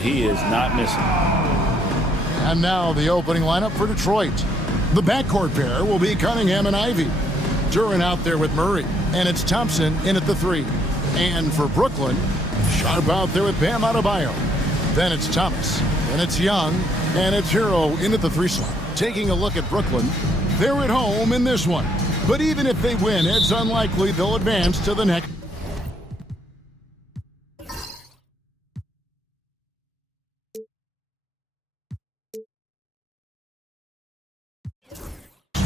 but he is not missing. And now the opening lineup for Detroit. The backcourt pair will be Cunningham and Ivey. Duren out there with Murray, and it's Thompson in at the 3. And for Brooklyn, Sharp out there with Bam Adebayo. Then it's Thomas, and it's Young, and it's Hero in at the 3 slot. Taking a look at Brooklyn, they're at home in this one. But even if they win, it's unlikely they'll advance to the next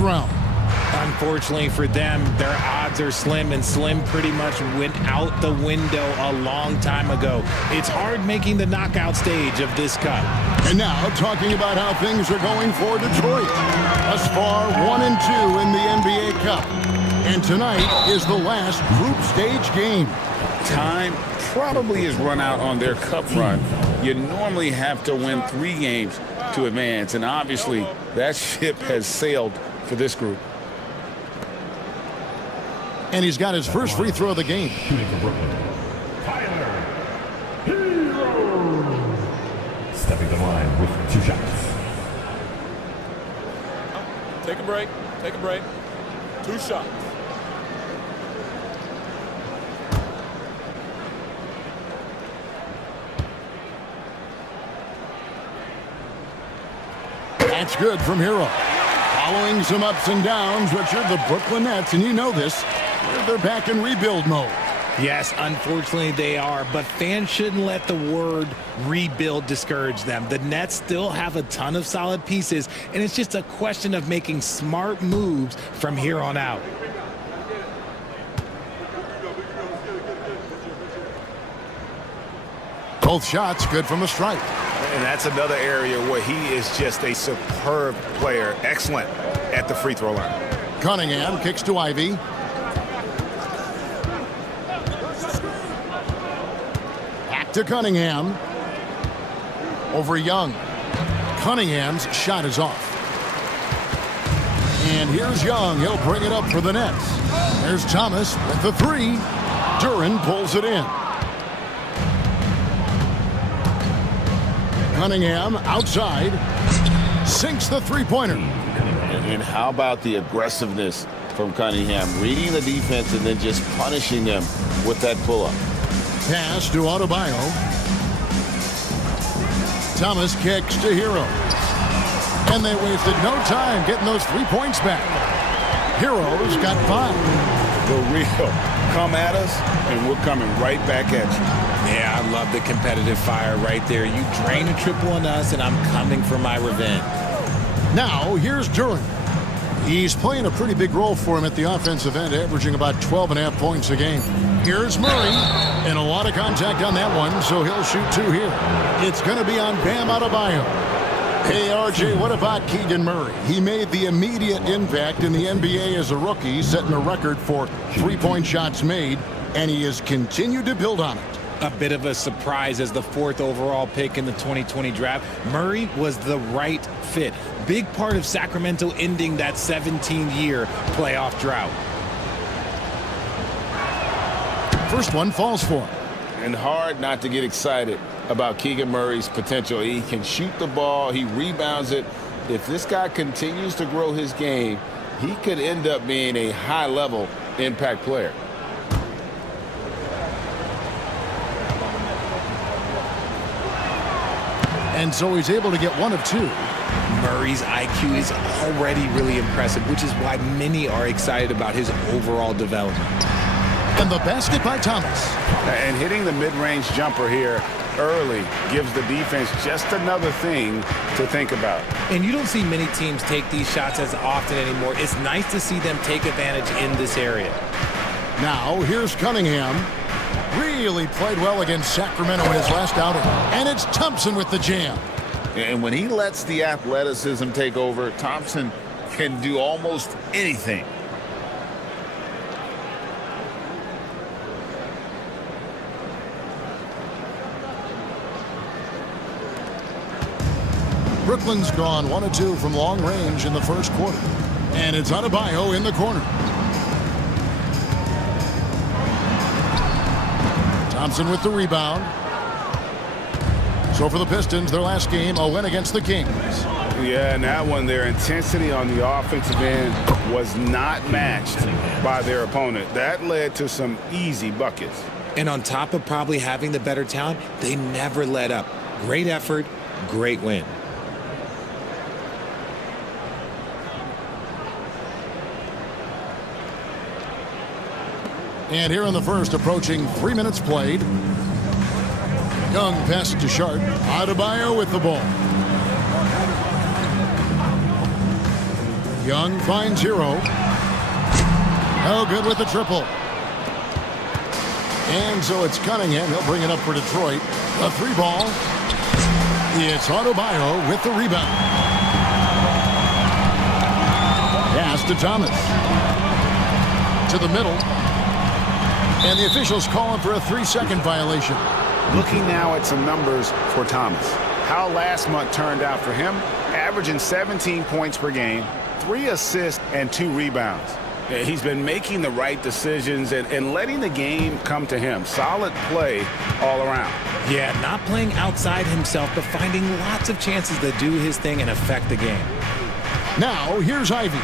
round. Unfortunately for them, their odds are slim, and slim pretty much went out the window a long time ago. It's hard making the knockout stage of this cup. And now talking about how things are going for Detroit. Thus far, 1-2 in the NBA Cup. And tonight is the last group stage game. Time probably is run out on their cup run. You normally have to win 3 games to advance, and obviously that ship has sailed for this group. And he's got his first free throw of the game. Shooting for Brooklyn, Tyler Hero. Stepping to the line with 2 shots. Take a break. Take a break. 2 shots. That's good from Hero. Following some ups and downs, Richard, the Brooklyn Nets, and you know this, they're back in rebuild mode. Yes, unfortunately they are, but fans shouldn't let the word rebuild discourage them. The Nets still have a ton of solid pieces, and it's just a question of making smart moves from here on out. Both shots good from the stripe. And that's another area where he is just a superb player. Excellent at the free throw line. Cunningham kicks to Ivey. Back to Cunningham. Over Young. Cunningham's shot is off. And here's Young. He'll bring it up for the Nets. There's Thomas with the 3. Duren pulls it in. Cunningham outside, sinks the 3-pointer. And how about the aggressiveness from Cunningham, reading the defense and then just punishing them with that pull-up. Pass to Adebayo. Thomas kicks to Hero. And they wasted no time getting those 3 points back. Hero's got 5. The real come at us, and we're coming right back at you. Yeah, I love the competitive fire right there. You drain a triple on us, and I'm coming for my revenge. Now, here's Duren. He's playing a pretty big role for him at the offensive end, averaging about 12.5 points a game. Here's Murray, and a lot of contact on that one, so he'll shoot 2 here. It's going to be on Bam Adebayo. Hey, RJ, what about Keegan Murray? He made the immediate impact in the NBA as a rookie, setting a record for 3-point shots made, and he has continued to build on it. A bit of a surprise as the 4th overall pick in the 2020 draft. Murray was the right fit. Big part of Sacramento ending that 17-year playoff drought. First one falls for him. And hard not to get excited about Keegan Murray's potential. He can shoot the ball. He rebounds it. If this guy continues to grow his game, he could end up being a high-level impact player. And so he's able to get 1 of 2. Murray's IQ is already really impressive, which is why many are excited about his overall development. And the basket by Thomas. And hitting the mid-range jumper here early gives the defense just another thing to think about. And you don't see many teams take these shots as often anymore. It's nice to see them take advantage in this area. Now, here's Cunningham. Really played well against Sacramento in his last outing. And it's Thompson with the jam. And when he lets the athleticism take over, Thompson can do almost anything. Brooklyn's gone 1 of 2 from long range in the first quarter. And it's Adebayo in the corner. Thompson with the rebound. So for the Pistons, their last game, a win against the Kings. Yeah, and that one, their intensity on the offensive end was not matched by their opponent. That led to some easy buckets. And on top of probably having the better talent, they never let up. Great effort, great win. And here in the first, approaching 3 minutes played. Young passes to Sharp. Adebayo with the ball. Young finds Hero. No good with the triple. And so it's Cunningham. He'll bring it up for Detroit. A 3-ball. It's Adebayo with the rebound. Pass to Thomas. To the middle. And the officials calling for a 3-second violation. Looking now at some numbers for Thomas. How last month turned out for him, averaging 17 points per game, 3 assists, and 2 rebounds. He's been making the right decisions and letting the game come to him. Solid play all around. Yeah, not playing outside himself, but finding lots of chances to do his thing and affect the game. Now, here's Ivy.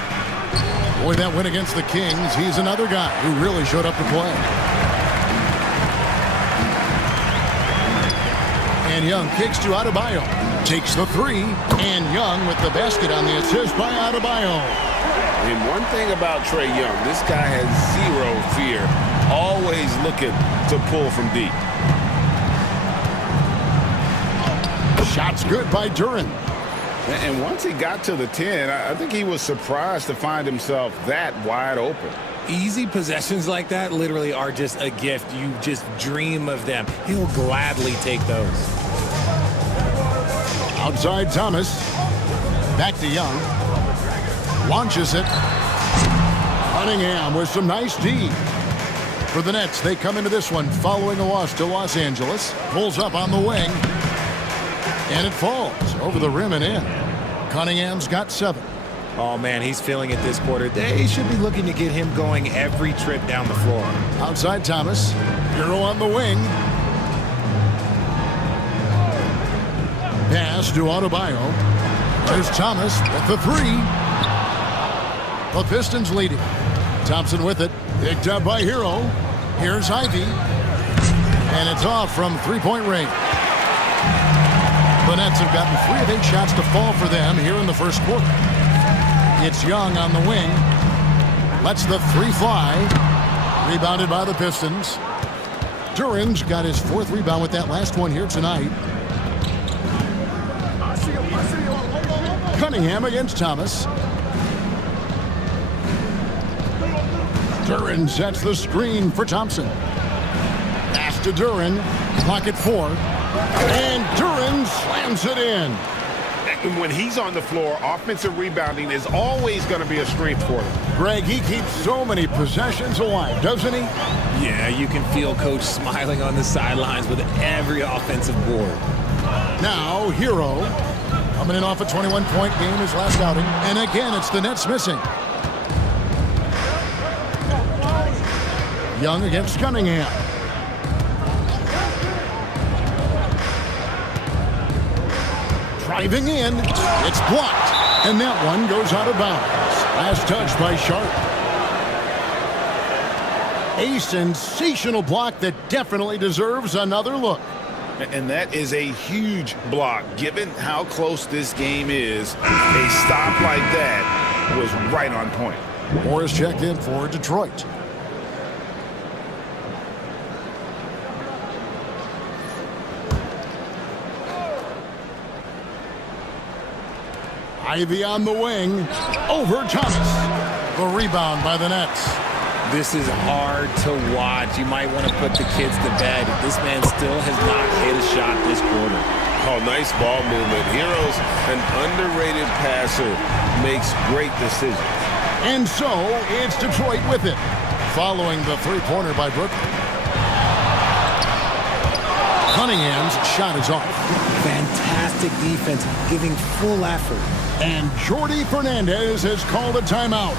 Boy, that win against the Kings, he's another guy who really showed up to play. And Young kicks to Adebayo. Takes the 3. And Young with the basket on the assist by Adebayo. And one thing about Trae Young, this guy has zero fear. Always looking to pull from deep. Shot's good by Duren. And once he got to the 10, I think he was surprised to find himself that wide open. Easy possessions like that literally are just a gift. You just dream of them. He'll gladly take those. Outside Thomas. Back to Young. Launches it. Cunningham with some nice D. For the Nets, they come into this one following a loss to Los Angeles. Pulls up on the wing. And it falls over the rim and in. Cunningham's got 7. Oh, man, he's feeling it this quarter. They should be looking to get him going every trip down the floor. Outside Thomas. Hero on the wing. Pass to Adebayo. There's Thomas with the 3. The Pistons leading. Thompson with it. Picked up by Hero. Here's Ivy. And it's off from 3-point range. The Nets have gotten 3 of 8 shots to fall for them here in the first quarter. It's Young on the wing. Lets the 3 fly. Rebounded by the Pistons. Duren's got his 4th rebound with that last one here tonight. Cunningham against Thomas. Duren sets the screen for Thompson. Pass to Duren. Clock at 4. And Duren slams it in. And when he's on the floor, offensive rebounding is always going to be a strength for him. Greg, he keeps so many possessions alive, doesn't he? Yeah, you can feel Coach smiling on the sidelines with every offensive board. Now, Hero. Coming in off a 21-point game his last outing. And again, it's the Nets missing. Young against Cunningham. Driving in. It's blocked. And that one goes out of bounds. Last touch by Sharp. A sensational block that definitely deserves another look. And that is a huge block. Given how close this game is, a stop like that was right on point. Morris checked in for Detroit. Ivy on the wing. Over Thomas. The rebound by the Nets. This is hard to watch. You might want to put the kids to bed. This man still has not hit a shot this quarter. Oh, nice ball movement. Hero's an underrated passer. Makes great decisions. And so, it's Detroit with it. Following the 3-pointer by Brooklyn. Cunningham's shot is off. Fantastic defense, giving full effort. And Jordi Fernandez has called a timeout.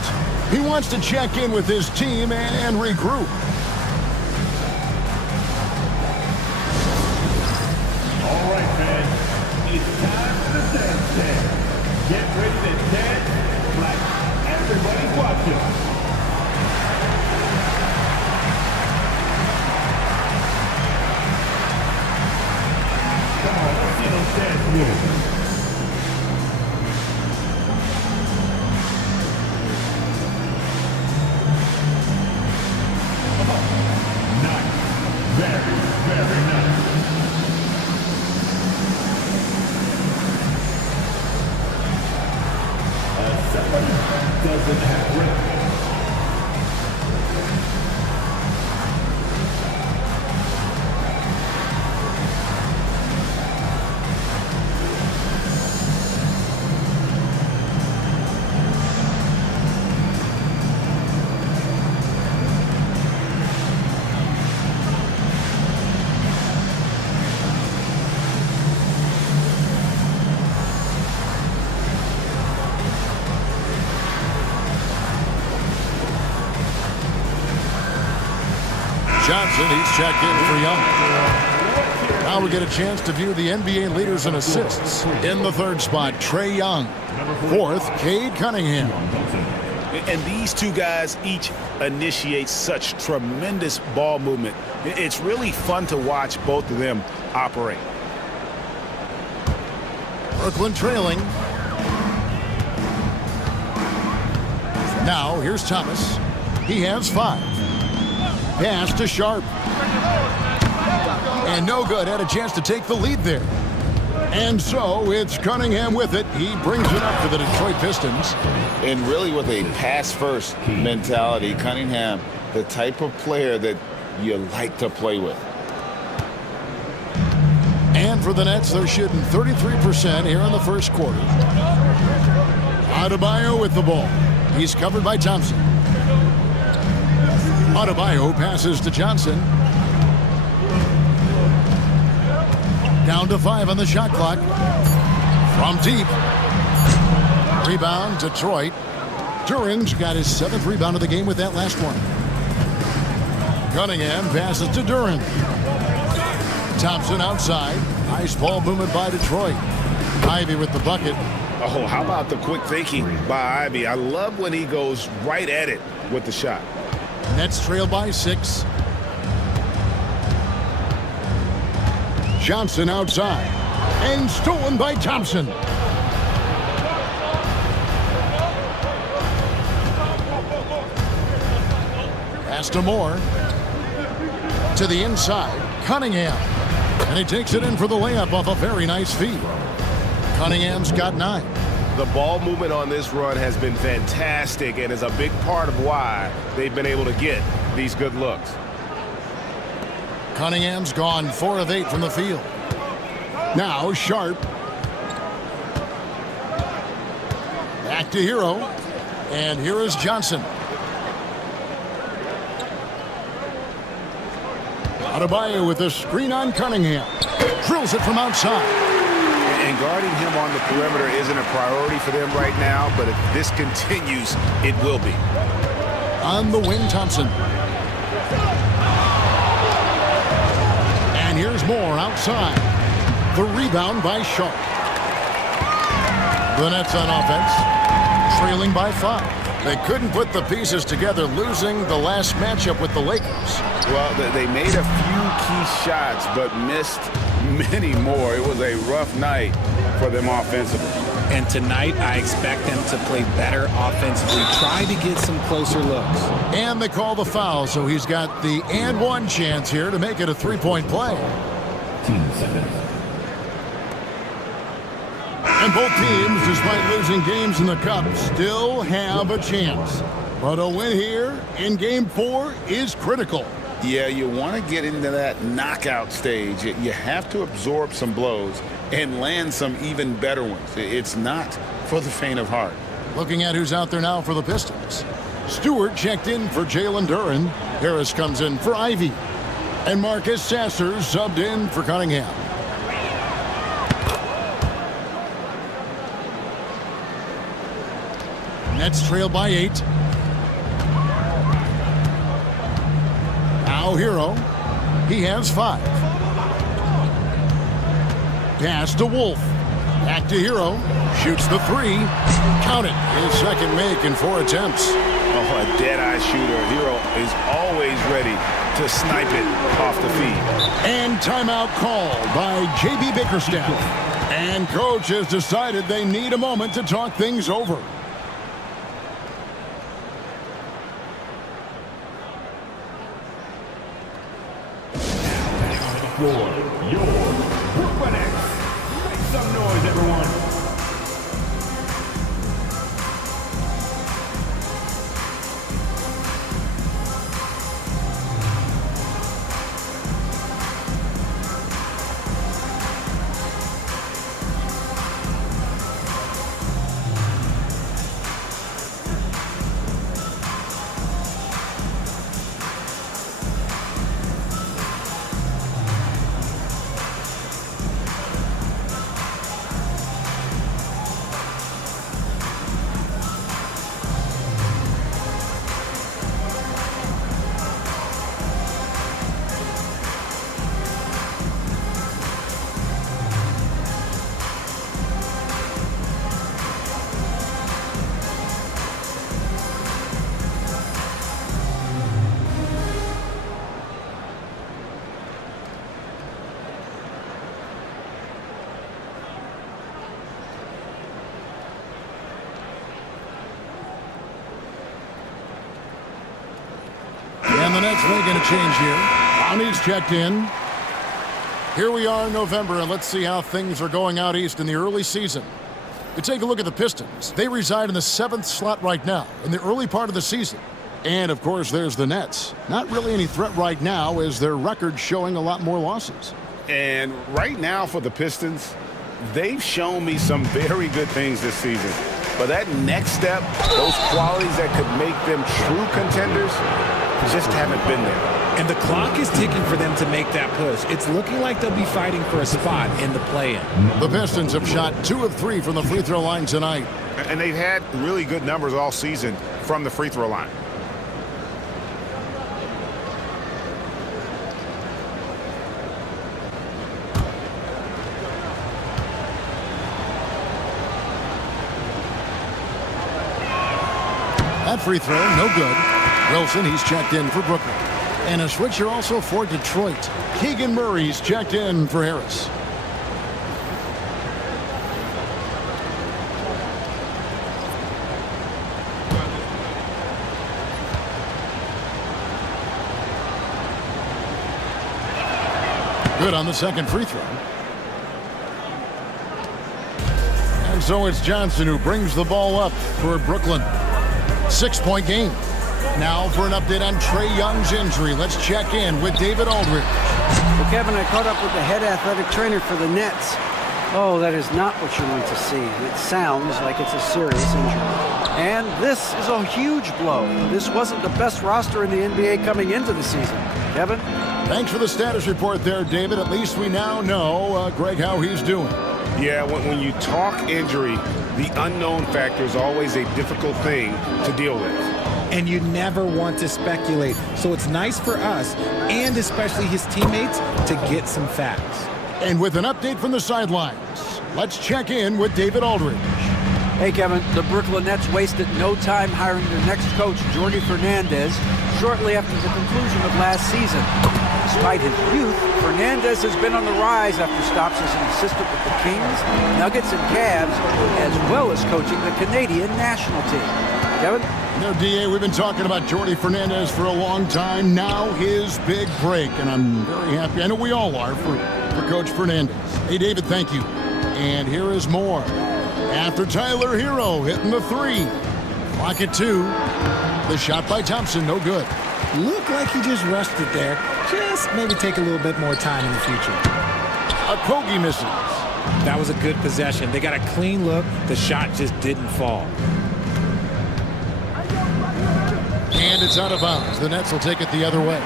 He wants to check in with his team and regroup. All right, fans. and dance like everybody's watching. Come on, let's see those dance moves. Nice. Very, very nice. Somebody doesn't have rhythm. Johnson, he's checked in for Young. Now we get a chance to view the NBA leaders in assists. In the third spot, Trae Young. Fourth, Cade Cunningham. And these two guys each initiate such tremendous ball movement. It's really fun to watch both of them operate. Brooklyn trailing. Now here's Thomas. He has 5. Pass to Sharp. And no good. Had a chance to take the lead there. And so it's Cunningham with it. He brings it up for the Detroit Pistons. And really with a pass-first mentality, Cunningham, the type of player that you like to play with. And for the Nets, they're shooting 33% here in the first quarter. Adebayo with the ball. He's covered by Thompson. Adebayo passes to Johnson. Down to 5 on the shot clock. From deep. Rebound, Detroit. Duran's got his 7th rebound of the game with that last one. Cunningham passes to Duran. Thompson outside. Nice ball movement by Detroit. Ivy with the bucket. Oh, how about the quick thinking by Ivy? I love when he goes right at it with the shot. Nets trail by 6. Johnson outside. And stolen by Thompson. Pass to Moore. To the inside. Cunningham. And he takes it in for the layup off a very nice feed. Cunningham's got 9. The ball movement on this run has been fantastic and is a big part of why they've been able to get these good looks. Cunningham's gone 4 of 8 from the field. Now Sharp. Back to Hero. And here is Johnson. Adebayo with the screen on Cunningham. Drills it from outside. And guarding him on the perimeter isn't a priority for them right now, but if this continues, it will be. On the wing, Thompson. And here's Moore outside. The rebound by Sharp. The Nets on offense, trailing by 5. They couldn't put the pieces together, losing the last matchup with the Lakers. Well, they made a few key shots, but missed many more. It was a rough night for them offensively. And tonight, I expect them to play better offensively, try to get some closer looks. And they call the foul, so he's got the and 1 chance here to make it a 3-point play. 10 seconds. And both teams, despite losing games in the Cup, still have a chance. But a win here in Game 4 is critical. Yeah, you want to get into that knockout stage. You have to absorb some blows and land some even better ones. It's not for the faint of heart. Looking at who's out there now for the Pistons. Stewart checked in for Jalen Duran. Harris comes in for Ivy. And Marcus Sasser subbed in for Cunningham. Nets trail by 8. Now Hero. He has 5. Pass to Wolf. Back to Hero. Shoots the three. Count it. His second make in 4 attempts. Oh, a dead-eye shooter. Hero is always ready to snipe it off the feed. And timeout called by J.B. Bickerstaff. And coach has decided they need a moment to talk things over. For your Brooklyn Nets. Make some noise, everyone. And the Nets making a change here. Brownie's checked in. Here we are in November, and let's see how things are going out east in the early season. You take a look at the Pistons. They reside in the 7th slot right now in the early part of the season. And, of course, there's the Nets. Not really any threat right now as their record showing a lot more losses. And right now for the Pistons, they've shown me some very good things this season. But that next step, those qualities that could make them true contenders, just haven't been there. And the clock is ticking for them to make that push. It's looking like they'll be fighting for a spot in the play-in. The Pistons have shot 2 of 3 from the free throw line tonight. And they've had really good numbers all season from the free throw line. That free throw, no good. Wilson, he's checked in for Brooklyn. And a switcher also for Detroit. Keegan Murray's checked in for Harris. Good on the second free throw. And so it's Johnson who brings the ball up for Brooklyn. 6-point game. Now for an update on Trae Young's injury. Let's check in with David Aldridge. Well, Kevin, I caught up with the head athletic trainer for the Nets. Oh, that is not what you want to see. It sounds like it's a serious injury. And this is a huge blow. This wasn't the best roster in the NBA coming into the season. Kevin? Thanks for the status report there, David. At least we now know, Greg, how he's doing. Yeah, when you talk injury, the unknown factor is always a difficult thing to deal with. And you never want to speculate. So it's nice for us, and especially his teammates, to get some facts. And with an update from the sidelines, let's check in with David Aldridge. Hey, Kevin, the Brooklyn Nets wasted no time hiring their next coach, Jordi Fernandez, shortly after the conclusion of last season. Despite his youth, Fernandez has been on the rise after stops as an assistant with the Kings, Nuggets, and Cavs, as well as coaching the Canadian national team. Kevin? Now, DA, we've been talking about Jordi Fernandez for a long time. Now his big break, and I'm very happy. I know we all are for Coach Fernandez. Hey, David, thank you. And here is more. After Tyler Hero hitting the three. Clock at 2. The shot by Thompson, no good. Looked like he just rushed it there. Just maybe take a little bit more time in the future. Okogie misses. That was a good possession. They got a clean look. The shot just didn't fall. And it's out of bounds. The Nets will take it the other way.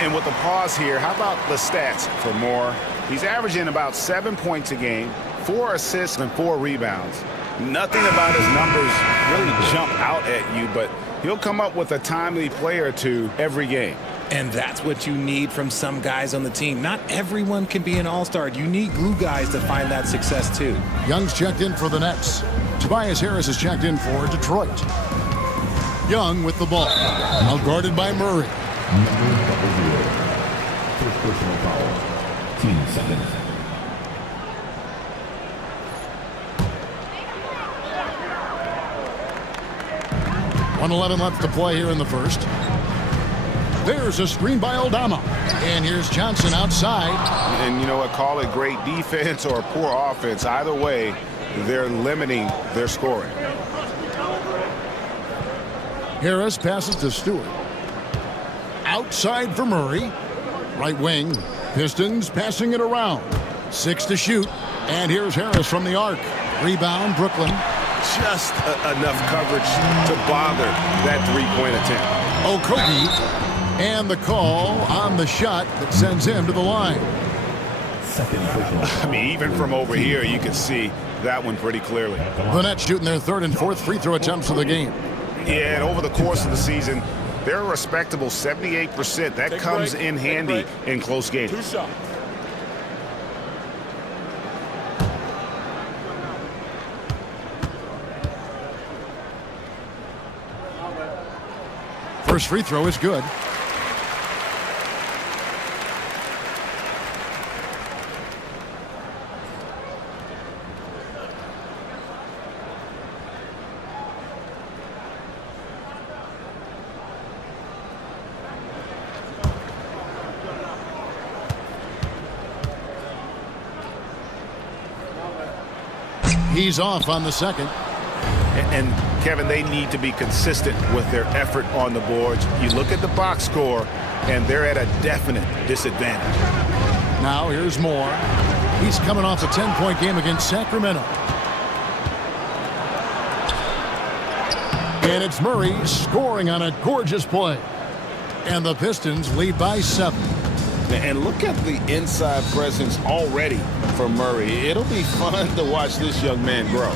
And with the pause here, how about the stats for Moore? He's averaging about 7 points a game, 4 assists, and 4 rebounds. Nothing about his numbers really jump out at you, but he'll come up with a timely play or two every game. And that's what you need from some guys on the team. Not everyone can be an all-star. You need glue guys to find that success too. Young's checked in for the Nets. Tobias Harris is checked in for Detroit. Young with the ball. Now guarded by Murray. First personal foul. Team seconds. .111 left to play here in the first. There's a screen by Aldama. And here's Johnson outside. And you know what? Call it great defense or poor offense. Either way, they're limiting their scoring. Harris passes to Stewart. Outside for Murray. Right wing. Pistons passing it around. 6 to shoot. And here's Harris from the arc. Rebound, Brooklyn. Just enough coverage to bother that three-point attempt. Okogie. And the call on the shot that sends him to the line. Second personal foul. I mean, even from over here, you can see that one pretty clearly. The Nets shooting their third and fourth free throw attempts of the game. Yeah, and over the course of the season, they're a respectable 78%. That comes in handy in close games. 2 shots. First free throw is good. He's off on the second. And Kevin, they need to be consistent with their effort on the boards. You look at the box score, and they're at a definite disadvantage. Now here's Moore. He's coming off a 10-point game against Sacramento. And it's Murray scoring on a gorgeous play. And the Pistons lead by 7. And look at the inside presence already for Murray. It'll be fun to watch this young man grow.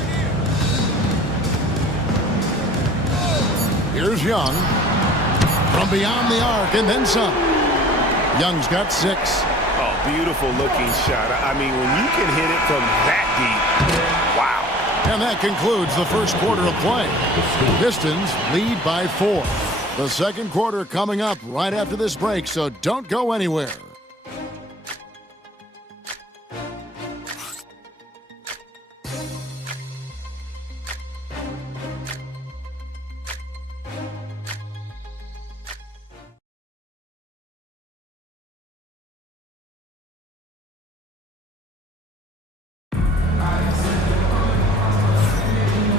Here's Young from beyond the arc and then some. Young's got 6. Oh, beautiful looking shot. I mean, when you can hit it from that deep, wow. And that concludes the first quarter of play. Pistons lead by 4. The second quarter coming up right after this break, so don't go anywhere.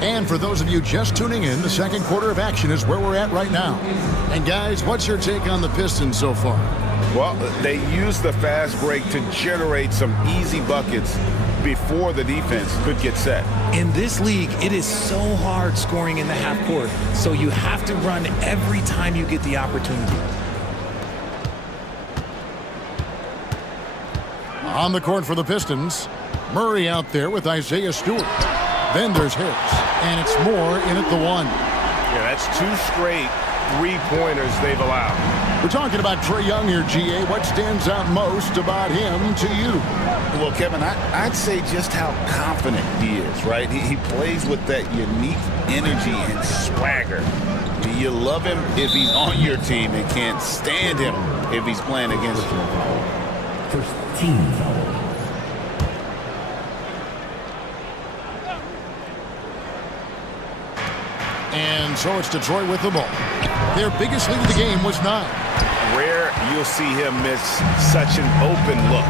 And for those of you just tuning in, the second quarter of action is where we're at right now. And guys, what's your take on the Pistons so far? Well, they use the fast break to generate some easy buckets before the defense could get set. In this league, it is so hard scoring in the half court, so you have to run every time you get the opportunity. On the court for the Pistons, Murray out there with Isaiah Stewart. Then there's Harris, and it's Moore in at the 1. Yeah, that's 2 straight three-pointers they've allowed. We're talking about Trae Young here, GA. What stands out most about him to you? Well, Kevin, I'd say just how confident he is, right? He plays with that unique energy and swagger. You love him if he's on your team and can't stand him if he's playing against you. First team foul. And so it's Detroit with the ball. Their biggest lead of the game was 9. Rare you'll see him miss such an open look.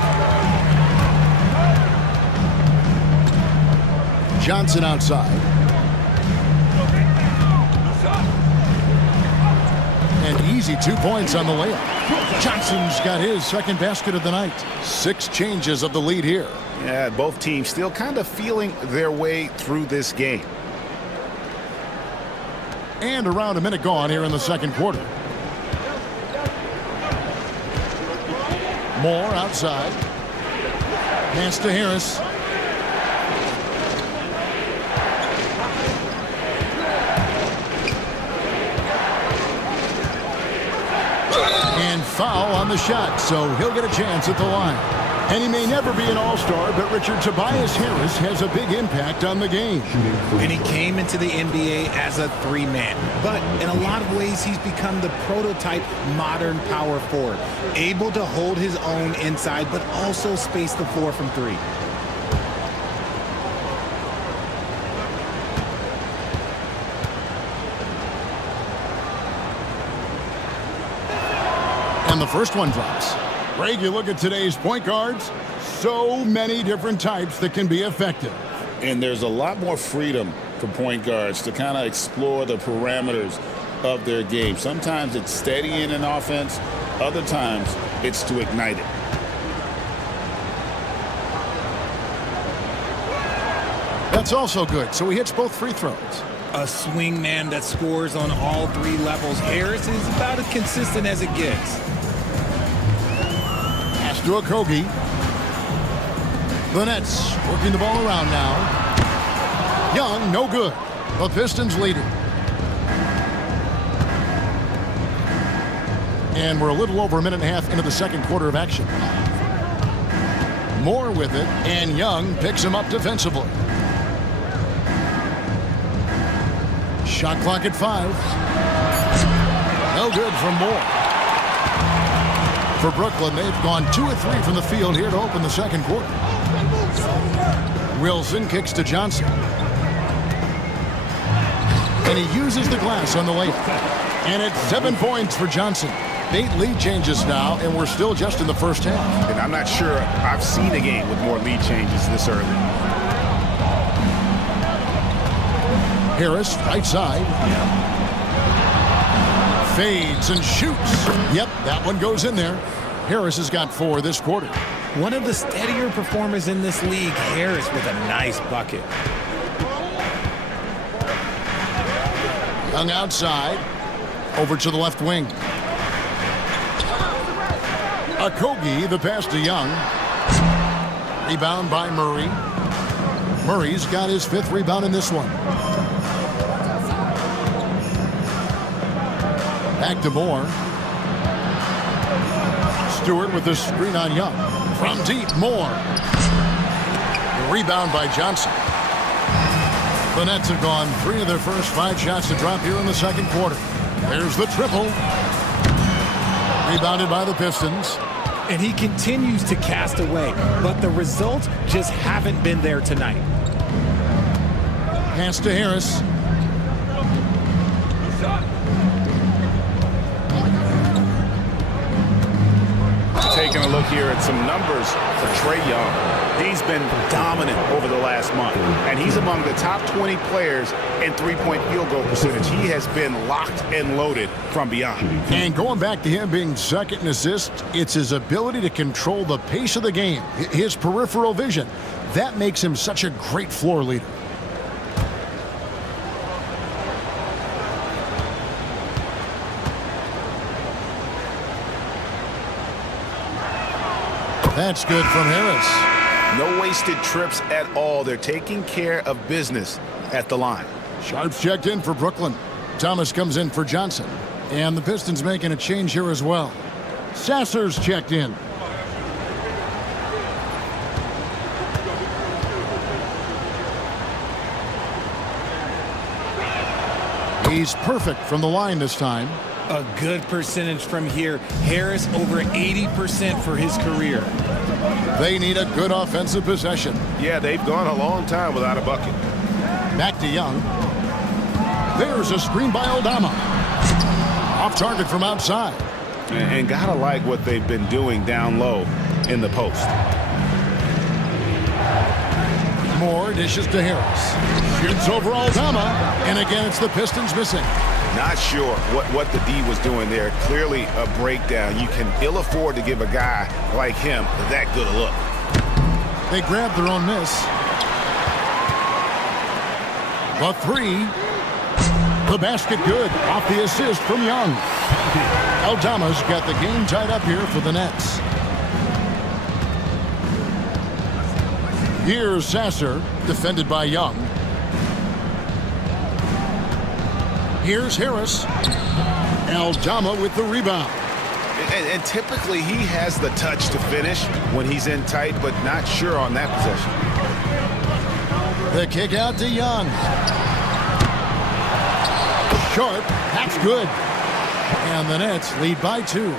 Johnson outside. And easy 2 points on the layup. Johnson's got his second basket of the night. 6 changes of the lead here. Yeah, both teams still kind of feeling their way through this game. And around a minute gone here in the second quarter. Moore outside. Pass to Harris. And foul on the shot, so he'll get a chance at the line. And he may never be an all-star, but Richard, Tobias Harris has a big impact on the game. And he came into the NBA as a three-man. But in a lot of ways, he's become the prototype modern power forward. Able to hold his own inside, but also space the floor from three. And the first one drops. Greg, you look at today's point guards, so many different types that can be effective. And there's a lot more freedom for point guards to kind of explore the parameters of their game. Sometimes it's steadying an offense. Other times it's to ignite it. That's also good. So he hits both free throws. A swing man that scores on all three levels. Harris is about as consistent as it gets. To a Kogi. The Nets working the ball around now. Young, no good. The Pistons leading. And we're a little over a minute and a half into the second quarter of action. Moore with it, and Young picks him up defensively. Shot clock at 5. No good from Moore. For Brooklyn, they've gone 2 of 3 from the field here to open the second quarter. Wilson kicks to Johnson. And he uses the glass on the layup. And it's 7 points for Johnson. 8 lead changes now, and we're still just in the first half. And I'm not sure I've seen a game with more lead changes this early. Harris, right side. Fades and shoots. Yep, that one goes in there. Harris has got 4 this quarter. One of the steadier performers in this league, Harris with a nice bucket. Young outside. Over to the left wing. Okogie, the pass to Young. Rebound by Murray. Murray's got his 5th rebound in this one. Back to Moore. Stewart with the screen on Young. From deep, Moore. Rebound by Johnson. The Nets have gone 3 of their first 5 shots to drop here in the second quarter. There's the triple. Rebounded by the Pistons. And he continues to cast away, but the results just haven't been there tonight. Pass to Harris. Taking a look here at some numbers for Trae Young. He's been dominant over the last month, and he's among the top 20 players in three-point field goal percentage. He has been locked and loaded from beyond. And going back to him being second in assists, it's his ability to control the pace of the game, his peripheral vision. That makes him such a great floor leader. That's good from Harris. No wasted trips at all. They're taking care of business at the line. Sharp's checked in for Brooklyn. Thomas comes in for Johnson. And the Pistons making a change here as well. Sasser's checked in. He's perfect from the line this time. A good percentage from here. Harris over 80% for his career. They need a good offensive possession. Yeah, they've gone a long time without a bucket. Back to Young. There's a screen by Aldama. Off target from outside. And gotta like what they've been doing down low in the post. Moore dishes to Harris. Shoots over Aldama. And again, it's the Pistons missing. Not sure what the D was doing there. Clearly a breakdown. You can ill afford to give a guy like him that good a look. They grabbed their own miss. The 3. The basket good. Off the assist from Young. Aldama's got the game tied up here for the Nets. Here's Sasser, defended by Young. Here's Harris. Aldama with the rebound. And typically he has the touch to finish when he's in tight, but not sure on that possession. The kick out to Young. Short. That's good. And the Nets lead by 2.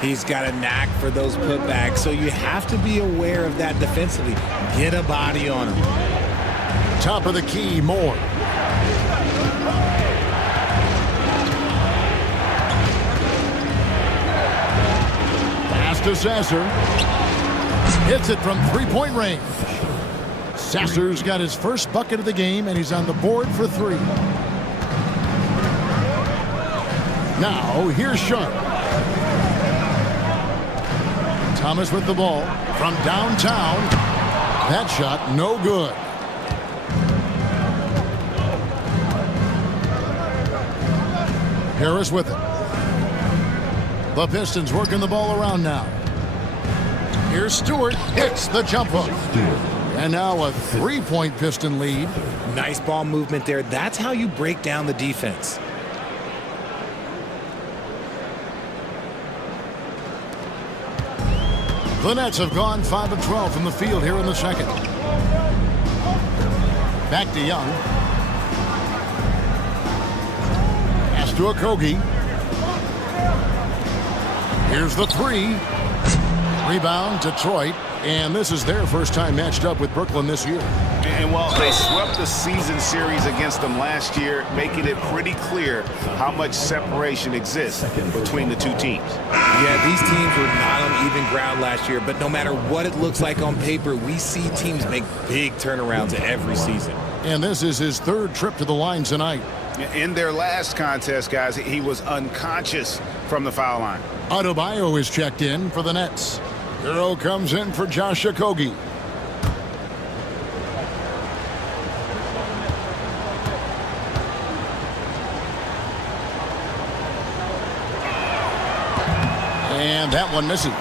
He's got a knack for those putbacks, so you have to be aware of that defensively. Get a body on him. Top of the key, Moore. Pass to Sasser. Hits it from three-point range. Sasser's got his first bucket of the game, and he's on the board for 3. Now, here's Sharp. Thomas with the ball from downtown. That shot, no good. Harris with it. The Pistons working the ball around now. Here's Stewart. Hits the jump hook. And now a 3-point Piston lead. Nice ball movement there. That's how you break down the defense. The Nets have gone 5 of 12 from the field here in the second. Back to Young. Pass to Okogie. Here's the 3. Rebound, Detroit. And this is their first time matched up with Brooklyn this year. And while they swept the season series against them last year, making it pretty clear how much separation exists between the two teams. Yeah, these teams were not on even ground last year, but no matter what it looks like on paper, we see teams make big turnarounds every season. And this is his 3rd trip to the line tonight. In their last contest, guys, he was unconscious from the foul line. Adebayo is checked in for the Nets. Hero comes in for Josh Okogie. And that one misses.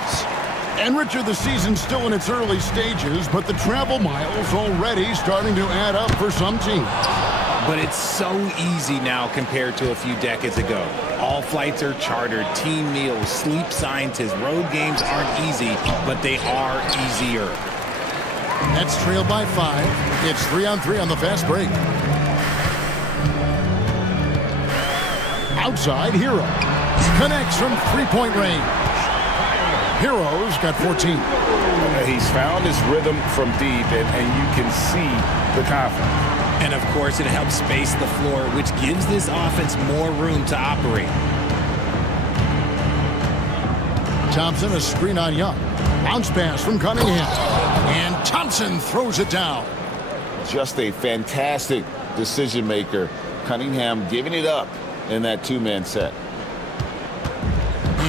And Richard, the season's still in its early stages, but the travel miles already starting to add up for some teams. But it's so easy now compared to a few decades ago. All flights are chartered, team meals, sleep scientists. Road games aren't easy, but they are easier. Nets trailed by 5. It's 3-on-3 on the fast break. Outside, Hero. Connects from 3-point range. Hero's got 14. He's found his rhythm from deep, and you can see the confidence. And, of course, it helps space the floor, which gives this offense more room to operate. Thompson, a screen on Young. Bounce pass from Cunningham. And Thompson throws it down. Just a fantastic decision maker. Cunningham giving it up in that 2-man set.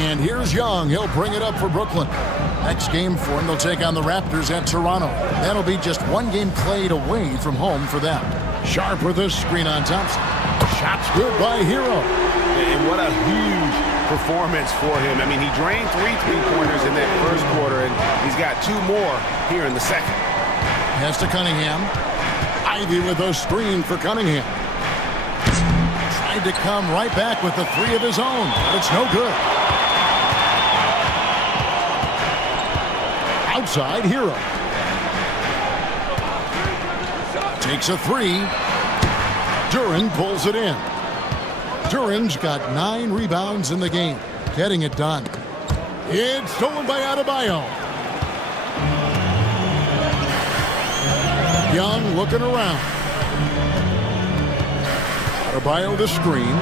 And here's Young. He'll bring it up for Brooklyn. Next game for him, they'll take on the Raptors at Toronto. That'll be just 1 game played away from home for them. Sharp with a screen on Thompson. Shot's good by Hero. And what a huge performance for him. I mean, he drained 3 3-pointers in that first quarter, and he's got 2 more here in the second. Pass to Cunningham. Ivy with a screen for Cunningham. Tried to come right back with the 3 of his own, but it's no good. Outside, Hero. Takes a 3. Duren pulls it in. Duren's got 9 rebounds in the game, getting it done. It's stolen by Adebayo. Young looking around. Adebayo the screen.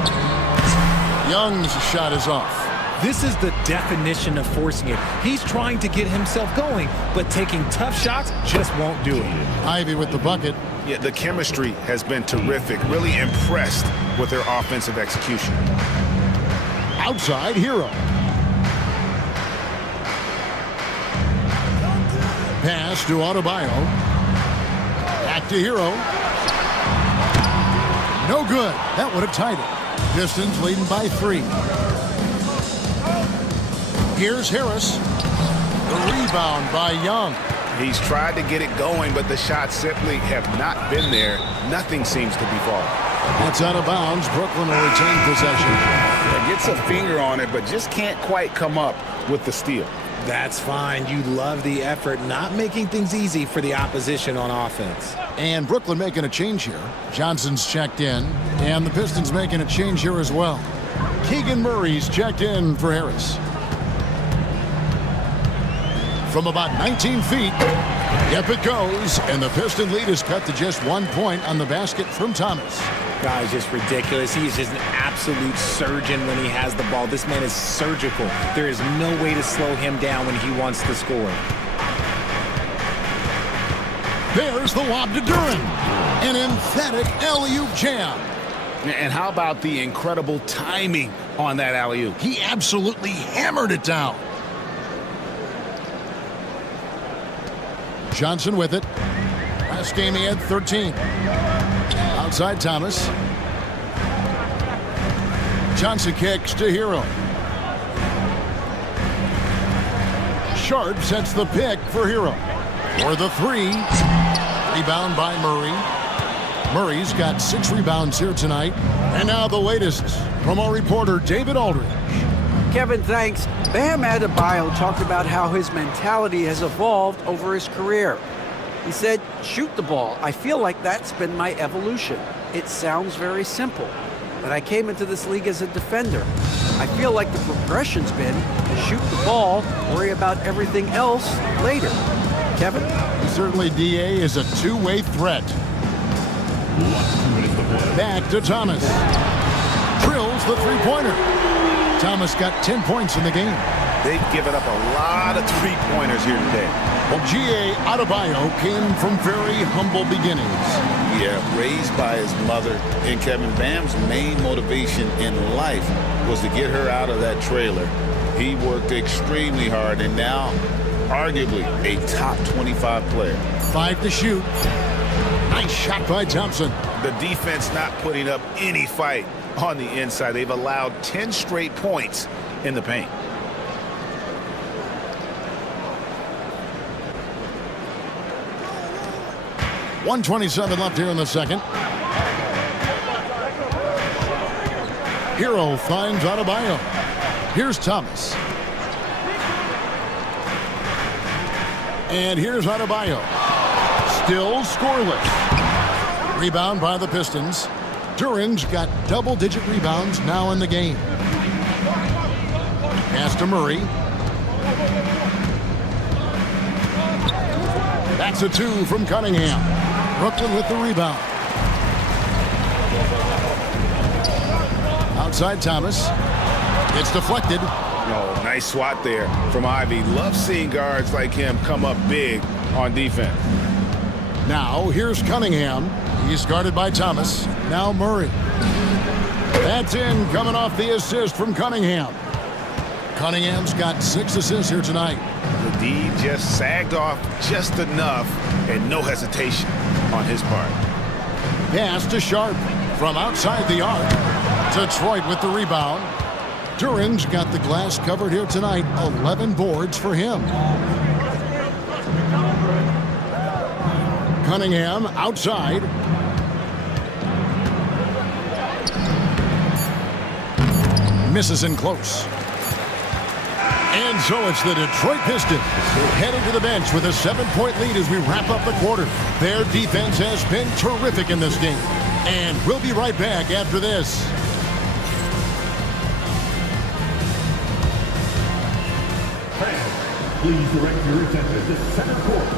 Young's shot is off. This is the definition of forcing it. He's trying to get himself going, but taking tough shots just won't do it. Ivy with the bucket. Yeah, the chemistry has been terrific. Really impressed with their offensive execution. Outside, Hero. Pass to Adebayo. Back to Hero. No good. That would have tied it. Pistons leading by 3. Here's Harris. The rebound by Young. He's tried to get it going, but the shots simply have not been there. Nothing seems to be falling. That's out of bounds. Brooklyn will retain possession. Yeah, get gets a finger on it, but just can't quite come up with the steal. That's fine. You love the effort, not making things easy for the opposition on offense. And Brooklyn making a change here. Johnson's checked in, and the Pistons making a change here as well. Keegan Murray's checked in for Harris. From about 19 feet, up it goes, and the Piston lead is cut to just 1 point on the basket from Thomas. Guys, just ridiculous. He is just an absolute surgeon when he has the ball. This man is surgical. There is no way to slow him down when he wants to score. There's the lob to Duren. An emphatic alley-oop jam. And how about the incredible timing on that alley-oop? He absolutely hammered it down. Johnson with it. Last game he had 13. Outside Thomas. Johnson kicks to Hero. Sharp sets the pick for Hero. For the three. Rebound by Murray. Murray's got 6 rebounds here tonight. And now the latest from our reporter David Aldridge. Kevin, thanks. Bam Adebayo talked about how his mentality has evolved over his career. He said, shoot the ball. I feel like that's been my evolution. It sounds very simple, but I came into this league as a defender. I feel like the progression's been to shoot the ball, worry about everything else later. Kevin? Certainly DA is a two-way threat. Back to Thomas. Drills the three-pointer. Thomas got 10 points in the game. They've given up a lot of three-pointers here today. Well, G.A. Adebayo came from very humble beginnings. Yeah, raised by his mother. And Kevin, Bam's main motivation in life was to get her out of that trailer. He worked extremely hard and now arguably a top 25 player. 5 to shoot. Nice shot by Thompson. The defense not putting up any fight on the inside. They've allowed 10 straight points in the paint. .127 left here in the second. Hero finds Adebayo. Here's Thomas. And here's Adebayo. Still scoreless. Rebound by the Pistons. Duren's got double-digit rebounds now in the game. Pass to Murray. That's a 2 from Cunningham. Brooklyn with the rebound. Outside Thomas. It's deflected. Oh, nice swat there from Ivy. Love seeing guards like him come up big on defense. Now here's Cunningham. He's guarded by Thomas. Now Murray. That's in, coming off the assist from Cunningham. Cunningham's got 6 assists here tonight. The D just sagged off just enough and no hesitation on his part. Pass to Sharp from outside the arc. Detroit with the rebound. Duren's got the glass covered here tonight. 11 boards for him. Cunningham outside. Misses in close. And so it's the Detroit Pistons heading to the bench with a 7-point lead as we wrap up the quarter. Their defense has been terrific in this game. And we'll be right back after this. Fans, please direct your attention to center court.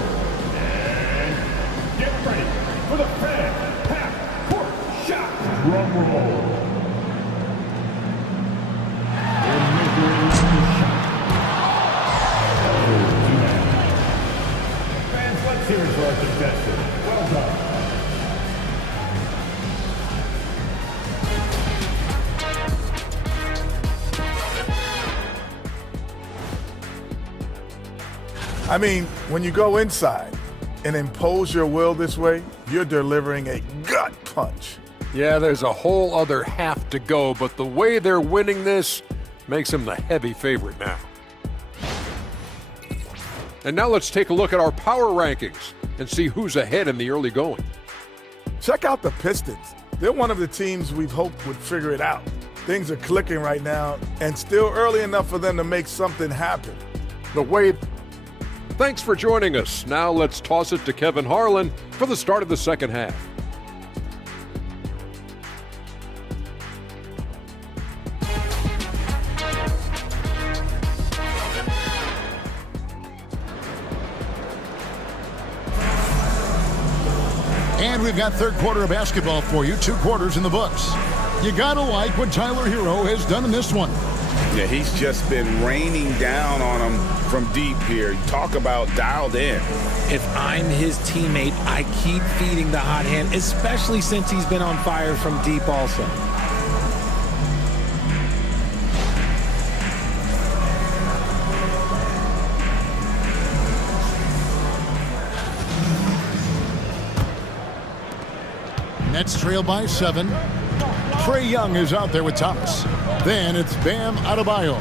And get ready for the fan half-court shot. Drum roll. Here's our contestant. Well done. I mean, when you go inside and impose your will this way, you're delivering a gut punch. Yeah, there's a whole other half to go, but the way they're winning this makes them the heavy favorite now. And now let's take a look at our power rankings and see who's ahead in the early going. Check out the Pistons. They're one of the teams we've hoped would figure it out. Things are clicking right now, and still early enough for them to make something happen. Thanks for joining us. Now let's toss it to Kevin Harlan for the start of the second half. And we've got third quarter of basketball for you. 2 quarters in the books. You gotta like what Tyler Hero has done in this one. Yeah, he's just been raining down on him from deep here. Talk about dialed in. If I'm his teammate, I keep feeding the hot hand, especially since he's been on fire from deep also. Nets trail by 7. Trae Young is out there with Thomas. Then it's Bam Adebayo.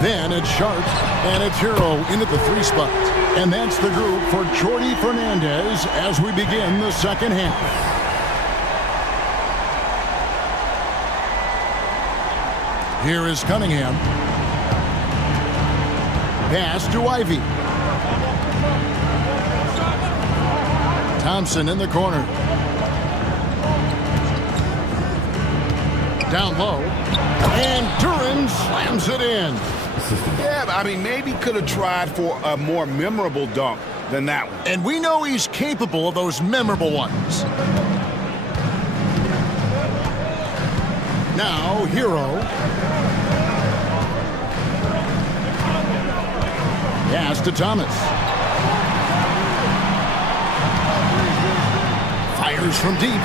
Then it's Sharp, and it's Hero into the 3 spot. And that's the group for Jordi Fernandez as we begin the second half. Here is Cunningham. Pass to Ivy. Thompson in the corner. Down low, and Duran slams it in. Yeah, I mean, maybe could have tried for a more memorable dunk than that one. And we know he's capable of those memorable ones. Now, Hero. Pass to Thomas. Fires from deep.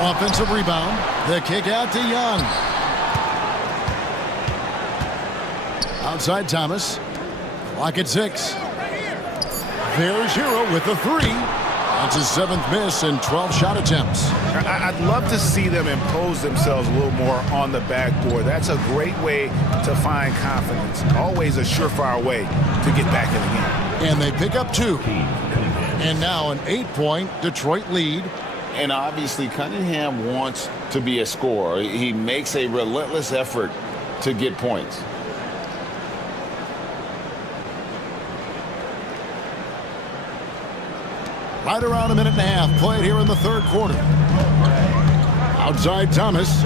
Offensive rebound. The kick out to Young. Outside Thomas. Clock at 6. There's Hero with the 3. That's his 7th miss in 12 shot attempts. I'd love to see them impose themselves a little more on the backboard. That's a great way to find confidence. Always a surefire way to get back in the game. And they pick up 2. And now an 8-point Detroit lead. And obviously Cunningham wants to be a scorer. He makes a relentless effort to get points. Right around a minute and a half played here in the third quarter. Outside Thomas.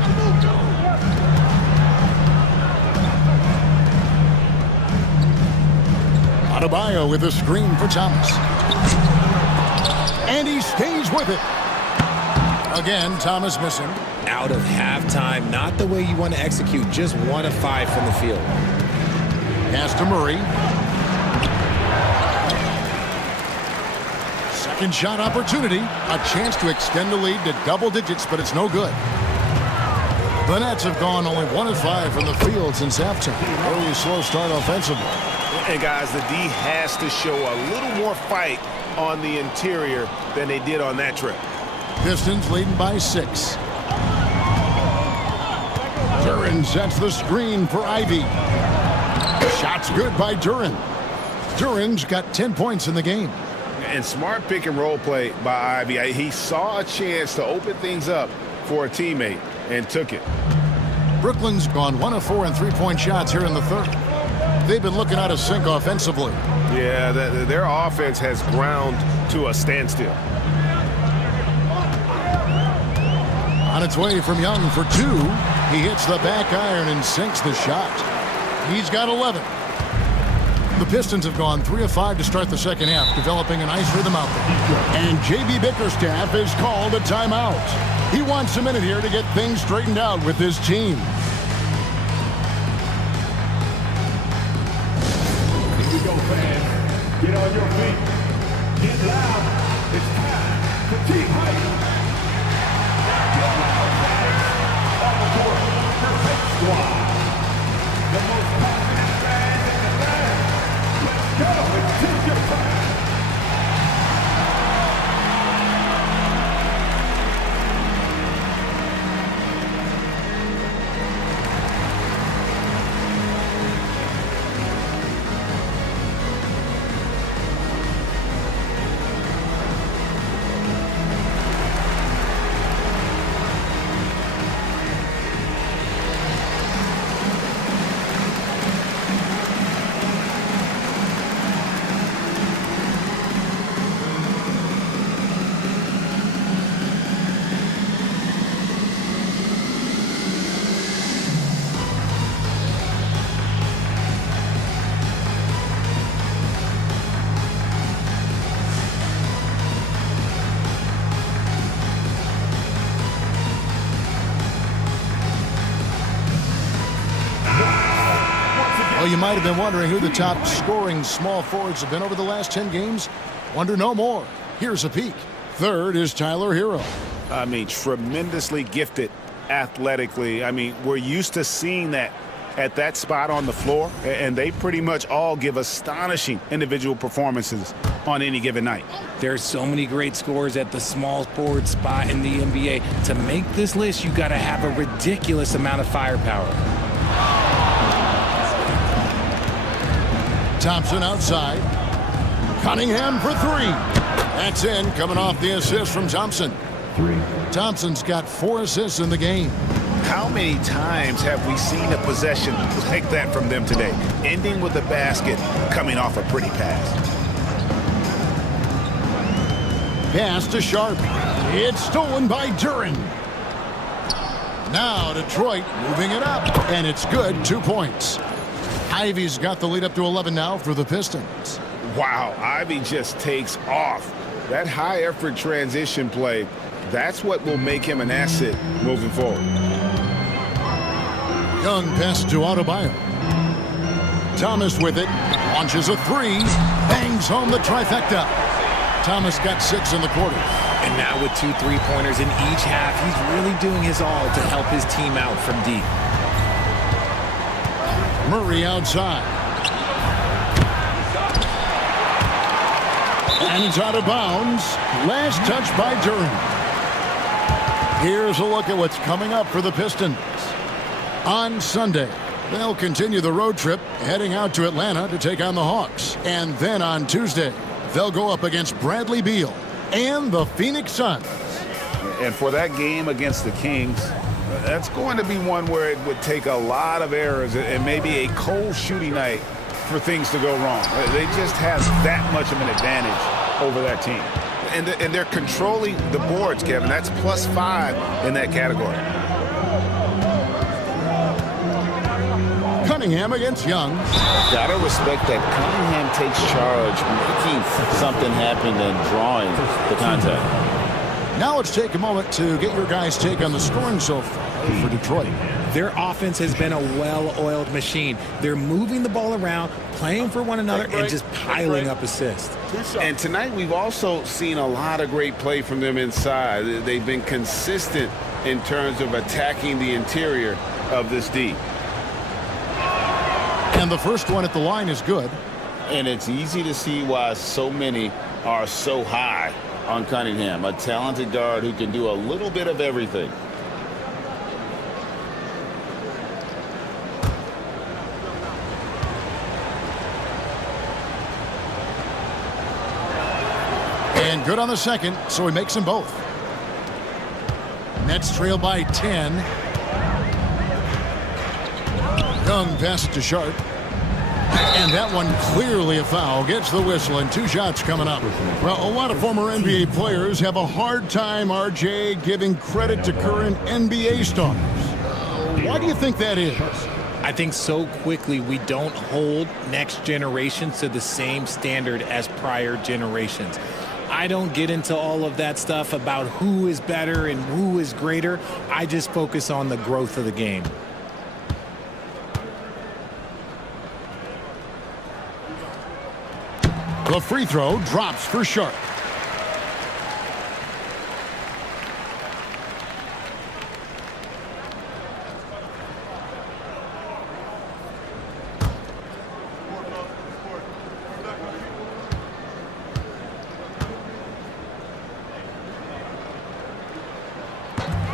Adebayo with a screen for Thomas. And he stays with it. Again, Thomas missing. Out of halftime, not the way you want to execute, just 1 of 5 from the field. Pass to Murray. Second shot opportunity. A chance to extend the lead to double digits, but it's no good. The Nets have gone only 1 of 5 from the field since halftime. Very slow start offensively. And guys, the D has to show a little more fight on the interior than they did on that trip. Pistons leading by 6. Duran sets the screen for Ivy. Shot's good by Duran. Duran's got 10 points in the game. And smart pick and roll play by Ivy. He saw a chance to open things up for a teammate and took it. Brooklyn's gone 1 of 4 in 3-point shots here in the third. They've been looking out of sync offensively. Yeah, their offense has ground to a standstill. On its way from Young for 2. He hits the back iron and sinks the shot. He's got 11. The Pistons have gone 3 of 5 to start the second half, developing a nice rhythm out there. And J.B. Bickerstaff has called a timeout. He wants a minute here to get things straightened out with his team. Here we go, fans. Get on your feet. Get loud. It's time for team hype. Get loud, fans. On the court, perfect squad. The most passionate fans in the land. Let's go. It's Ticker Psamyou'll. Well, you might have been wondering who the top scoring small forwards have been over the last 10 games. Wonder no more. Here's a peek. Third is Tyler Hero. I mean, tremendously gifted athletically. I mean, we're used to seeing that at that spot on the floor, and they pretty much all give astonishing individual performances on any given night. There's so many great scores at the small forward spot in the NBA. To make this list, you got to have a ridiculous amount of firepower. Thompson outside. Cunningham for three. That's in, coming off the assist from Thompson. Thompson's got 4 assists in the game. How many times have we seen a possession like that from them today, ending with a basket coming off a pretty pass? Pass to Sharp. It's stolen by Duren. Now Detroit moving it up, and it's good. 2 points. Ivy's got the lead up to 11 now for the Pistons. Wow, Ivy just takes off. That high-effort transition play, that's what will make him an asset moving forward. Young pass to Adebayo. Thomas with it. Launches a three. Bangs home the trifecta. Thomas got 6 in the quarter. And now with 2 3-pointers in each half, he's really doing his all to help his team out from deep. Murray outside. And it's out of bounds. Last touch by Duren. Here's a look at what's coming up for the Pistons. On Sunday, they'll continue the road trip, heading out to Atlanta to take on the Hawks. And then on Tuesday, they'll go up against Bradley Beal and the Phoenix Suns. And for that game against the Kings, that's going to be one where it would take a lot of errors and maybe a cold shooting night for things to go wrong. They just have that much of an advantage over that team. And they're controlling the boards, Kevin. That's +5 in that category. Cunningham against Young. Gotta respect that Cunningham takes charge, making something happen and drawing the contact. Now let's take a moment to get your guys' take on the scoring so far for Detroit. Their offense has been a well-oiled machine. They're moving the ball around, playing for one another, and just piling up assists. And tonight we've also seen a lot of great play from them inside. They've been consistent in terms of attacking the interior of this D. And the first one at the line is good. And it's easy to see why so many are so high on Cunningham, a talented guard who can do a little bit of everything. And good on the second, so he makes them both. Nets trail by 10. Young pass to Sharp. And that one clearly a foul. Gets the whistle and 2 shots coming up. Well, a lot of former NBA players have a hard time, RJ, giving credit to current NBA stars. Why do you think that is? I think so quickly we don't hold next generations to the same standard as prior generations. I don't get into all of that stuff about who is better and who is greater. I just focus on the growth of the game. The free throw drops for Sharp.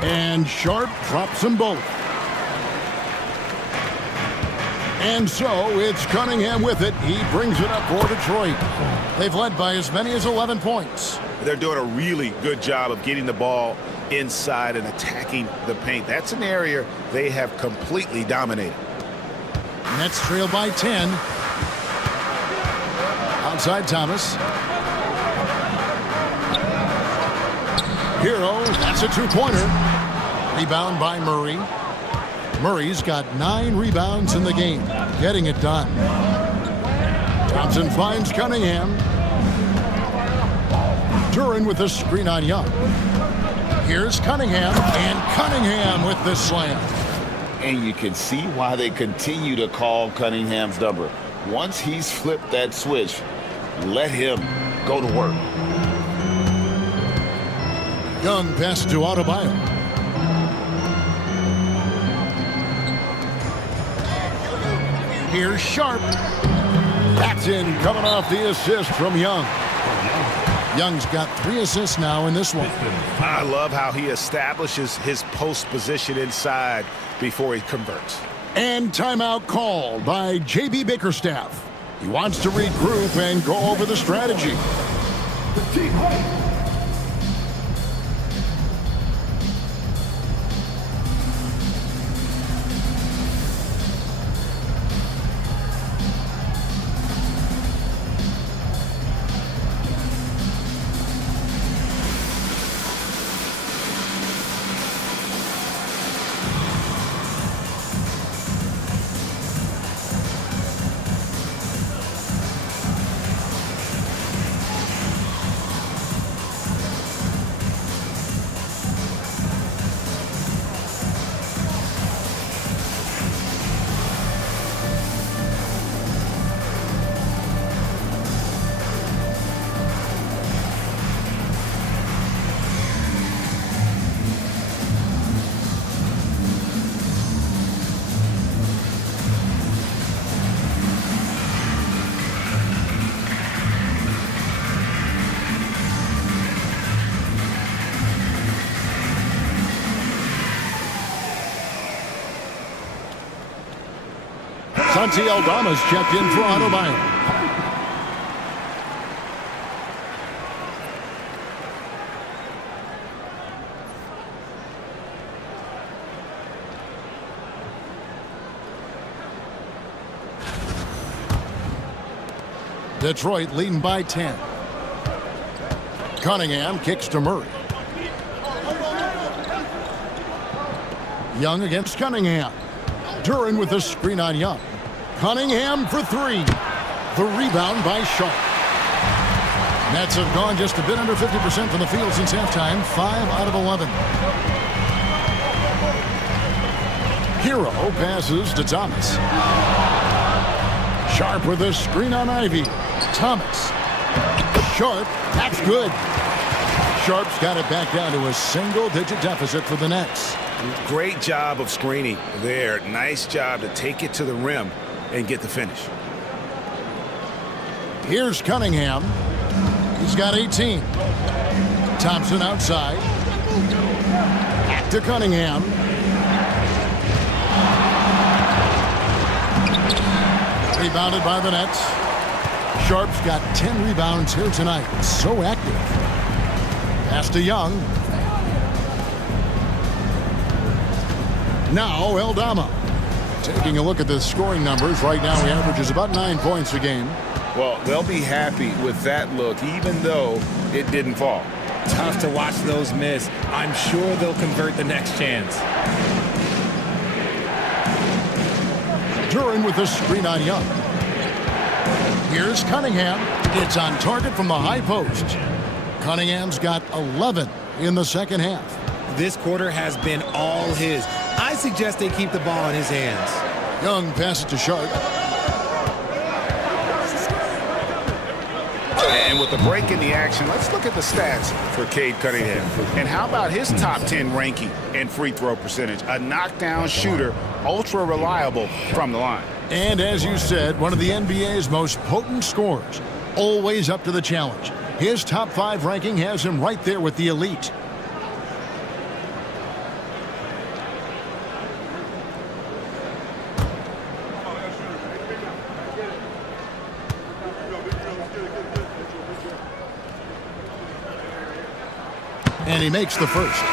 And Sharp drops them both. And so it's Cunningham with it. He brings it up for Detroit. They've led by as many as 11 points. They're doing a really good job of getting the ball inside and attacking the paint. That's an area they have completely dominated. Nets trail by 10. Outside Thomas. Hero, that's a 2-pointer. Rebound by Murray. Murray's got 9 rebounds in the game, getting it done. Thompson finds Cunningham. Duren with the screen on Young. Here's Cunningham, and Cunningham with the slam. And you can see why they continue to call Cunningham's number. Once he's flipped that switch, let him go to work. Young pass to Adebayo. Here's Sharp. That's in, coming off the assist from Young. Young's got 3 assists now in this one. I love how he establishes his post position inside before he converts. And timeout called by J.B. Bickerstaff. He wants to regroup and go over the strategy. Team height. Santi Aldama's checked in for Adebayo. Detroit leading by 10. Cunningham kicks to Murray. Young against Cunningham. Duran with a screen on Young. Cunningham for 3. The rebound by Sharp. Nets have gone just a bit under 50% from the field since halftime. 5 out of 11. Hero passes to Thomas. Sharp with a screen on Ivy. Thomas. Sharp. That's good. Sharp's got it back down to a single-digit deficit for the Nets. Great job of screening there. Nice job to take it to the rim and get the finish. Here's Cunningham. He's got 18. Thompson outside. Back to Cunningham. Rebounded by the Nets. Sharp's got 10 rebounds here tonight. So active. Pass to Young. Now Aldama. Taking a look at the scoring numbers. Right now he averages about 9 points a game. Well, they'll be happy with that look, even though it didn't fall. Tough to watch those miss. I'm sure they'll convert the next chance. Duran with a screen on Young. Here's Cunningham. It's on target from the high post. Cunningham's got 11 in the second half. This quarter has been all his. I suggest they keep the ball in his hands. Young passes to Sharp. And with the break in the action, let's look at the stats for Cade Cunningham. And how about his top 10 ranking and free throw percentage? A knockdown shooter, ultra reliable from the line. And as you said, one of the NBA's most potent scorers. Always up to the challenge. His top 5 ranking has him right there with the elite. And he makes the first.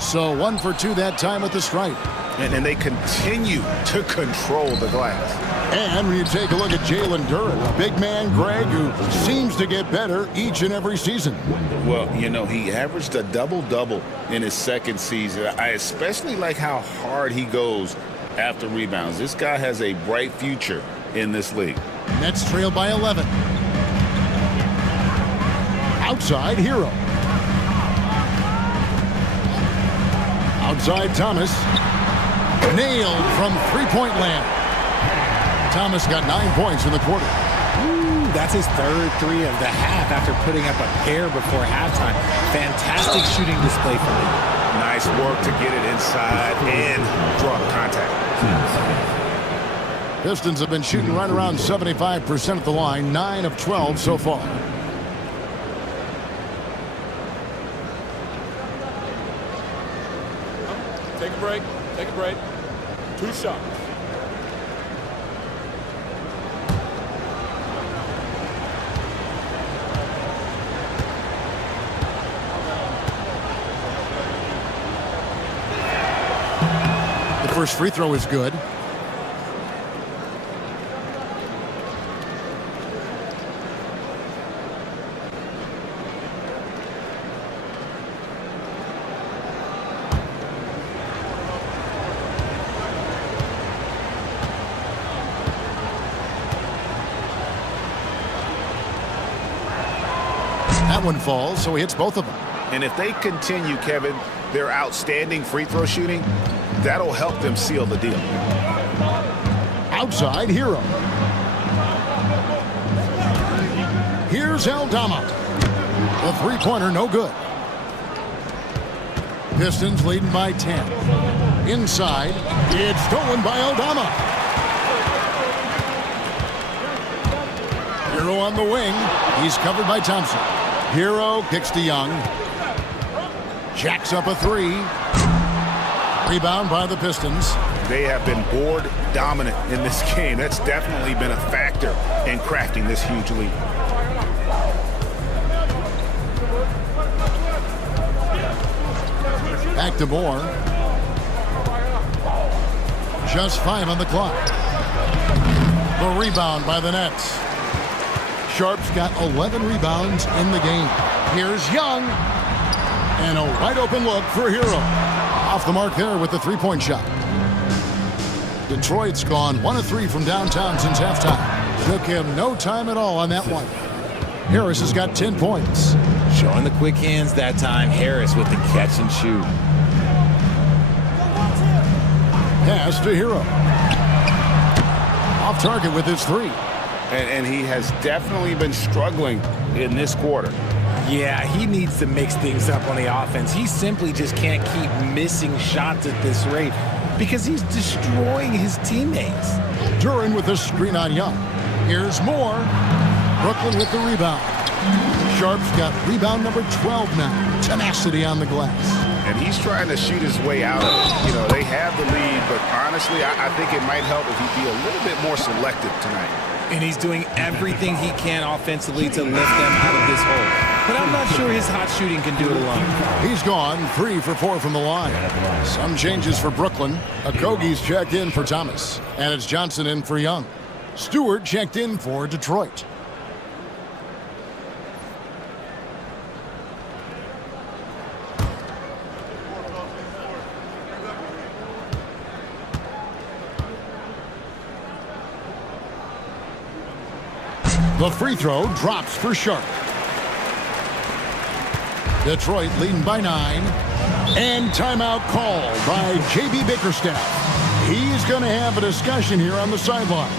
So 1 for 2 that time at the stripe. And they continue to control the glass. And when you take a look at Jalen Duren, a big man, Greg, who seems to get better each and every season. Well, you know, he averaged a double-double in his second season. I especially like how hard he goes after rebounds. This guy has a bright future in this league. Nets trail by 11. Outside, Hero. Outside, Thomas. Nailed from three-point land. Thomas got 9 points in the quarter. Ooh, that's his third three of the half after putting up a pair before halftime. Fantastic shooting display from him. Nice work to get it inside and draw the contact. Pistons have been shooting right around 75% at the line, 9 of 12 so far. Take a break. Take a break. 2 shots. The first free throw is good. That one falls, so he hits both of them. And if they continue, Kevin, their outstanding free throw shooting, that'll help them seal the deal. Outside, Hero. Here's Aldama. The three-pointer, no good. Pistons leading by 10. Inside, it's stolen by Aldama. Hero on the wing. He's covered by Thompson. Hero kicks to Young. Jacks up a three. Rebound by the Pistons. They have been board dominant in this game. That's definitely been a factor in crafting this huge lead. Back to Moore. Just 5 on the clock. The rebound by the Nets. Sharp's got 11 rebounds in the game. Here's Young. And a wide open look for Hero. Off the mark there with the three-point shot. Detroit's gone 1 of 3 from downtown since halftime. Took him no time at all on that one. Harris has got 10 points. Showing the quick hands that time. Harris with the catch and shoot. Pass to Hero. Off target with his three. And he has definitely been struggling in this quarter. Yeah, he needs to mix things up on the offense. He simply just can't keep missing shots at this rate because he's destroying his teammates. Duren with the screen on Young. Here's Moore. Brooklyn with the rebound. Sharp's got rebound number 12 now. Tenacity on the glass. And he's trying to shoot his way out of it. You know, they have the lead, but honestly, I think it might help if he'd be a little bit more selective tonight. And he's doing everything he can offensively to lift them out of this hole. But I'm not sure his hot shooting can do it alone. He's gone 3 for 4 from the line. Some changes for Brooklyn. Okogie's checked in for Thomas. And it's Johnson in for Young. Stewart checked in for Detroit. The free throw drops for Sharp. Detroit leading by 9. And timeout called by J.B. Bickerstaff. He's going to have a discussion here on the sideline.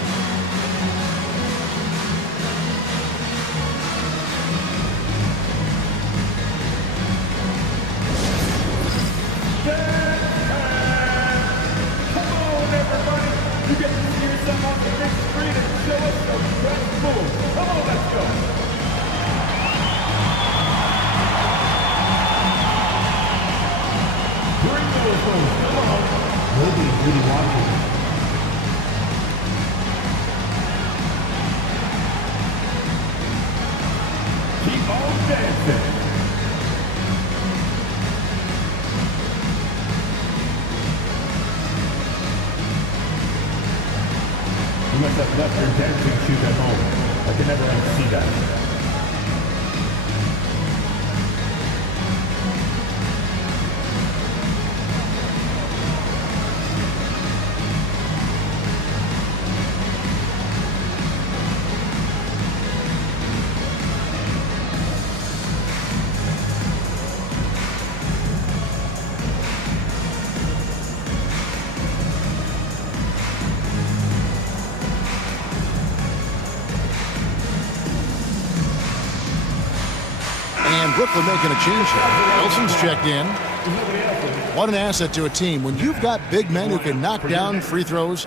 Come on, everybody. You get to see yourself off the big screen and show us your best move. Come on, let's go. Bring the whistles. Come on. We'll be really watching. Keep on dancing. Brooklyn making a change here. Wilson's checked in. What an asset to a team when you've got big men who can knock down free throws.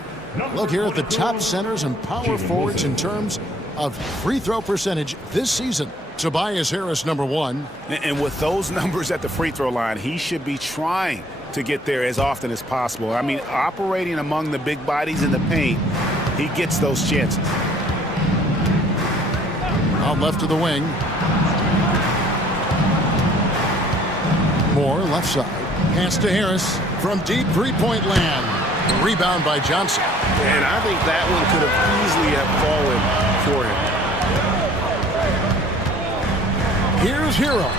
Look here at the top centers and power forwards in terms of free throw percentage this season. Tobias Harris, number 1. And with those numbers at the free throw line, he should be trying to get there as often as possible. I mean, operating among the big bodies in the paint, he gets those chances. Out left of the wing. Moore, left side. Pass to Harris from deep three-point land. Rebound by Johnson. And I think that one could have easily have fallen for him. Here's Hero.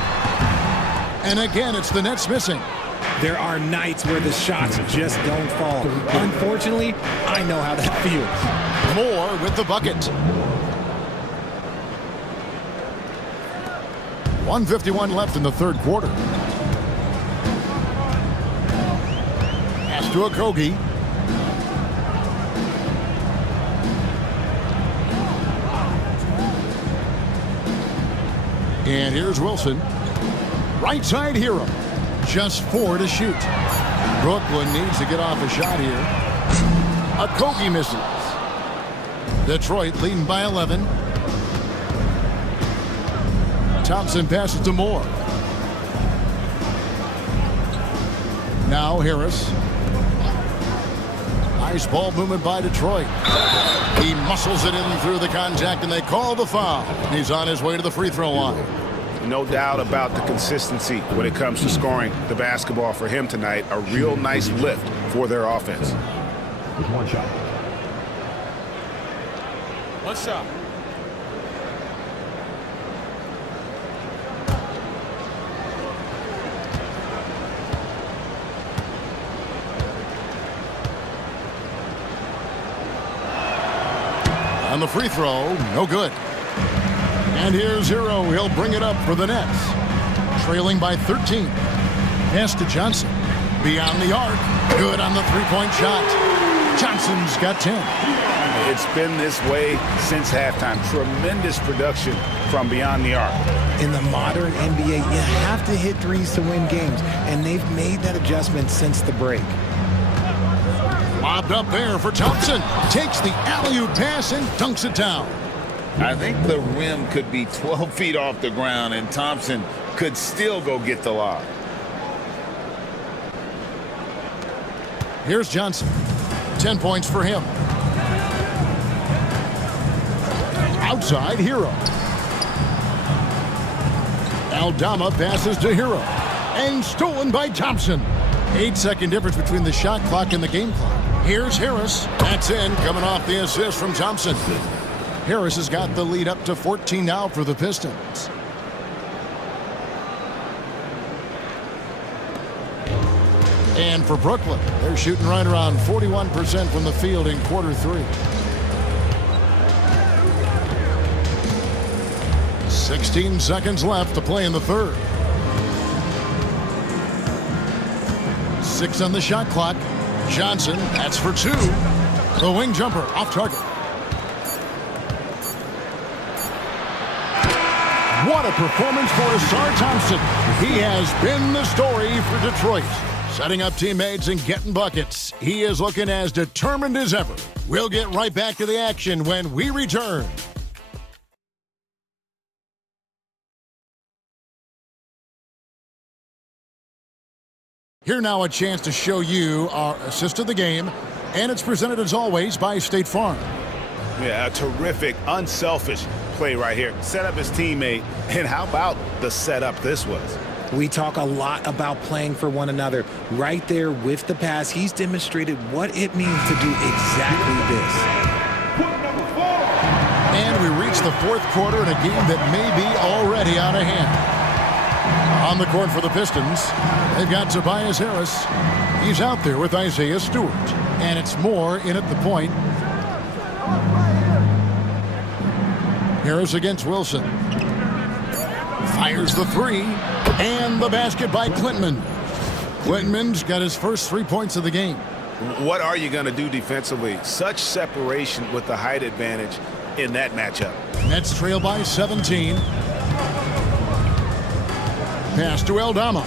And again, it's the Nets missing. There are nights where the shots just don't fall. Unfortunately, I know how that feels. Moore with the bucket. 1:51 left in the third quarter. Pass to Okogie. And here's Wilson. Right side Hero. Just 4 to shoot. Brooklyn needs to get off a shot here. Okogie misses. Detroit leading by 11. Thompson passes to Moore. Now Harris. Nice ball movement by Detroit. He muscles it in through the contact, and they call the foul. He's on his way to the free throw line. No doubt about the consistency when it comes to scoring the basketball for him tonight. A real nice lift for their offense. With one shot. One shot. On the free throw, no good. And here's Hero. He'll bring it up for the Nets. Trailing by 13. Pass to Johnson. Beyond the arc. Good on the three-point shot. Johnson's got 10. It's been this way since halftime. Tremendous production from beyond the arc. In the modern NBA, you have to hit threes to win games, and they've made that adjustment since the break. Lobbed up there for Thompson. Takes the alley-oop pass and dunks it down. I think the rim could be 12 feet off the ground, and Thompson could still go get the lob. Here's Johnson. 10 points for him. Outside, Hero. Aldama passes to Hero. And stolen by Thompson. 8-second difference between the shot clock and the game clock. Here's Harris. That's in, coming off the assist from Thompson. Harris has got the lead up to 14 now for the Pistons. And for Brooklyn, they're shooting right around 41% from the field in quarter 3. 16 seconds left to play in the third. 6 on the shot clock. Johnson, that's for 2. The wing jumper off target. What a performance for Asar Thompson. He has been the story for Detroit. Setting up teammates and getting buckets. He is looking as determined as ever. We'll get right back to the action when we return. Here now a chance to show you our assist of the game, and it's presented as always by State Farm. Yeah, a terrific, unselfish play right here. Set up his teammate, and how about the setup this was? We talk a lot about playing for one another. Right there with the pass, he's demonstrated what it means to do exactly this. And we reach the fourth quarter in a game that may be already out of hand. On the court for the Pistons, they've got Tobias Harris. He's out there with Isaiah Stewart. And it's Moore in at the point. Harris against Wilson. Fires the 3. And the basket by Klintman. Klintman's got his first 3 points of the game. What are you going to do defensively? Such separation with the height advantage in that matchup. Nets trail by 17. Pass to Aldama.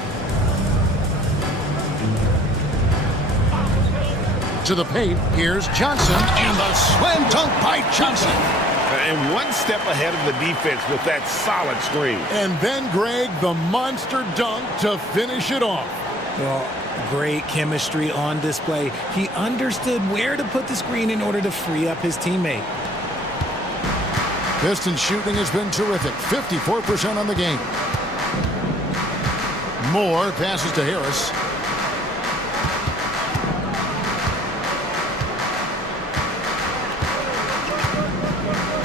To the paint, here's Johnson, and the slam dunk by Johnson. And one step ahead of the defense with that solid screen. And then, Greg, the monster dunk to finish it off. Well, great chemistry on display. He understood where to put the screen in order to free up his teammate. Pistons shooting has been terrific, 54% on the game. Moore passes to Harris.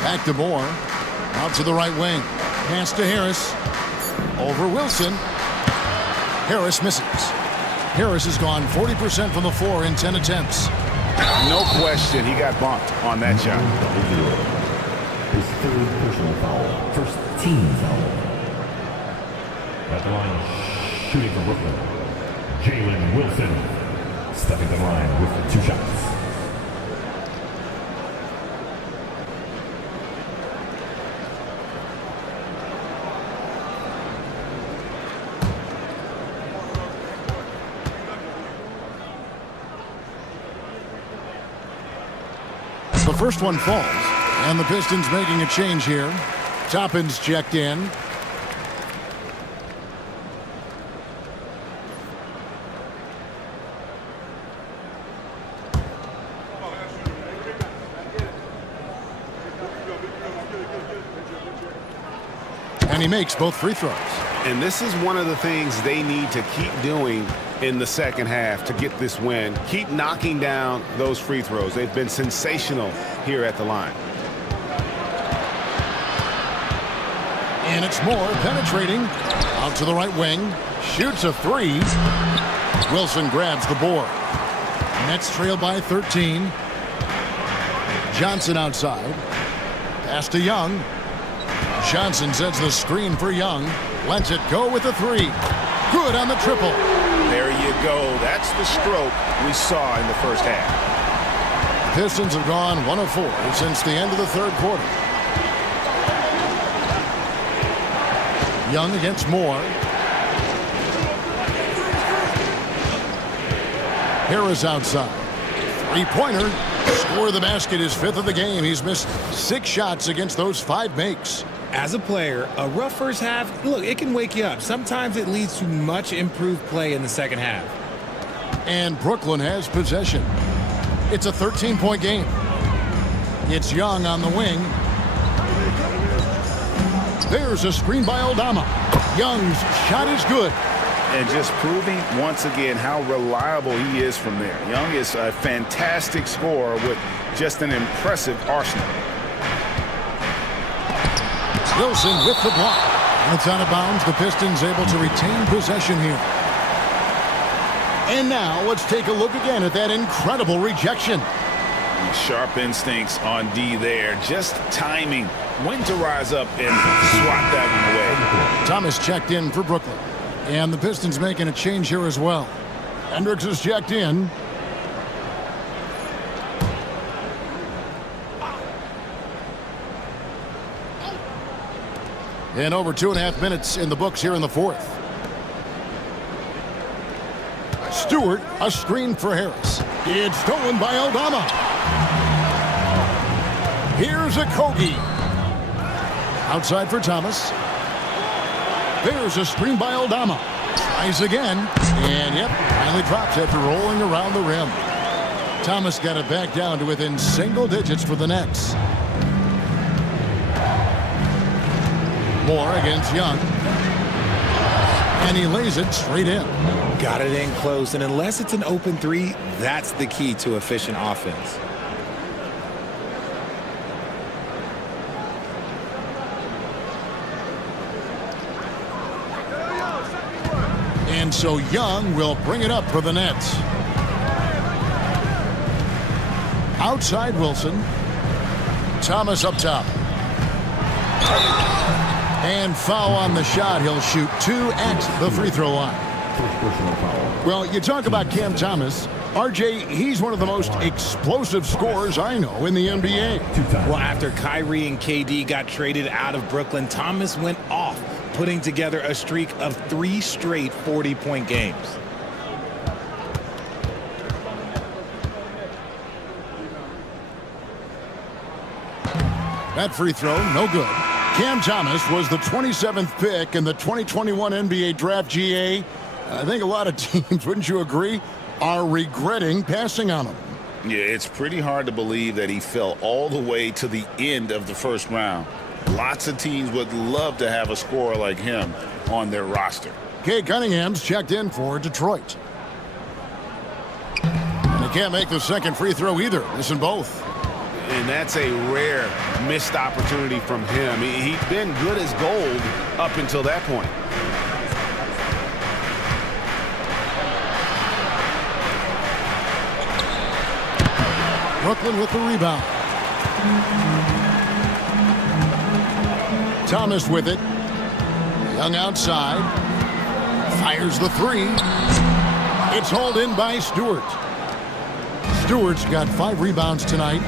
Back to Moore. Out to the right wing. Pass to Harris. Over Wilson. Harris misses. Harris has gone 40% from the floor in 10 attempts. No question, he got bumped on that shot. His third personal foul. First team foul. At the line, shooting for Brooklyn, Jalen Wilson. Stepping the line with 2 shots. The first one falls, and the Pistons making a change here. Toppin's checked in. And he makes both free throws. And this is one of the things they need to keep doing in the second half to get this win. Keep knocking down those free throws. They've been sensational here at the line. And it's Moore penetrating. Out to the right wing. Shoots a 3. Wilson grabs the board. Nets trail by 13. Johnson outside. Pass to Young. Johnson sets the screen for Young. Lets it go with a 3. Good on the triple. There you go. That's the stroke we saw in the first half. Pistons have gone 1 of 4 since the end of the third quarter. Young against Moore. Harris outside. 3-pointer. Score the basket, his 5th of the game. He's missed 6 shots against those 5 makes. As a player, a rough first half, look, it can wake you up. Sometimes it leads to much improved play in the second half. And Brooklyn has possession. It's a 13-point game. It's Young on the wing. There's a screen by Aldama. Young's shot is good. And just proving once again how reliable he is from there. Young is a fantastic scorer with just an impressive arsenal. Wilson with the block. It's out of bounds. The Pistons able to retain possession here. And now let's take a look again at that incredible rejection. Sharp instincts on D there. Just timing when to rise up and swat that one away. Thomas checked in for Brooklyn. And the Pistons making a change here as well. Hendricks is checked in. And over 2.5 minutes in the books here in the fourth. Stewart, a screen for Harris. It's stolen by Aldama. Here's a Kogi. Outside for Thomas. There's a screen by Aldama. Tries again. And yep, finally drops after rolling around the rim. Thomas got it back down to within single digits for the Nets. Moore against Young. And he lays it straight in. Got it in close, and unless it's an open 3, that's the key to efficient offense. And so Young will bring it up for the Nets. Outside Wilson. Thomas up top. And foul on the shot. He'll shoot 2 at the free throw line. Well, you talk about Cam Thomas. RJ, he's one of the most explosive scorers I know in the NBA. Well, after Kyrie and KD got traded out of Brooklyn, Thomas went off, putting together a streak of 3 straight 40-point games. That free throw, no good. Cam Thomas was the 27th pick in the 2021 NBA Draft GA. I think a lot of teams, wouldn't you agree, are regretting passing on him. Yeah, it's pretty hard to believe that he fell all the way to the end of the first round. Lots of teams would love to have a scorer like him on their roster. Kay Cunningham's checked in for Detroit. And he can't make the second free throw either. Missing both. And that's a rare missed opportunity from him. He'd been good as gold up until that point. Brooklyn with the rebound. Thomas with it. Young outside. Fires the three. It's hauled in by Stewart. Stewart's got 5 rebounds tonight.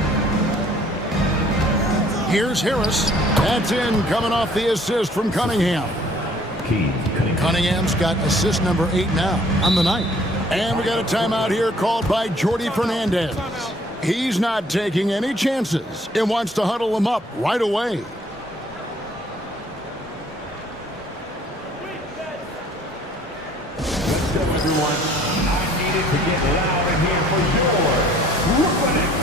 Here's Harris. That's in, coming off the assist from Cunningham. Cunningham's got assist number 8 now on the night. And we got a timeout here called by Jordi Fernandez. He's not taking any chances and wants to huddle him up right away. Let's go, everyone. I needed to get loud in here for your Brooklyn Nets.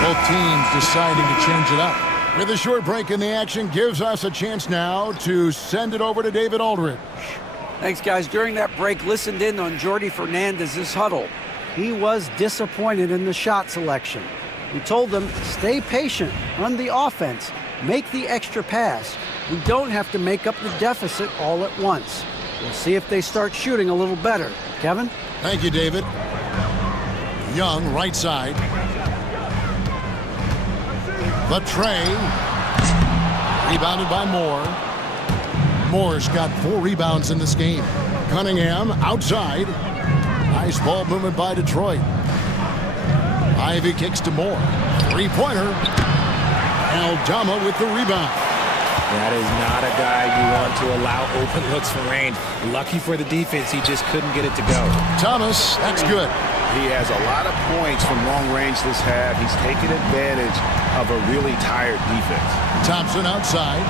Both teams deciding to change it up. With a short break in the action, gives us a chance now to send it over to David Aldridge. Thanks, guys. During that break, listened in on Jordi Fernandez's huddle. He was disappointed in the shot selection. We told them, stay patient, run the offense, make the extra pass. We don't have to make up the deficit all at once. We'll see if they start shooting a little better. Kevin? Thank you, David. Young, right side. The tray. Rebounded by Moore. Moore's got 4 rebounds in this game. Cunningham outside. Nice ball movement by Detroit. Ivy kicks to Moore. 3-pointer. Aldama with the rebound. That is not a guy you want to allow open looks for range. Lucky for the defense, he just couldn't get it to go. Thomas, that's good. He has a lot of points from long range this half. He's taken advantage of a really tired defense. Thompson outside.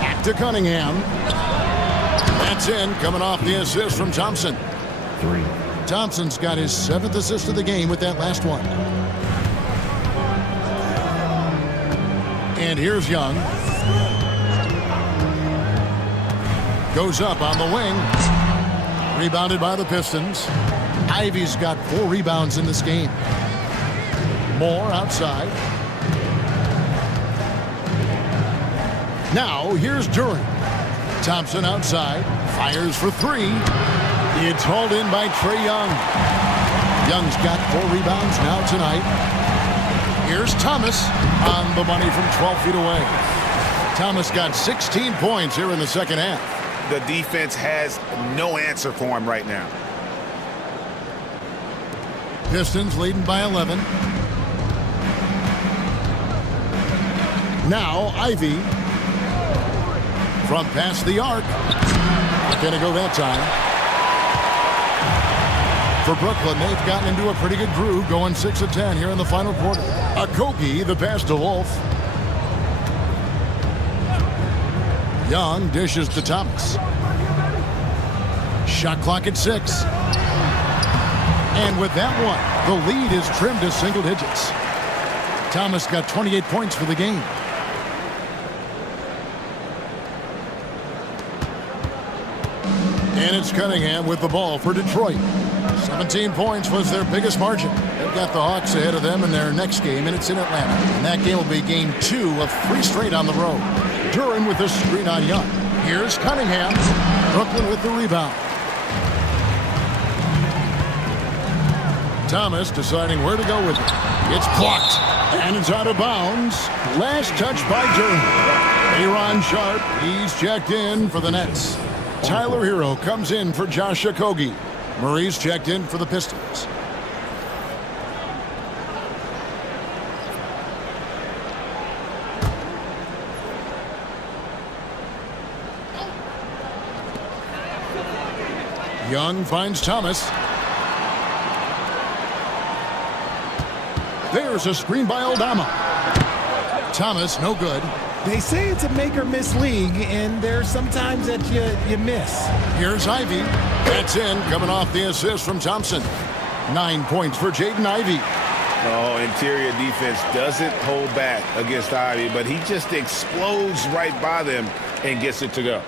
Back to Cunningham. That's in, coming off the assist from Thompson. 3. Thompson's got his 7th assist of the game with that last one. And here's Young. Goes up on the wing. Rebounded by the Pistons. Ivy's got 4 rebounds in this game. Moore outside. Now here's Duran. Thompson outside. Fires for 3. It's hauled in by Trae Young. Young's got 4 rebounds now tonight. Here's Thomas on the money from 12 feet away. Thomas got 16 points here in the second half. The defense has no answer for him right now. Pistons leading by 11. Now Ivy from past the arc. Not going to go that time. For Brooklyn, they've gotten into a pretty good groove, going 6 of 10 here in the final quarter. Okogie, the pass to Wolf. Young dishes to Thomas. Shot clock at 6. And with that one, the lead is trimmed to single digits. Thomas got 28 points for the game. And it's Cunningham with the ball for Detroit. 17 points was their biggest margin. They've got the Hawks ahead of them in their next game, and it's in Atlanta. And that game will be game 2 of 3 straight on the road. Duran with the screen on Young. Here's Cunningham. Brooklyn with the rebound. Thomas deciding where to go with it. It's blocked, and it's out of bounds. Last touch by Duran. Aaron Sharp, he's checked in for the Nets. Tyler Hero comes in for Josh Okogie. Murray's checked in for the Pistons. Young finds Thomas. There's a screen by Aldama. Thomas, no good. They say it's a make or miss league, and there's sometimes that you miss. Here's Ivy. That's in, coming off the assist from Thompson. 9 points for Jaden Ivey. Oh, interior defense doesn't hold back against Ivy, but he just explodes right by them and gets it to go.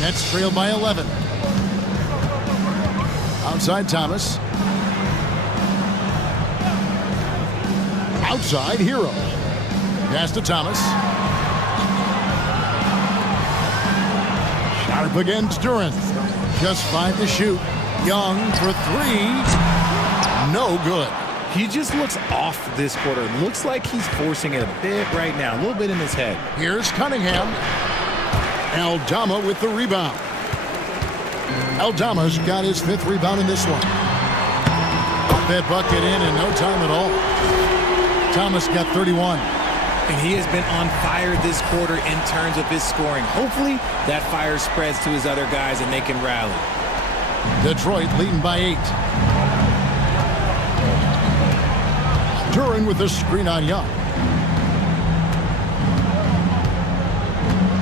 Nets trail by 11. Outside Thomas. Outside Hero. Pass to Thomas. Sharp against Duran. Just 5 to shoot. Young for 3. No good. He just looks off this quarter. Looks like he's forcing it a bit right now. A little bit in his head. Here's Cunningham. Aldama with the rebound. Aldama's got his 5th rebound in this one. That bucket in no time at all. Thomas got 31. And he has been on fire this quarter in terms of his scoring. Hopefully that fire spreads to his other guys and they can rally. Detroit leading by 8. Duran with the screen on Young.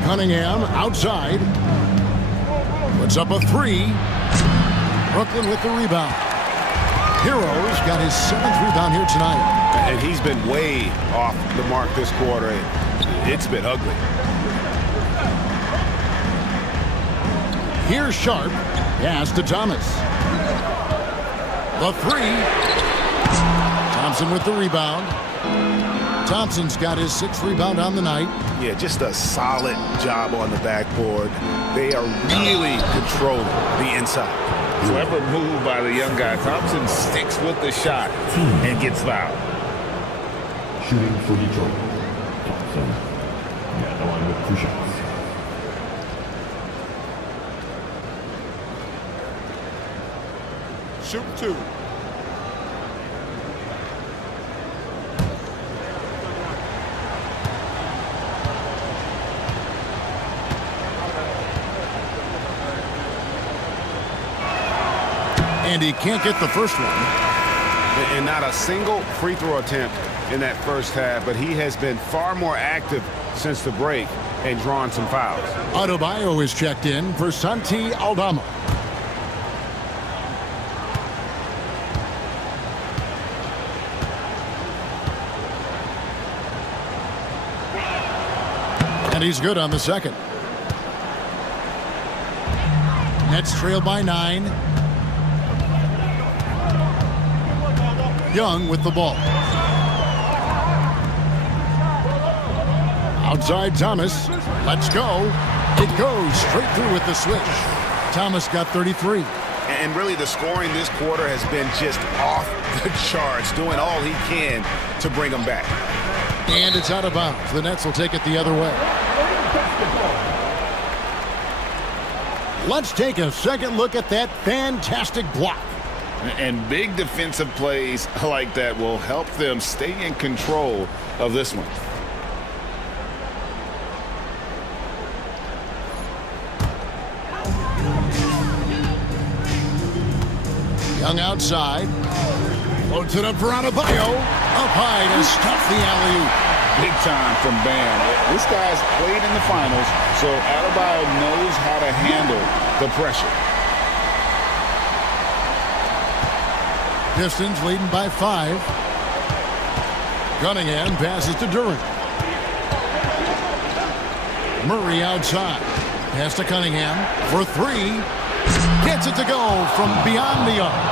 Cunningham outside. Puts up a 3. Brooklyn with the rebound. Hero's got his 7th rebound here tonight. And he's been way off the mark this quarter. It's been ugly. Here's Sharp. Pass to Thomas. The 3. Thompson with the rebound. Thompson's got his 6th rebound on the night. Yeah, just a solid job on the backboard. They are really controlling the inside. Clever move by the young guy. Thompson sticks with the shot and gets fouled. Shooting for Detroit. Thompson. Yeah, the line with 2 shots. Shoot 2. And he can't get the first one. And not a single free throw attempt in that first half, but he has been far more active since the break and drawn some fouls. Adebayo is checked in for Santi Aldama. And he's good on the second. Nets trail by 9. Young with the ball. Outside Thomas. Let's go. It goes straight through with the switch. Thomas got 33. And really the scoring this quarter has been just off the charts, doing all he can to bring them back. And it's out of bounds. The Nets will take it the other way. Let's take a second look at that fantastic block. And big defensive plays like that will help them stay in control of this one. Young outside. Loads it up for Adebayo. Up high to stuff the alley-oop. Big time from Bam. This guy's played in the finals, so Adebayo knows how to handle the pressure. Pistons leading by 5. Cunningham passes to Durant. Murray outside. Pass to Cunningham for 3. Gets it to go from beyond the arc.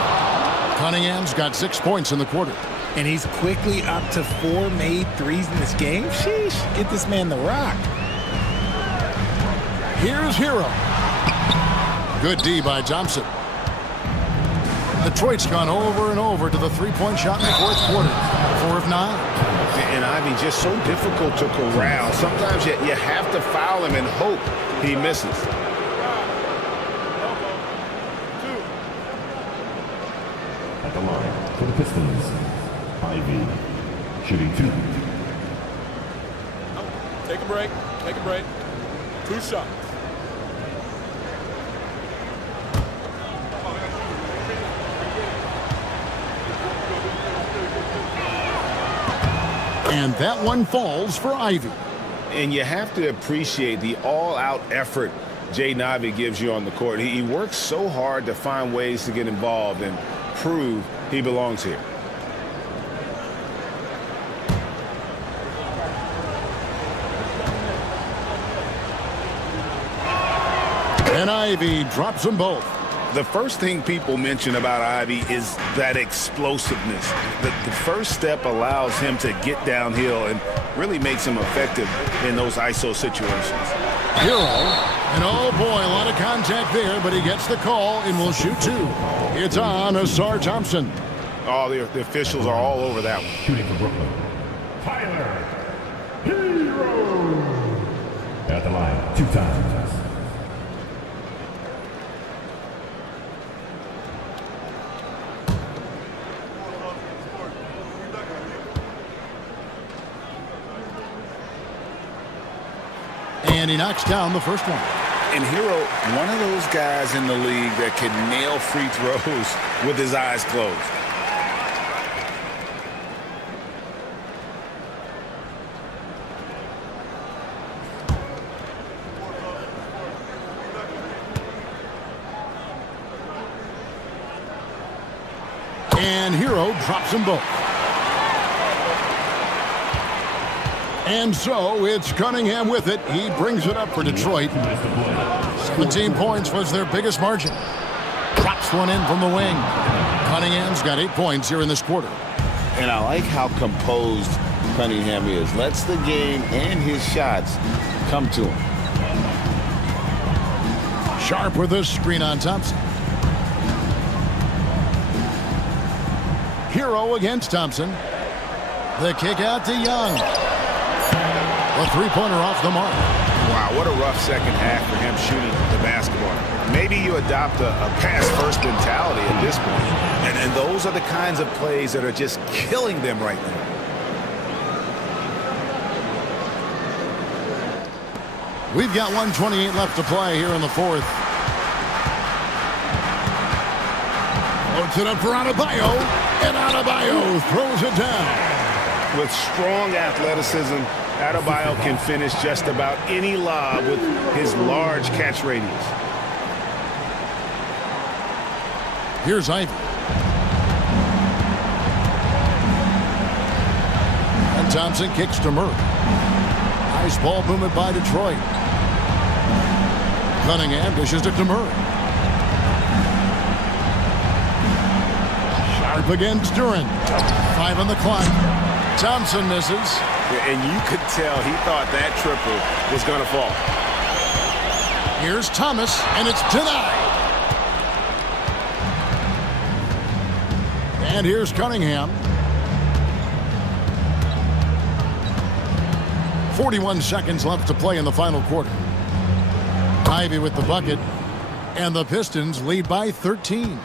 Cunningham's got 6 points in the quarter. And he's quickly up to 4 made threes in this game. Sheesh, get this man the rock. Here's Hero. Good D by Thompson. Detroit's gone over and over to the three-point shot in the fourth quarter. 4 of 9. And Ivy just so difficult to corral. Sometimes you have to foul him and hope he misses. At the line for the Pistons, Ivy, shooting 2. Take a break. Take a break. 2 shots. And that one falls for Ivy. And you have to appreciate the all-out effort Jaden Ivey gives you on the court. He works so hard to find ways to get involved and prove he belongs here. And Ivy drops them both. The first thing people mention about Ivy is that explosiveness. The first step allows him to get downhill and really makes him effective in those ISO situations. Hero, and oh boy, a lot of contact there, but he gets the call and will shoot 2. It's on Asar Thompson. Oh, the officials are all over that one. Shooting for Brooklyn, Tyler Hero. At the line 2 times. And he knocks down the first one. And Hero, one of those guys in the league that can nail free throws with his eyes closed. And Hero drops them both. And so it's Cunningham with it. He brings it up for Detroit. 17 points was their biggest margin. Drops one in from the wing. Cunningham's got 8 points here in this quarter. And I like how composed Cunningham is. Lets the game and his shots come to him. Sharp with a screen on Thompson. Hero against Thompson. The kick out to Young. A three-pointer off the mark. Wow, what a rough second half for him shooting the basketball. Maybe you adopt a pass-first mentality at this point. And those are the kinds of plays that are just killing them right now. We've got 1:28 left to play here in the fourth. Loads it up for Adebayo. And Adebayo throws it down. With strong athleticism, Adebayo can finish just about any lob with his large catch radius. Here's Ivy. And Thompson kicks to Murray. Nice ball movement by Detroit. Cunningham dishes it to Murray. Sharp against Durant. 5 on the clock. Thompson misses. And you could tell he thought that triple was going to fall. Here's Thomas, and it's denied. And here's Cunningham. 41 seconds left to play in the final quarter. Ivy with the bucket, and the Pistons lead by 13.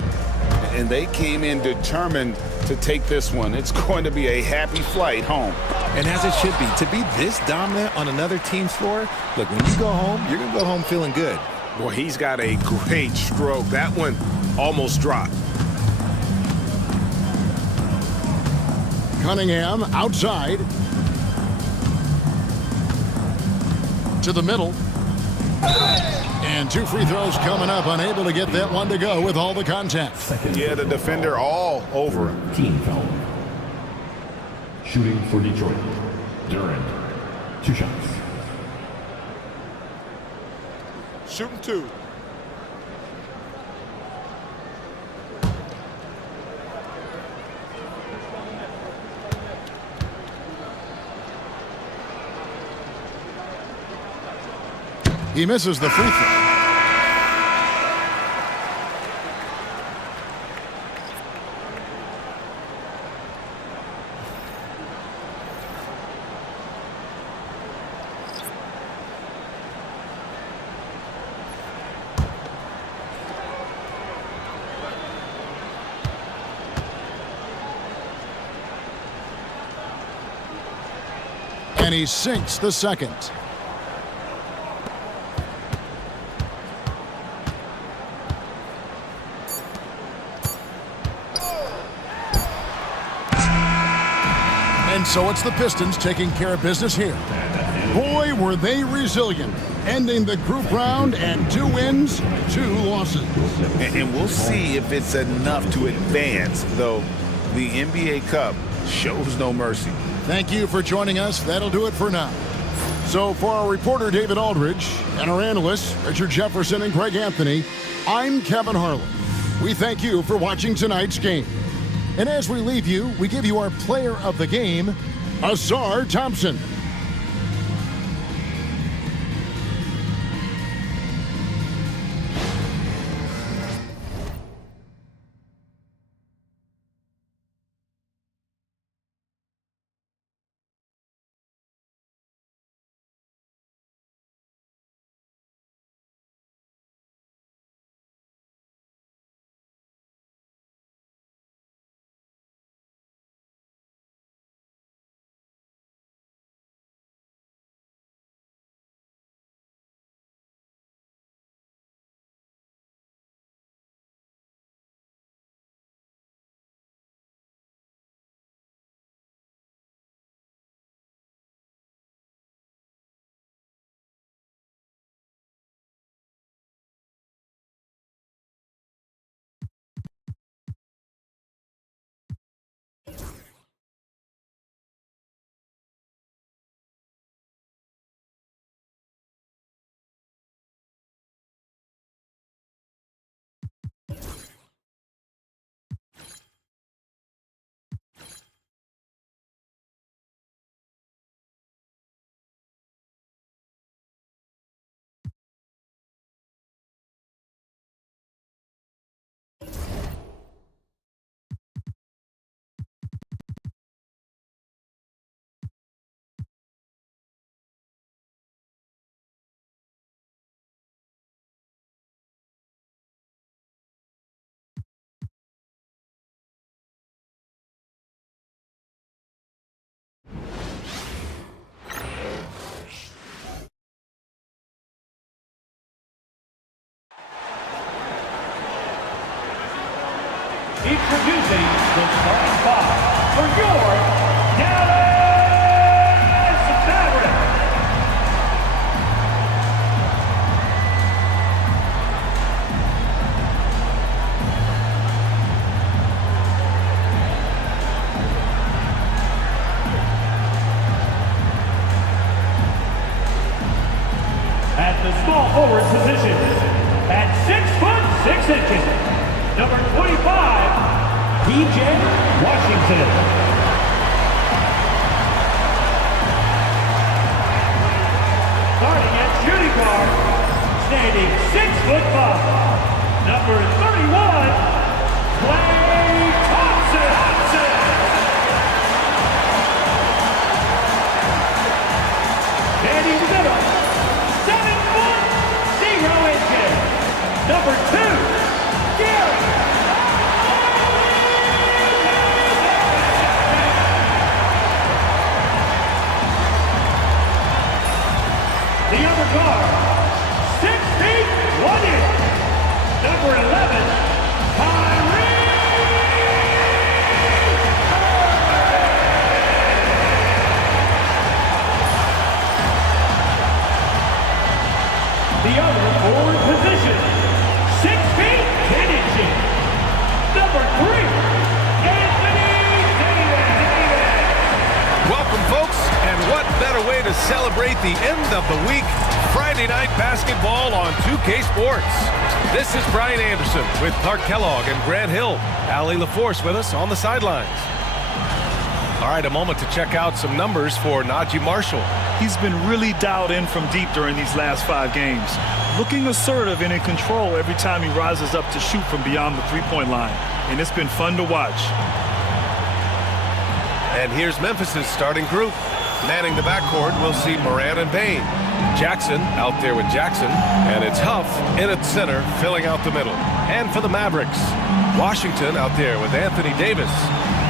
And they came in determined to take this one. It's going to be a happy flight home. And as it should be, to be this dominant on another team's floor, look, when you go home, you're going to go home feeling good. Boy, he's got a great stroke. That one almost dropped. Cunningham outside. To the middle. And 2 free throws coming up. Unable to get that one to go with all the contact. Yeah, the defender all over him. Team foul. Shooting for Detroit. Durant. 2 shots. Shooting 2. He misses the free throw. And he sinks the second. And so it's the Pistons taking care of business here. Boy, were they resilient, ending the group round and 2 wins, 2 losses. And we'll see if it's enough to advance, though the NBA Cup shows no mercy. Thank you for joining us. That'll do it for now. So for our reporter, David Aldridge, and our analysts, Richard Jefferson and Greg Anthony, I'm Kevin Harlan. We thank you for watching tonight's game. And as we leave you, we give you our player of the game, Azar Thompson. Introducing the starting 5 for your Dallas Mavericks. At the small forward position, at 6'6", number 25, PHX Washington. Starting at shooting guard, standing 6'5", number 31, Klay Thompson. Standing middle, 7'0" inches, number 2, Gary. The other guard, 6 feet 1 inch, number 11, Kyrie What a way to celebrate the end of the week. Friday night basketball on 2K Sports. This is Brian Anderson with Clark Kellogg and Grant Hill. Allie LaForce with us on the sidelines. All right, a moment to check out some numbers for Najee Marshall. He's been really dialed in from deep during these last 5 games. Looking assertive and in control every time he rises up to shoot from beyond the three-point line. And it's been fun to watch. And here's Memphis's starting group. Manning the backcourt, we'll see Morant and Bane. Jackson out there with Jackson. And it's Huff in at center, filling out the middle. And for the Mavericks, Washington out there with Anthony Davis.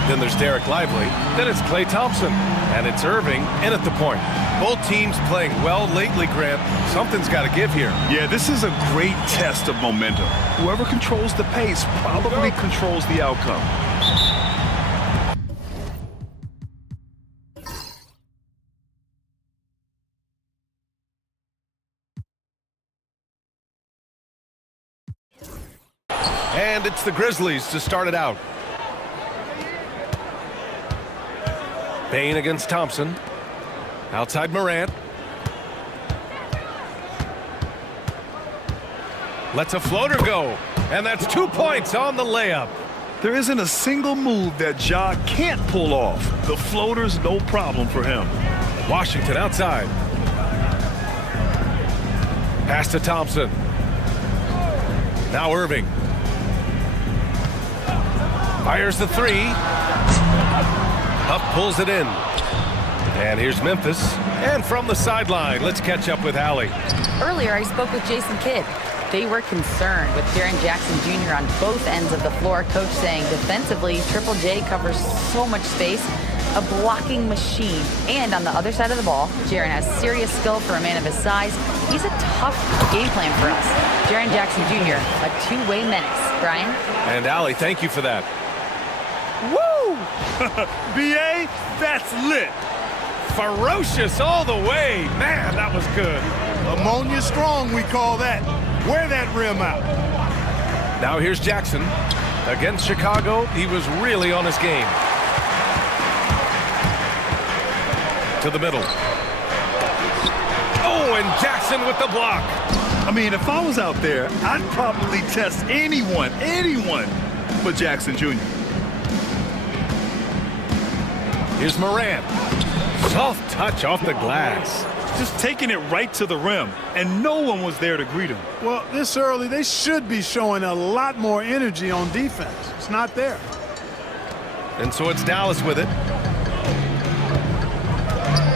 Then there's Derek Lively. Then it's Klay Thompson. And it's Irving in at the point. Both teams playing well lately, Grant. Something's got to give here. Yeah, this is a great test of momentum. Whoever controls the pace probably controls the outcome. And it's the Grizzlies to start it out. Bane against Thompson. Outside Morant. Lets a floater go. And that's 2 points on the layup. There isn't a single move that Ja can't pull off. The floater's no problem for him. Washington outside. Pass to Thompson. Now Irving. Fires the three. Up pulls it in. And here's Memphis. And from the sideline, let's catch up with Allie. Earlier, I spoke with Jason Kidd. They were concerned with Jaren Jackson Jr. on both ends of the floor. Coach saying defensively, Triple J covers so much space, a blocking machine. And on the other side of the ball, Jaren has serious skill for a man of his size. He's a tough game plan for us. Jaren Jackson Jr., a two-way menace. Brian? And Allie, thank you for that. Woo! BA, that's lit. Ferocious all the way. Man, that was good. Ammonia strong, we call that. Wear that rim out. Now here's Jackson. Against Chicago, he was really on his game. To the middle. Oh, and Jackson with the block. I mean, if I was out there, I'd probably test anyone but Jackson Jr. Here's Morant. Soft touch off the glass. Just taking it right to the rim, and no one was there to greet him. Well, this early, they should be showing a lot more energy on defense. It's not there. And so it's Dallas with it.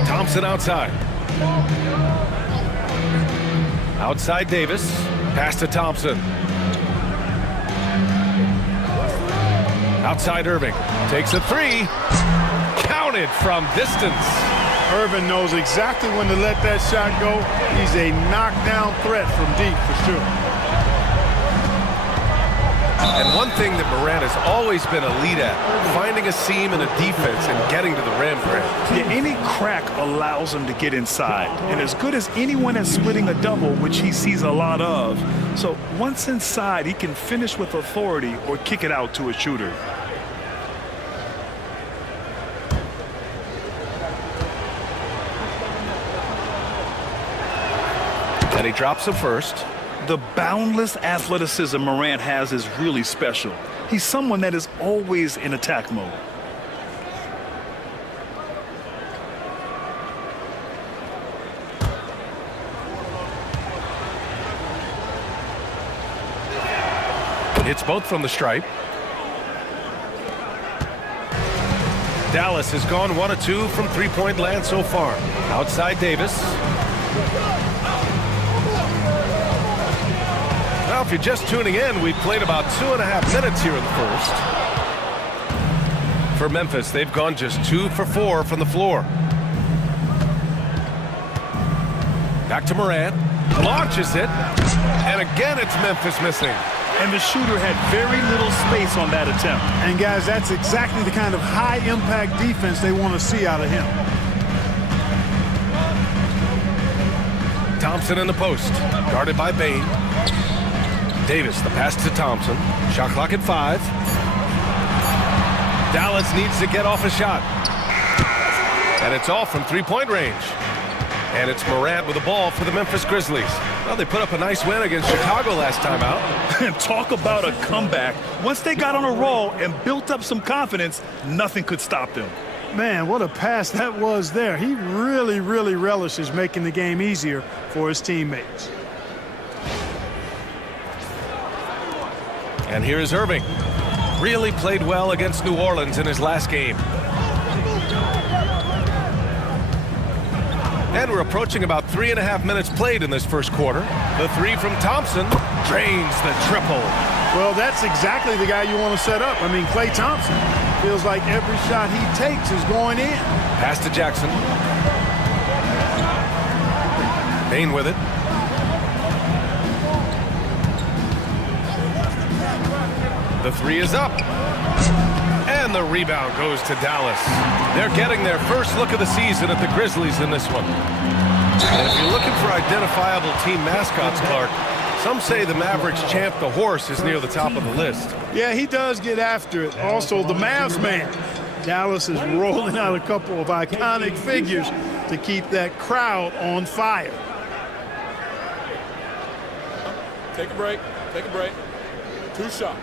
Thompson outside. Outside Davis. Pass to Thompson. Outside Irving. Takes a three. Counted from distance. Irving knows exactly when to let that shot go. He's a knockdown threat from deep for sure. And one thing that Morant has always been elite at, finding a seam in a defense and getting to the rim, Grant. Yeah, any crack allows him to get inside. And as good as anyone at splitting a double, which he sees a lot of. So once inside, he can finish with authority or kick it out to a shooter. And he drops the first. The boundless athleticism Morant has is really special. He's someone that is always in attack mode. It's both from the stripe. Dallas has gone 1 of 2 from three-point land so far. Outside Davis. Now, if you're just tuning in, we've played about 2.5 minutes here in the first. For Memphis, they've gone just 2 for 4 from the floor. Back to Morant. Launches it. And again, it's Memphis missing. And the shooter had very little space on that attempt. And, guys, that's exactly the kind of high-impact defense they want to see out of him. Thompson in the post. Guarded by Bane. Davis, the pass to Thompson. Shot clock at 5. Dallas needs to get off a shot. And it's all from three-point range. And it's Morant with the ball for the Memphis Grizzlies. Well, they put up a nice win against Chicago last time out. And talk about a comeback. Once they got on a roll and built up some confidence, nothing could stop them. Man, what a pass that was there. He really, really relishes making the game easier for his teammates. And here is Irving. Really played well against New Orleans in his last game. And we're approaching about 3.5 minutes played in this first quarter. The three from Thompson drains the triple. Well, that's exactly the guy you want to set up. I mean, Klay Thompson feels like every shot he takes is going in. Pass to Jackson. Bane with it. The three is up. And the rebound goes to Dallas. They're getting their first look of the season at the Grizzlies in this one. And if you're looking for identifiable team mascots, Clark, some say the Mavericks champ, the horse, is near the top of the list. Yeah, he does get after it. Also, the Mavs man. Dallas is rolling out a couple of iconic figures to keep that crowd on fire. Take a break. Take a break. 2 shots.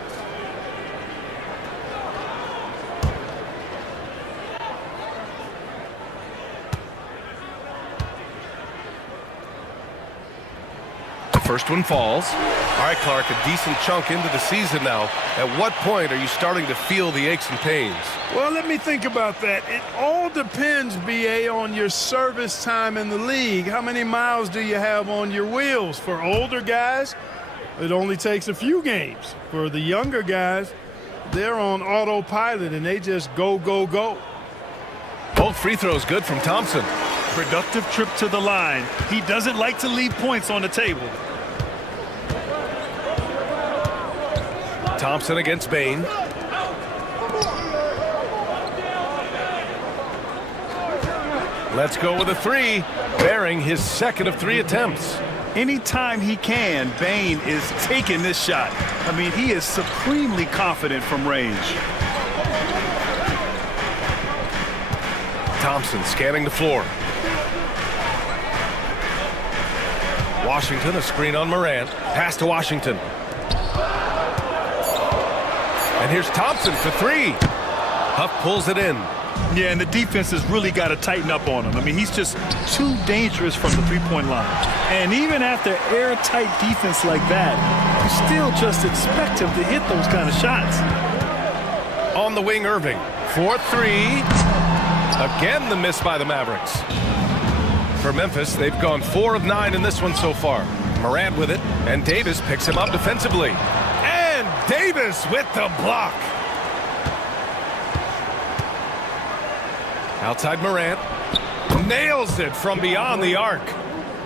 First one falls. All right, Clark, a decent chunk into the season now. At what point are you starting to feel the aches and pains? Well, let me think about that. It all depends, B.A., on your service time in the league. How many miles do you have on your wheels? For older guys, it only takes a few games. For the younger guys, they're on autopilot, and they just go, go, go. Both free throws good from Thompson. Productive trip to the line. He doesn't like to leave points on the table. Thompson against Bane. Let's go with a three, bearing his second of 3 attempts. Anytime he can, Bane is taking this shot. I mean, he is supremely confident from range. Thompson scanning the floor. Washington, a screen on Morant. Pass to Washington. And here's Thompson for 3. Huff pulls it in. Yeah, and the defense has really got to tighten up on him. I mean, he's just too dangerous from the three-point line. And even after airtight defense like that, you still just expect him to hit those kind of shots. On the wing, Irving. 4-3. Again, the miss by the Mavericks. For Memphis, they've gone 4 of 9 in this one so far. Morant with it, and Davis picks him up defensively. And Davis with the block. Outside Morant. Nails it from beyond the arc.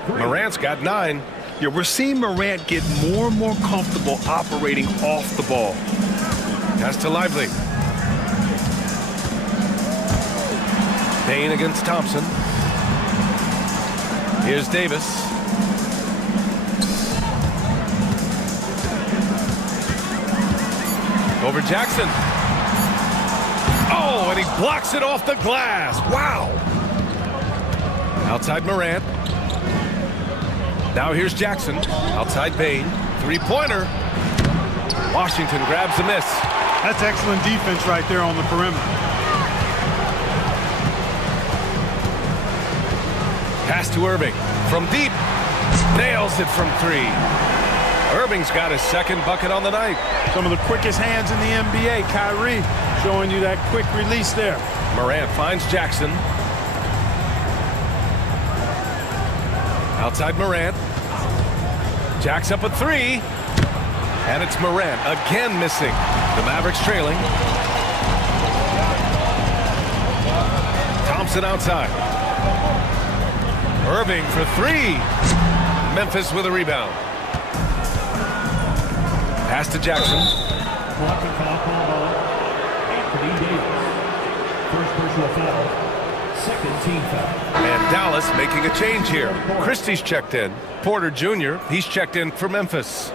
Morant's got 9. Yeah, we're seeing Morant get more and more comfortable operating off the ball. Pass to Lively. Bane against Thompson. Here's Davis. Over Jackson. Oh, and he blocks it off the glass. Wow. Outside Morant. Now here's Jackson. Outside Bane. Three-pointer. Washington grabs the miss. That's excellent defense right there on the perimeter. Pass to Irving. From deep. Nails it from 3. Irving's got his second bucket on the night. Some of the quickest hands in the NBA. Kyrie showing you that quick release there. Morant finds Jackson. Outside Morant. Jacks up a 3. And it's Morant again missing. The Mavericks trailing. Thompson outside. Irving for 3. Memphis with a rebound. Pass to Jackson. Blocking foul called on Anthony Davis. First personal foul. Second team foul. And Dallas making a change here. Christie's checked in. Porter Jr., he's checked in for Memphis.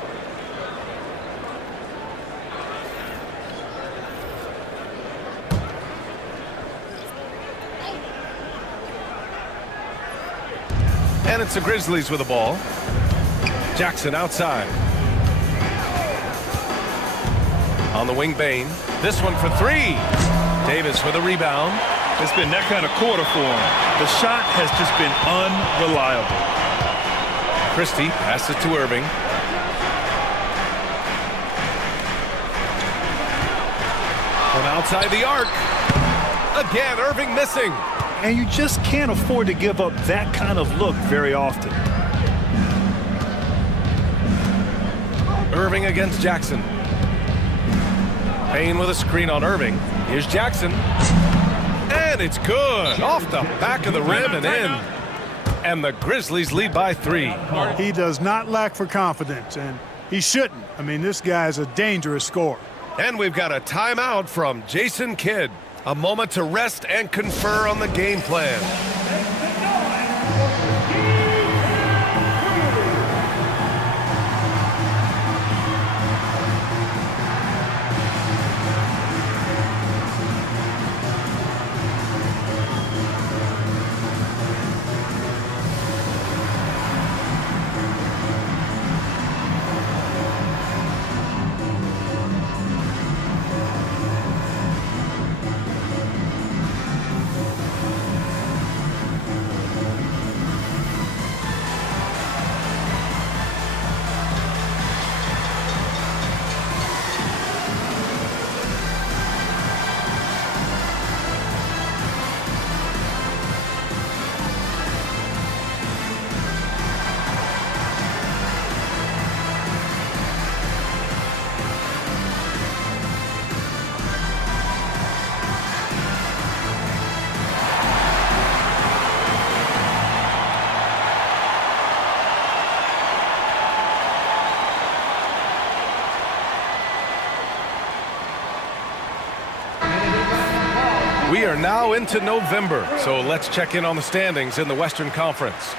And it's the Grizzlies with the ball. Jackson outside. On the wing, Bain. This one for three. Davis with a rebound. It's been that kind of quarter for him. The shot has just been unreliable. Christie passes to Irving. From outside the arc. Again, Irving missing. And you just can't afford to give up that kind of look very often. Irving against Jackson. Payne with a screen on Irving. Here's Jackson. And it's good. Off the back of the rim and in. And the Grizzlies lead by 3. He does not lack for confidence, and he shouldn't. I mean, this guy's a dangerous scorer. And we've got a timeout from Jason Kidd. A moment to rest and confer on the game plan. We are now into November, so let's check in on the standings in the Western Conference.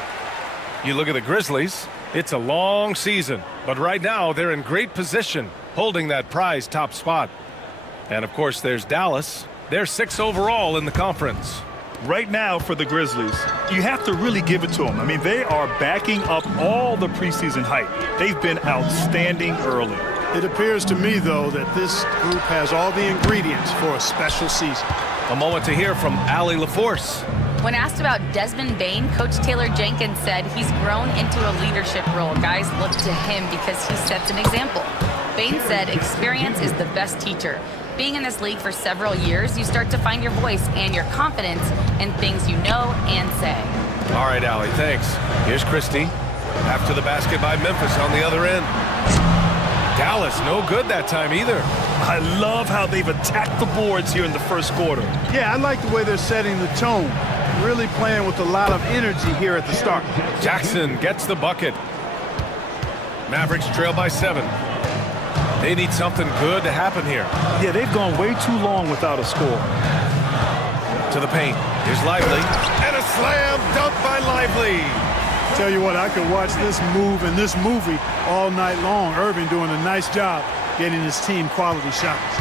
You look at the Grizzlies, it's a long season, but right now they're in great position, holding that prized top spot. And of course, there's Dallas. They're 6th overall in the conference. Right now for the Grizzlies, you have to really give it to them. I mean, they are backing up all the preseason hype. They've been outstanding early. It appears to me, though, that this group has all the ingredients for a special season. A moment to hear from Allie LaForce. When asked about Desmond Bain, Coach Taylor Jenkins said he's grown into a leadership role. Guys look to him because he sets an example. Bain said experience is the best teacher. Being in this league for several years, you start to find your voice and your confidence in things you know and say. All right, Allie, thanks. Here's Christie. After the basket by Memphis on the other end. Dallas, no good that time either. I love how they've attacked the boards here in the first quarter. Yeah, I like the way they're setting the tone. Really playing with a lot of energy here at the start. Jackson gets the bucket. Mavericks trail by 7. They need something good to happen here. Yeah, they've gone way too long without a score. To the paint. Here's Lively. And a slam dunk by Lively. Tell you what, I could watch this move and this movie all night long. Irving doing a nice job getting his team quality shots.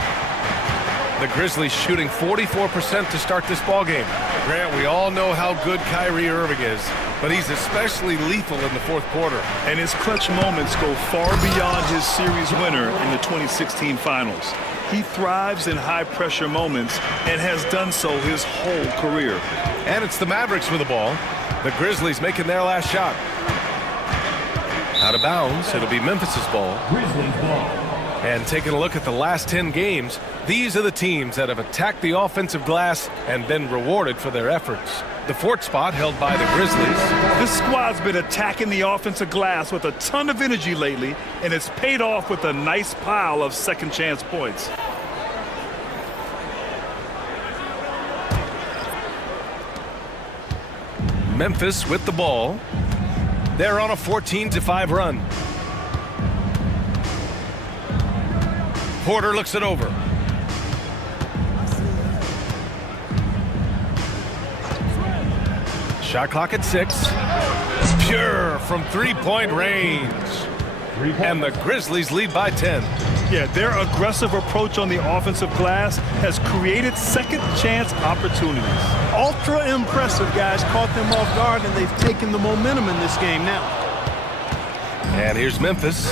The Grizzlies shooting 44% to start this ball game. Grant, we all know how good Kyrie Irving is, but he's especially lethal in the fourth quarter. And his clutch moments go far beyond his series winner in the 2016 finals. He thrives in high-pressure moments and has done so his whole career. And it's the Mavericks with the ball. The Grizzlies making their last shot. Out of bounds, it'll be Memphis's ball. Grizzlies ball. And taking a look at the last 10 games, these are the teams that have attacked the offensive glass and been rewarded for their efforts. The 4th spot held by the Grizzlies. This squad's been attacking the offensive glass with a ton of energy lately, and it's paid off with a nice pile of second chance points. Memphis with the ball. They're on a 14-5 run. Porter looks it over. Shot clock at 6. Pure from three-point range. And the Grizzlies lead by 10. Yeah, their aggressive approach on the offensive glass has created second chance opportunities. Ultra impressive, guys. Caught them off guard, and they've taken the momentum in this game now. And here's Memphis.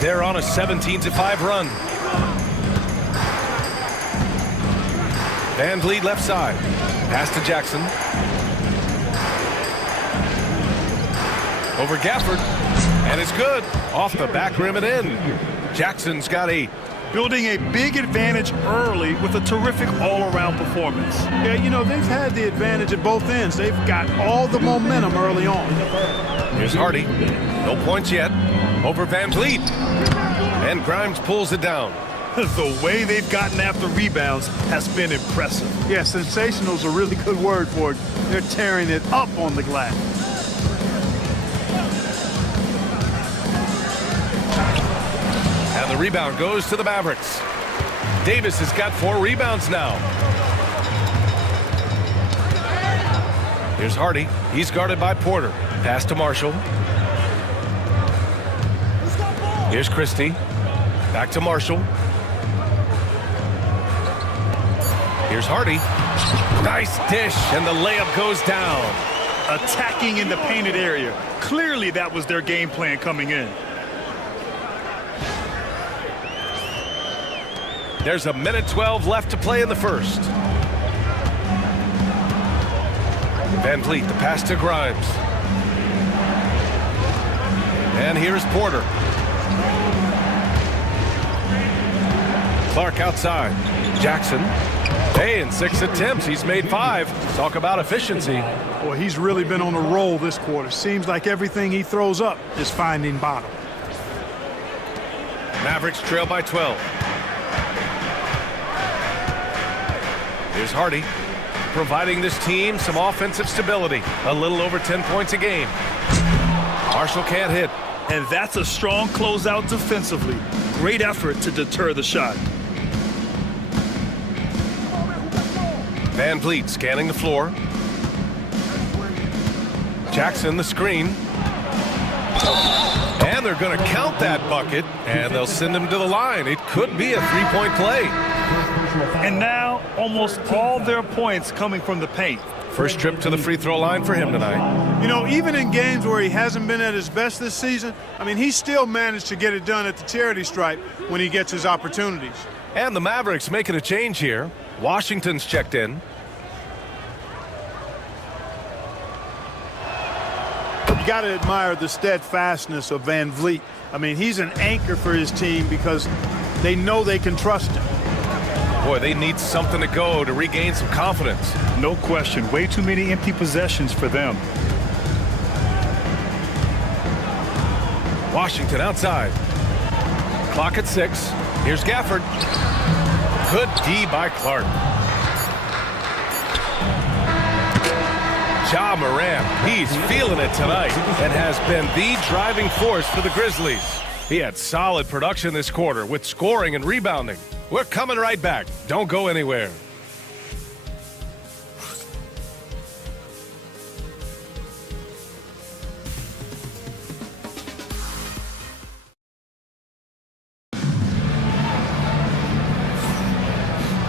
They're on a 17-5 run. Van Vliet left side. Pass to Jackson. Over Gafford. And it's good. Off the back rim and in. Jackson's got 8. Building a big advantage early with a terrific all-around performance. Yeah, you know, they've had the advantage at both ends. They've got all the momentum early on. Here's Hardy. No points yet. Over Van Vliet. And Grimes pulls it down. The way they've gotten after rebounds has been impressive. Yeah, sensational is a really good word for it. They're tearing it up on the glass. And the rebound goes to the Mavericks. Davis has got 4 rebounds now. Here's Hardy. He's guarded by Porter. Pass to Marshall. Here's Christie. Back to Marshall. Here's Hardy. Nice dish, and the layup goes down. Attacking in the painted area. Clearly that was their game plan coming in. There's a minute 12 left to play in the first. Van Vliet, the pass to Grimes. And here's Porter. Clark outside. Jackson. Hey, in 6 attempts, he's made 5. Talk about efficiency. Boy, he's really been on a roll this quarter. Seems like everything he throws up is finding bottom. Mavericks trail by 12. Here's Hardy, providing this team some offensive stability. A little over 10 points a game. Marshall can't hit. And that's a strong closeout defensively. Great effort to deter the shot. Van Vliet scanning the floor. Jackson the screen. And they're going to count that bucket, and they'll send him to the line. It could be a 3-point play. And now almost all their points coming from the paint. First trip to the free throw line for him tonight. You know, even in games where he hasn't been at his best this season, I mean, he still managed to get it done at the charity stripe when he gets his opportunities. And the Mavericks making a change here. Washington's checked in. You got to admire the steadfastness of Van Vliet. I mean, he's an anchor for his team because they know they can trust him. Boy, they need something to go to regain some confidence. No question. Way too many empty possessions for them. Washington outside. Clock at 6. Here's Gafford. Good D by Clark. Ja Morant, he's feeling it tonight and has been the driving force for the Grizzlies. He had solid production this quarter with scoring and rebounding. We're coming right back. Don't go anywhere.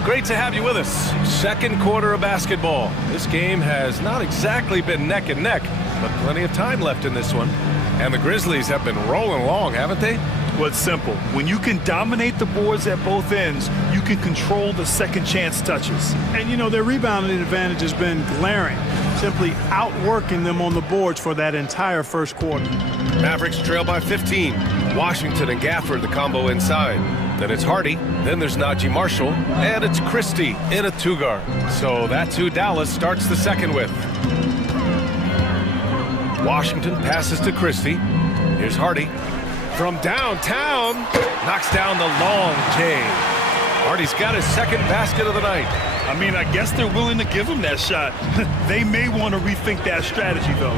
Great to have you with us. Second quarter of basketball. This game has not exactly been neck and neck, but plenty of time left in this one. And the Grizzlies have been rolling along, haven't they? Well, it's simple. When you can dominate the boards at both ends, you can control the second chance touches. And, you know, their rebounding advantage has been glaring, simply outworking them on the boards for that entire first quarter. Mavericks trail by 15. Washington and Gafford, the combo inside. Then it's Hardy, then there's Najee Marshall, and it's Christie in a 2-guard. So that's who Dallas starts the second with. Washington passes to Christie. Here's Hardy. From downtown, knocks down the long J. Hardy's got his second basket of the night. I mean, I guess they're willing to give him that shot. They may want to rethink that strategy, though.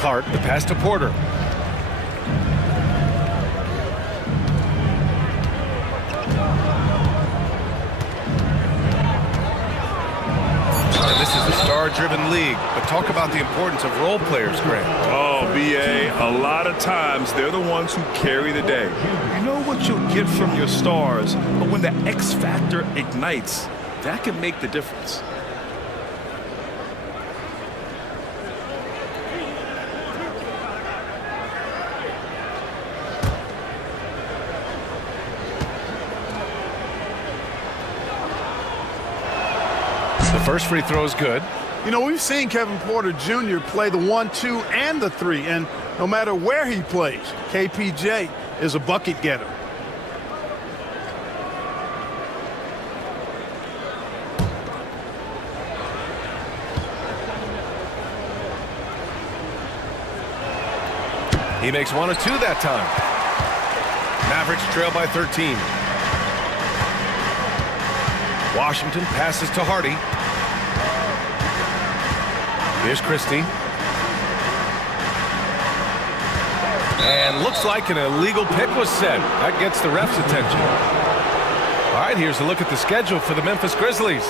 Clark, the pass to Porter. star-driven league, but talk about the importance of role players, Grant. Oh, BA, a lot of times they're the ones who carry the day. You know what you'll get from your stars, but when the X factor ignites, that can make the difference. The first free throw is good. You know, we've seen Kevin Porter Jr. play the 1, 2, and the 3, and no matter where he plays, KPJ is a bucket getter. He makes 1 of 2 that time. Mavericks trail by 13. Washington passes to Hardy. Here's Christie. And looks like an illegal pick was set. That gets the ref's attention. All right, here's a look at the schedule for the Memphis Grizzlies.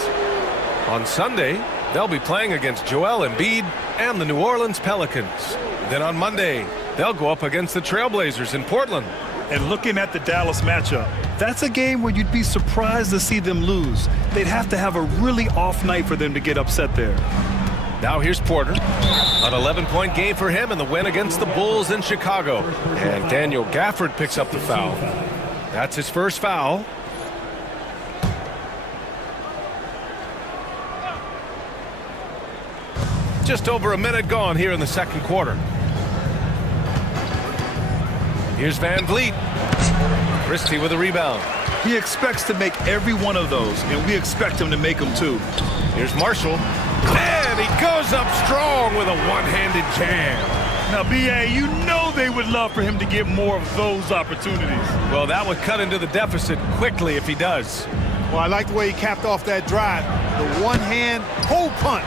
On Sunday, they'll be playing against Joel Embiid and the New Orleans Pelicans. Then on Monday, they'll go up against the Trailblazers in Portland. And looking at the Dallas matchup, that's a game where you'd be surprised to see them lose. They'd have to have a really off night for them to get upset there. Now here's Porter. An 11-point game for him in the win against the Bulls in Chicago. And Daniel Gafford picks up the foul. That's his first foul. Just over a minute gone here in the second quarter. Here's Van Vliet. Christie with a rebound. He expects to make every one of those, and we expect him to make them too. Here's Marshall. And he goes up strong with a one-handed jam. Now, BA, you know they would love for him to get more of those opportunities. Well, that would cut into the deficit quickly if he does. Well, I like the way he capped off that drive. The one-hand hole punch.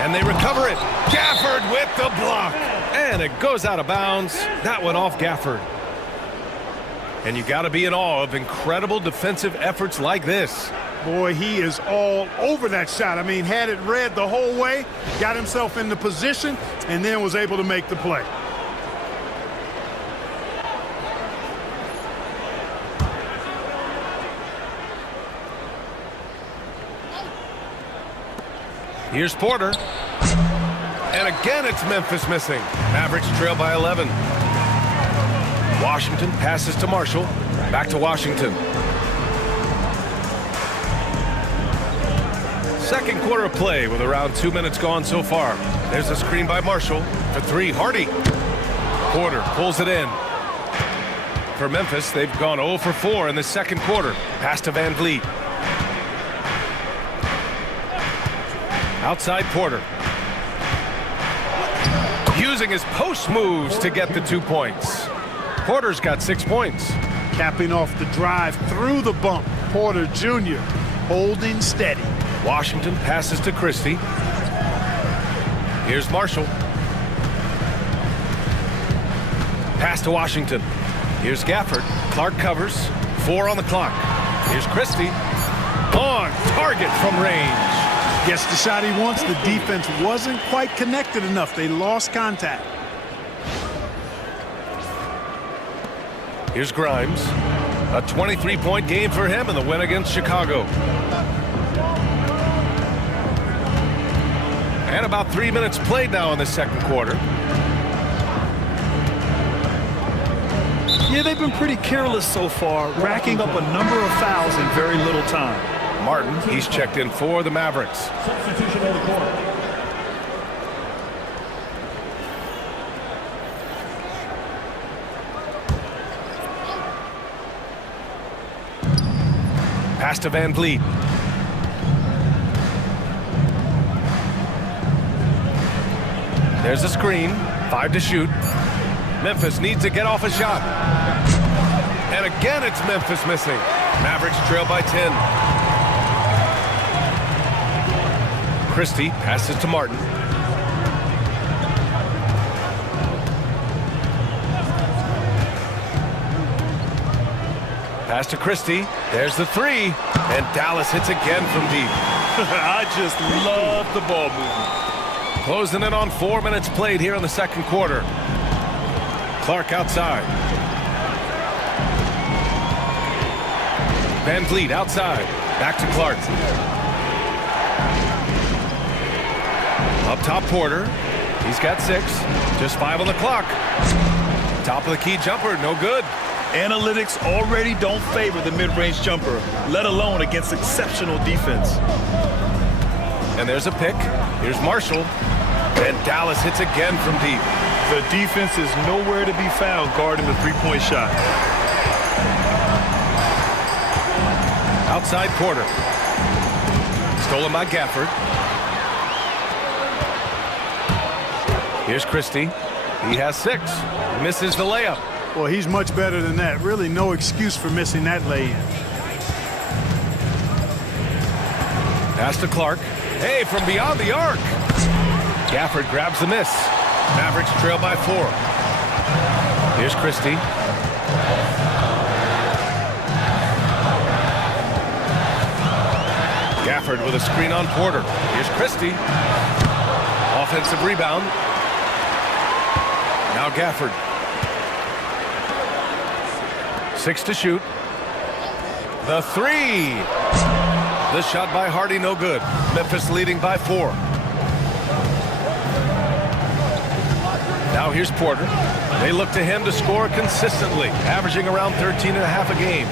And they recover it. Gafford with the block. And it goes out of bounds. That went off Gafford. And you got to be in awe of incredible defensive efforts like this. Boy, he is all over that shot. I mean, had it read the whole way, got himself into position, and then was able to make the play. Here's Porter. And again, it's Memphis missing. Mavericks trail by 11. Washington passes to Marshall. Back to Washington. Second quarter of play with around 2 minutes gone so far. There's a screen by Marshall. For 3, Hardy. Porter pulls it in. For Memphis, they've gone 0 for 4 in the second quarter. Pass to Van Vliet. Outside Porter. Using his post moves to get the 2 points. Porter's got 6 points. Capping off the drive through the bump. Porter Jr. holding steady. Washington passes to Christie. Here's Marshall. Pass to Washington. Here's Gafford. Clark covers. 4 on the clock. Here's Christie. On target from range. Gets the shot he wants. The defense wasn't quite connected enough. They lost contact. Here's Grimes. A 23-point game for him in the win against Chicago. And about 3 minutes played now in the second quarter. Yeah, they've been pretty careless so far, racking up a number of fouls in very little time. Martin, he's checked in for the Mavericks. Substitution on the court. Pass to Van Vliet. There's a screen. 5 to shoot. Memphis needs to get off a shot. And again, it's Memphis missing. Mavericks trail by 10. Christie passes to Martin. Pass to Christie. There's the 3. And Dallas hits again from deep. I just love the ball movement. Closing in on 4 minutes played here in the second quarter. Clark outside. Van Vliet outside. Back to Clark. Up top, Porter. He's got 6. Just 5 on the clock. Top of the key jumper, no good. Analytics already don't favor the mid-range jumper, let alone against exceptional defense. And there's a pick. Here's Marshall. And Dallas hits again from deep. The defense is nowhere to be found guarding the three-point shot. Outside Porter. Stolen by Gafford. Here's Christie. He has 6. Misses the layup. Well, he's much better than that. Really no excuse for missing that lay-in. Pass to Clark. Hey, from beyond the arc. Gafford grabs the miss. Mavericks trail by 4. Here's Christie. Gafford with a screen on Porter. Here's Christie. Offensive rebound. Now Gafford. 6 to shoot. The 3. The shot by Hardy, no good. Memphis leading by 4. Now here's Porter. They look to him to score consistently, averaging around 13.5 a game.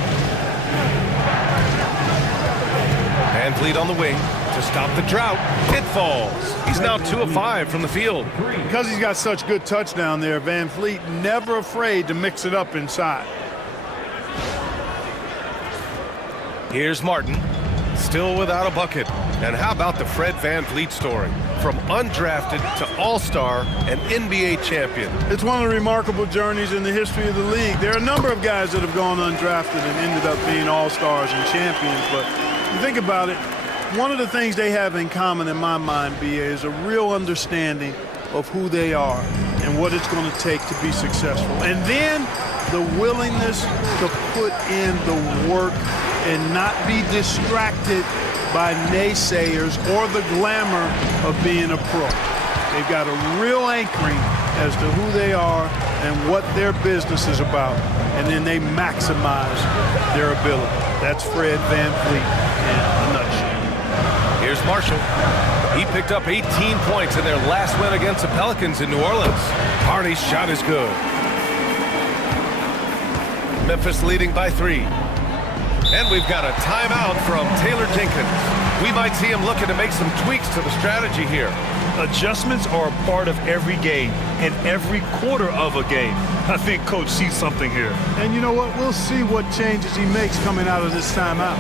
Van Vliet on the wing to stop the drought. It falls. He's now 2 of 5 from the field. Because he's got such good touch down there, Van Vliet never afraid to mix it up inside. Here's Martin, still without a bucket. And how about the Fred Van Vliet story? From undrafted to all-star and NBA champion. It's one of the remarkable journeys in the history of the league. There are a number of guys that have gone undrafted and ended up being all-stars and champions. But you think about it, one of the things they have in common in my mind, B.A., is a real understanding of who they are and what it's going to take to be successful. And then the willingness to put in the work and not be distracted by naysayers or the glamour of being a pro. They've got a real anchoring as to who they are and what their business is about, and then they maximize their ability. That's Fred Van Vliet in a nutshell. Here's Marshall. He picked up 18 points in their last win against the Pelicans in New Orleans. Hardy's shot is good. Memphis leading by 3. And we've got a timeout from Taylor Jenkins. We might see him looking to make some tweaks to the strategy here. Adjustments are a part of every game and every quarter of a game. I think Coach sees something here. And you know what? We'll see what changes he makes coming out of this timeout.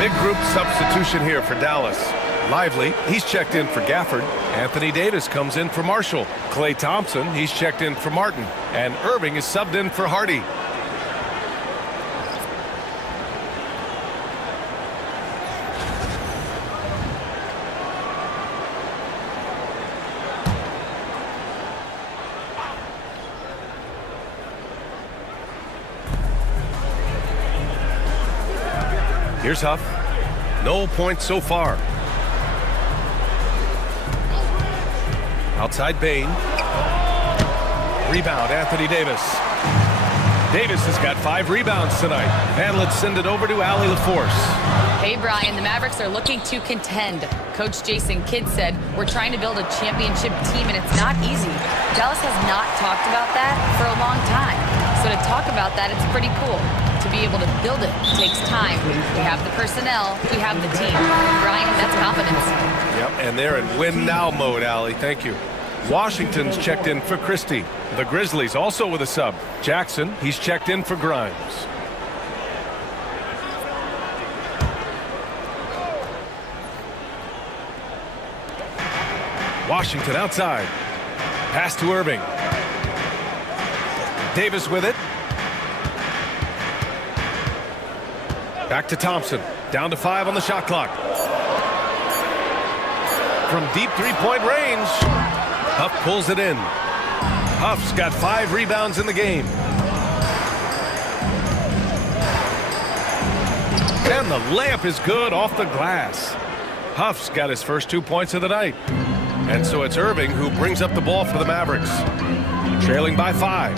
Big group substitution here for Dallas. Lively, he's checked in for Gafford. Anthony Davis comes in for Marshall. Klay Thompson, he's checked in for Martin. And Irving is subbed in for Hardy. Here's Huff. No points so far. Outside Bain. Rebound, Anthony Davis. Davis has got 5 rebounds tonight. And let's send it over to Allie LaForce. Hey, Brian, the Mavericks are looking to contend. Coach Jason Kidd said, we're trying to build a championship team, and it's not easy. Dallas has not talked about that for a long time. So to talk about that, it's pretty cool. To be able to build it takes time. We have the personnel, we have the team. Brian, that's confidence. Yep, and they're in win-now mode, Allie. Thank you. Washington's checked in for Christie. The Grizzlies also with a sub. Jackson, he's checked in for Grimes. Washington outside. Pass to Irving. Davis with it. Back to Thompson. Down to 5 on the shot clock. From deep three-point range. Huff pulls it in. Huff's got 5 rebounds in the game. And the layup is good off the glass. Huff's got his first 2 points of the night. And so it's Irving who brings up the ball for the Mavericks. Trailing by 5.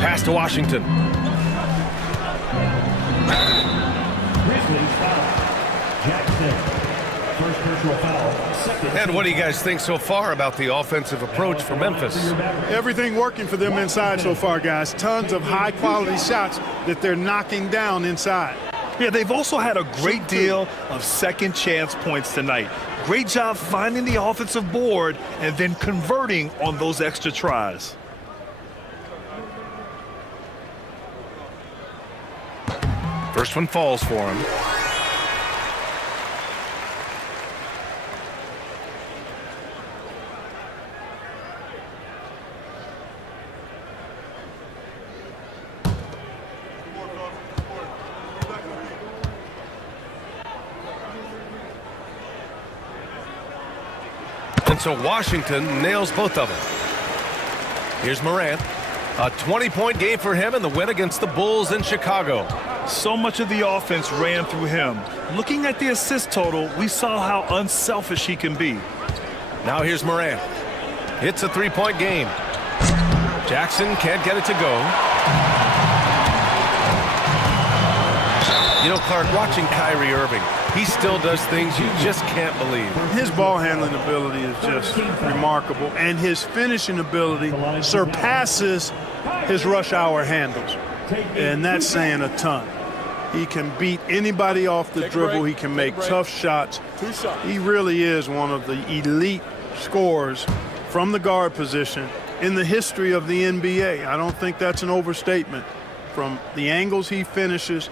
Pass to Washington. Grizzlies foul. Jackson. First personal foul. And what do you guys think so far about the offensive approach for Memphis? Everything working for them inside so far, guys. Tons of high-quality shots that they're knocking down inside. Yeah, they've also had a great deal of second chance points tonight. Great job finding the offensive board and then converting on those extra tries. First one falls for him. And so Washington nails both of them. Here's Morant. A 20-point game for him in the win against the Bulls in Chicago. So much of the offense ran through him. Looking at the assist total, we saw how unselfish he can be. Now here's Morant. It's a 3-point game. Jackson can't get it to go. You know, Clark, watching Kyrie Irving, he still does things you just can't believe. His ball handling ability is just remarkable, and his finishing ability surpasses his rush hour handles, and that's saying a ton. He can beat anybody off the dribble. He can make tough shots. He really is one of the elite scorers from the guard position in the history of the NBA. I don't think that's an overstatement. From the angles he finishes,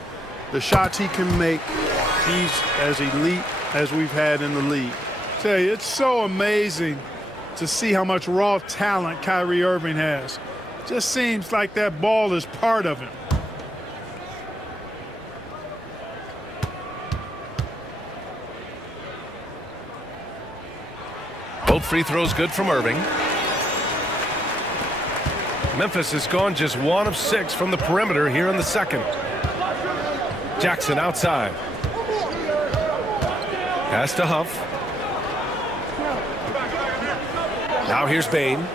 the shots he can make, he's as elite as we've had in the league. Tell you, it's so amazing to see how much raw talent Kyrie Irving has. Just seems like that ball is part of him. Both free throws good from Irving. Memphis has gone just 1 of 6 from the perimeter here in the second. Jackson outside. Pass to Huff. Now here's Bain.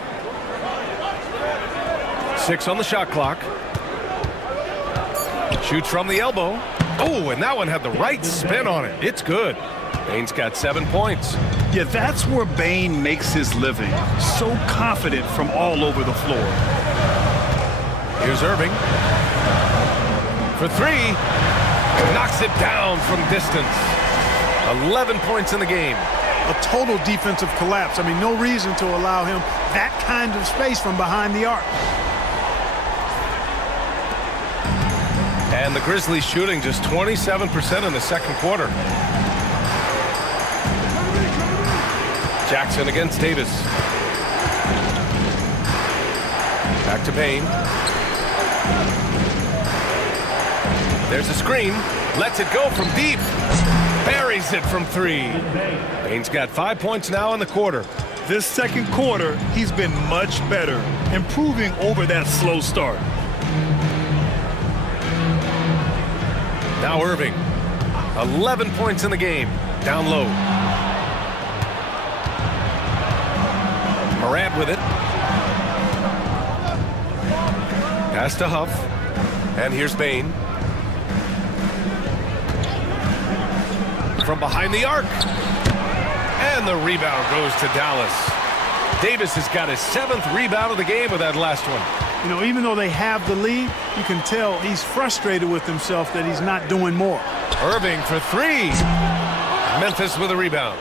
6 on the shot clock. Shoots from the elbow. Oh, and that one had the right spin on it. It's good. Bain's got 7 points. Yeah, that's where Bain makes his living. So confident from all over the floor. Here's Irving. For 3. Knocks it down from distance. 11 points in the game. A total defensive collapse. I mean, no reason to allow him that kind of space from behind the arc. And the Grizzlies shooting just 27% in the second quarter. Jackson against Davis. Back to Bain. There's a screen. Lets it go from deep. Buries it from 3. Bain's got 5 points now in the quarter. This second quarter, he's been much better, improving over that slow start. Now Irving. 11 points in the game. Down low. Morant with it. Pass to Huff. And here's Bane. From behind the arc. And the rebound goes to Dallas. Davis has got his 7th rebound of the game with that last one. You know, even though they have the lead, you can tell he's frustrated with himself that he's not doing more. Irving for 3. Memphis with a rebound.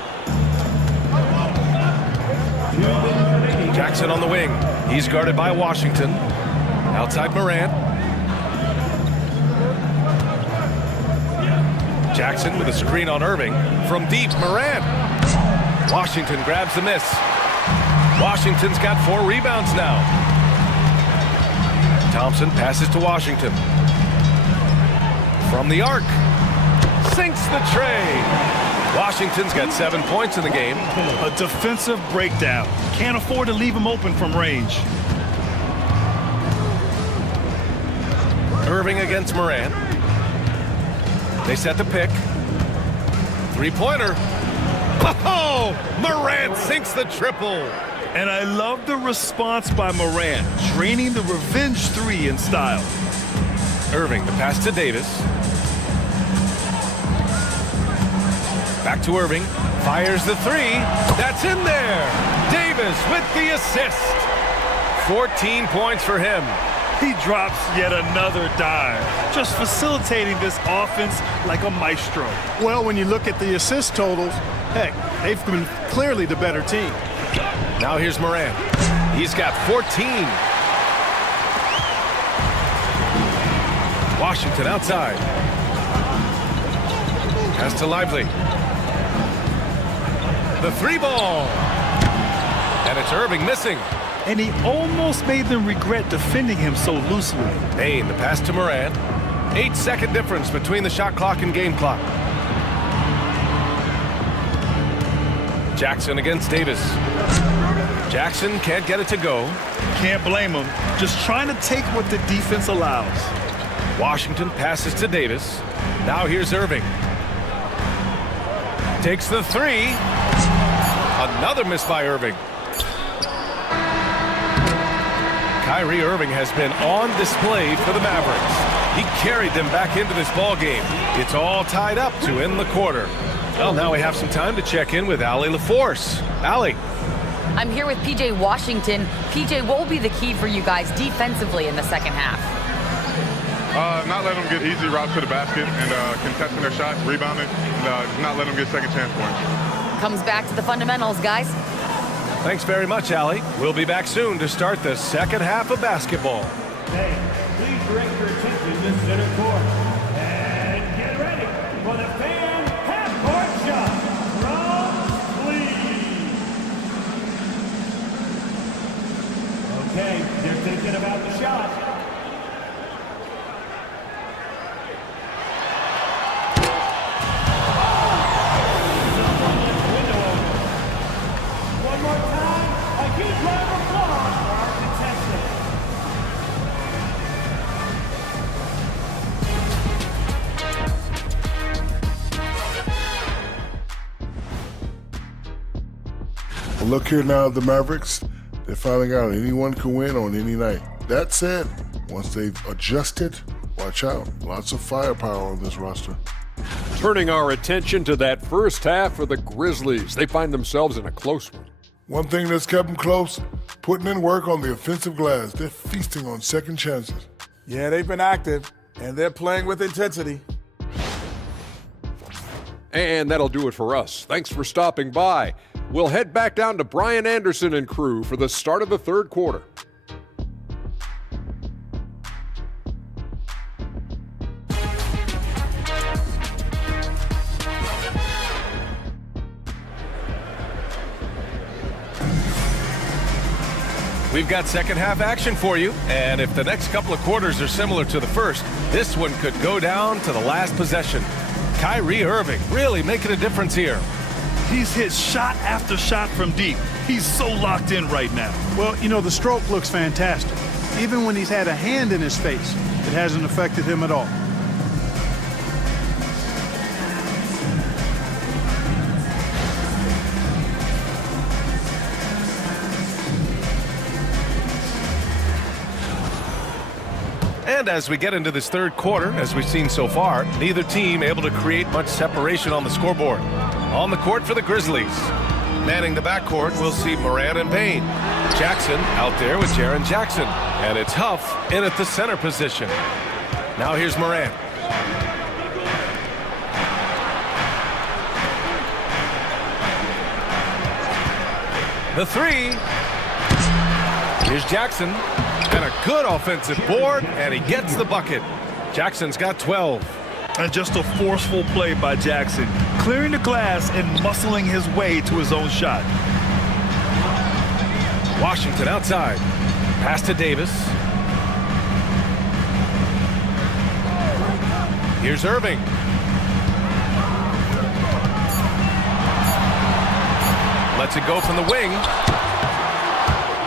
Jackson on the wing. He's guarded by Washington. Outside Morant. Jackson with a screen on Irving. From deep, Morant. Washington grabs the miss. Washington's got 4 rebounds now. Thompson passes to Washington. From the arc. Sinks the tray. Washington's got 7 points in the game. A defensive breakdown. Can't afford to leave him open from range. Irving against Morant. They set the pick. 3-pointer. Oh! Morant sinks the triple. And I love the response by Morant, draining the revenge 3 in style. Irving, the pass to Davis. Back to Irving. Fires the 3. That's in there. Davis with the assist. 14 points for him. He drops yet another dime, just facilitating this offense like a maestro. Well, when you look at the assist totals, heck, they've been clearly the better team. Now here's Morant. He's got 14. Washington outside. Pass to Lively. The 3-ball. And it's Irving missing. And he almost made them regret defending him so loosely. Payne, the pass to Morant. 8-second difference between the shot clock and game clock. Jackson against Davis. Jackson can't get it to go. Can't blame him. Just trying to take what the defense allows. Washington passes to Davis. Now here's Irving. Takes the 3. Another miss by Irving. Kyrie Irving has been on display for the Mavericks. He carried them back into this ball game. It's all tied up to end the quarter. Well, now we have some time to check in with Allie LaForce. Allie. I'm here with PJ Washington. PJ, what will be the key for you guys defensively in the second half? Not letting them get easy routes to the basket and contesting their shots, rebounding, and not letting them get second chance points. Comes back to the fundamentals, guys. Thanks very much, Allie. We'll be back soon to start the second half of basketball. Hey, please direct your attention to center court. And get ready for the fan half-court shot from Cleveland. Okay, they're thinking about the shot. Look here now, the Mavericks. They're finding out anyone can win on any night. That said, once they've adjusted, watch out. Lots of firepower on this roster. Turning our attention to that first half for the Grizzlies. They find themselves in a close one. One thing that's kept them close, putting in work on the offensive glass. They're feasting on second chances. Yeah, they've been active, and they're playing with intensity. And that'll do it for us. Thanks for stopping by. We'll head back down to Brian Anderson and crew for the start of the third quarter. We've got second half action for you, and if the next couple of quarters are similar to the first, this one could go down to the last possession. Kyrie Irving really making a difference here. He's hit shot after shot from deep. He's so locked in right now. Well, you know, the stroke looks fantastic. Even when he's had a hand in his face, it hasn't affected him at all. And as we get into this third quarter, as we've seen so far, neither team able to create much separation on the scoreboard. On the court for the Grizzlies. Manning the backcourt, we'll see Morant and Payne. Jackson out there with Jaren Jackson. And it's Huff in at the center position. Now here's Morant. The three. Here's Jackson. And a good offensive board, and he gets the bucket. Jackson's got 12. And just a forceful play by Jackson, clearing the glass and muscling his way to his own shot. Washington outside. Pass to Davis. Here's Irving. Lets it go from the wing.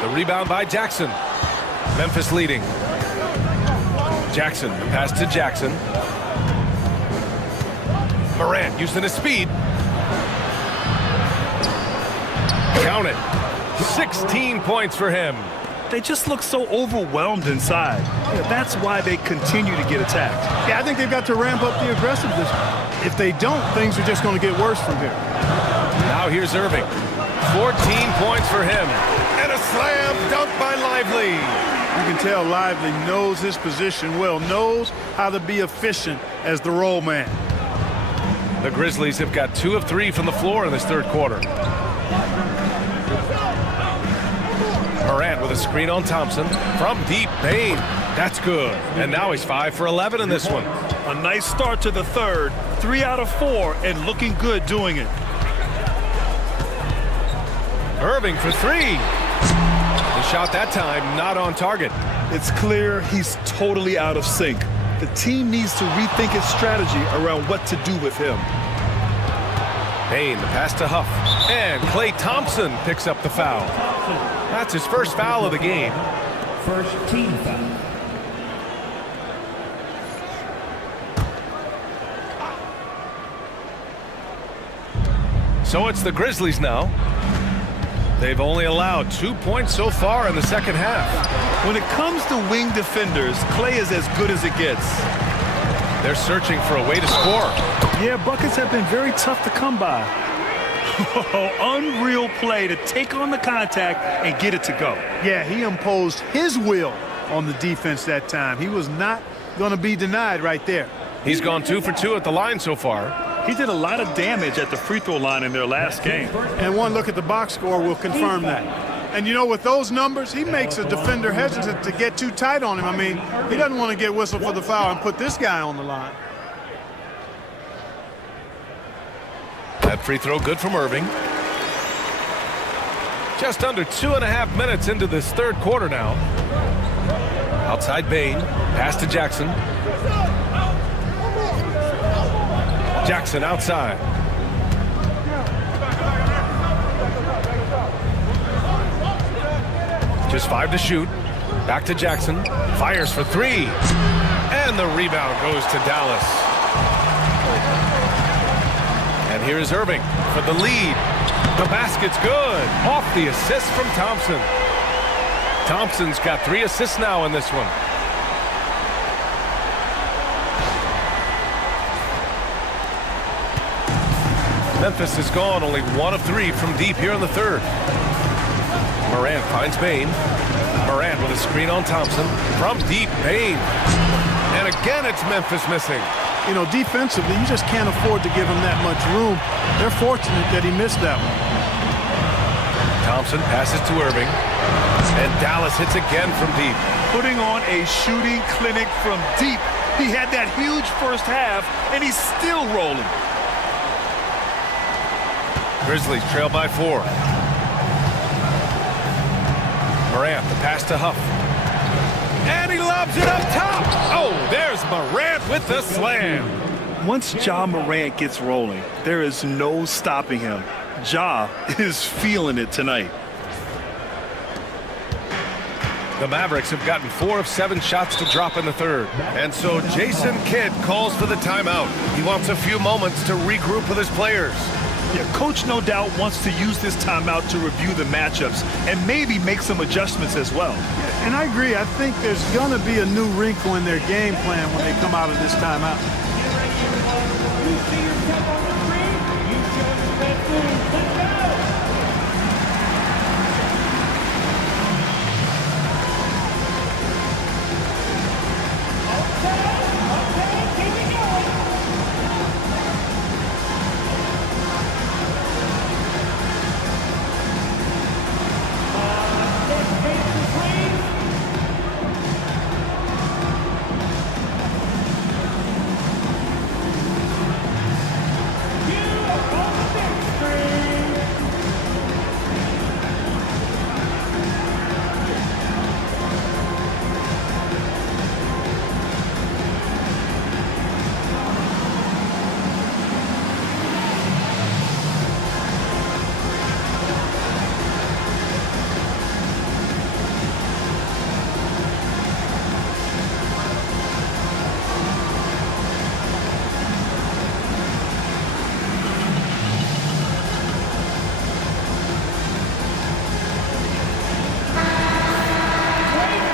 The rebound by Jackson. Memphis leading. Jackson, the pass to Jackson. Morant using his speed. Count it. 16 points for him. They just look so overwhelmed inside. Yeah, that's why they continue to get attacked. Yeah, I think they've got to ramp up the aggressiveness. If they don't, things are just going to get worse from here. Now here's Irving. 14 points for him. And a slam dunk by Lively. You can tell Lively knows his position well, knows how to be efficient as the roll man. The Grizzlies have got 2 of 3 from the floor in this third quarter. Morant with a screen on Thompson. From deep, Payne. That's good. And now he's 5 for 11 in this one. A nice start to the third. 3 out of 4 and looking good doing it. Irving for 3. The shot that time not on target. It's clear he's totally out of sync. The team needs to rethink its strategy around what to do with him. Payne, the pass to Huff. And Klay Thompson picks up the foul. That's his first foul of the game. First team foul. So it's the Grizzlies now. They've only allowed 2 points so far in the second half. When it comes to wing defenders, Klay is as good as it gets. They're searching for a way to score. Yeah, buckets have been very tough to come by. Unreal play to take on the contact and get it to go. Yeah, he imposed his will on the defense that time. He was not going to be denied right there. He's gone 2 for 2 at the line so far. He did a lot of damage at the free throw line in their last game. And one look at the box score will confirm that. And, you know, with those numbers, he makes a defender hesitant to get too tight on him. I mean, he doesn't want to get whistled for the foul and put this guy on the line. That free throw good from Irving. Just under 2.5 minutes into this third quarter now. Outside Payne. Pass to Jackson. Jackson outside. Just 5 to shoot. Back to Jackson. Fires for 3. And the rebound goes to Dallas. And here is Irving for the lead. The basket's good. Off the assist from Thompson. Thompson's got 3 assists now in this one. Memphis is gone, only 1 of 3 from deep here in the third. Morant finds Payne. Morant with a screen on Thompson. From deep, Payne. And again, it's Memphis missing. You know, defensively, you just can't afford to give him that much room. They're fortunate that he missed that one. Thompson passes to Irving. And Dallas hits again from deep. Putting on a shooting clinic from deep. He had that huge first half, and he's still rolling. Grizzlies trail by 4. Morant, the pass to Huff. And he lobs it up top. Oh, there's Morant with the slam. Once Ja Morant gets rolling, there is no stopping him. Ja is feeling it tonight. The Mavericks have gotten 4 of 7 shots to drop in the third. And so Jason Kidd calls for the timeout. He wants a few moments to regroup with his players. Yeah, coach no doubt wants to use this timeout to review the matchups and maybe make some adjustments as well. Yeah, and I agree. I think there's going to be a new wrinkle in their game plan when they come out of this timeout.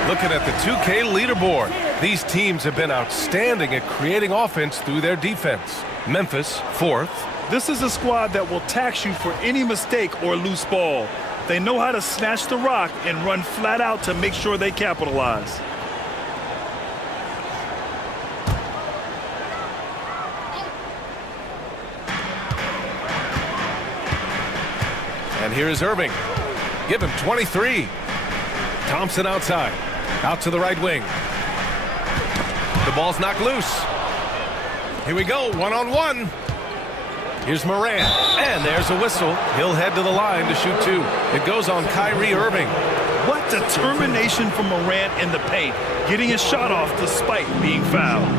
Looking at the 2K leaderboard, these teams have been outstanding at creating offense through their defense. Memphis, 4th. This is a squad that will tax you for any mistake or loose ball. They know how to snatch the rock and run flat out to make sure they capitalize. And here is Irving. Give him 23. Thompson outside. Out to the right wing. The ball's knocked loose. Here we go, one-on-one. Here's Morant, and there's a whistle. He'll head to the line to shoot 2. It goes on Kyrie Irving. What determination from Morant in the paint, getting his shot off despite being fouled.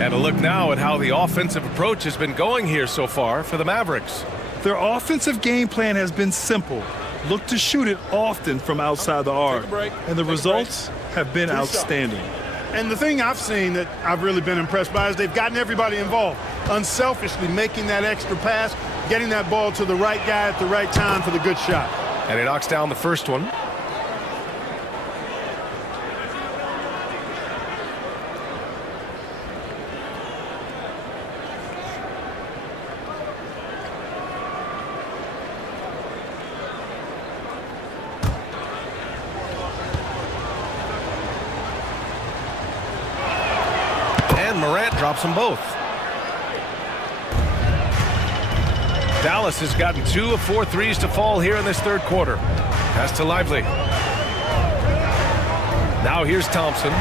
And a look now at how the offensive approach has been going here so far for the Mavericks. Their offensive game plan has been simple. Look to shoot it often from outside the arc. And the results have been outstanding. And the thing I've seen that I've really been impressed by is they've gotten everybody involved, unselfishly making that extra pass, getting that ball to the right guy at the right time for the good shot. And he knocks down the first one. Morant drops them both. Dallas has gotten 2 of 4 threes to fall here in this third quarter. Pass to Lively. Now here's Thompson.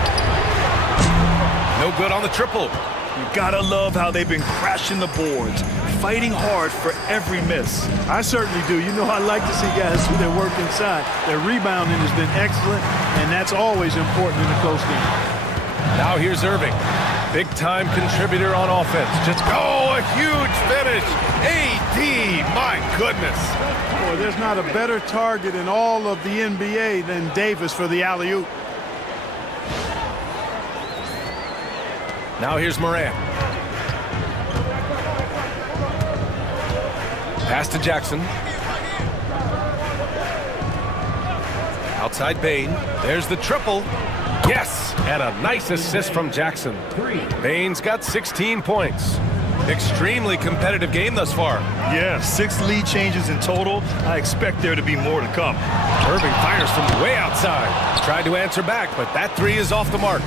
No good on the triple. You gotta love how they've been crashing the boards, fighting hard for every miss. I certainly do. You know, I like to see guys do their work inside. Their rebounding has been excellent, and that's always important in a close game. Now here's Irving. Big-time contributor on offense. Just, a huge finish. AD, my goodness. Boy, there's not a better target in all of the NBA than Davis for the alley-oop. Now here's Morant. Pass to Jackson. Outside Bane. There's the triple. Yes, and a nice assist from Jackson. Bane's got 16 points. Extremely competitive game thus far. Yeah, 6 lead changes in total. I expect there to be more to come. Irving fires from way outside. Tried to answer back, but that 3 is off the mark.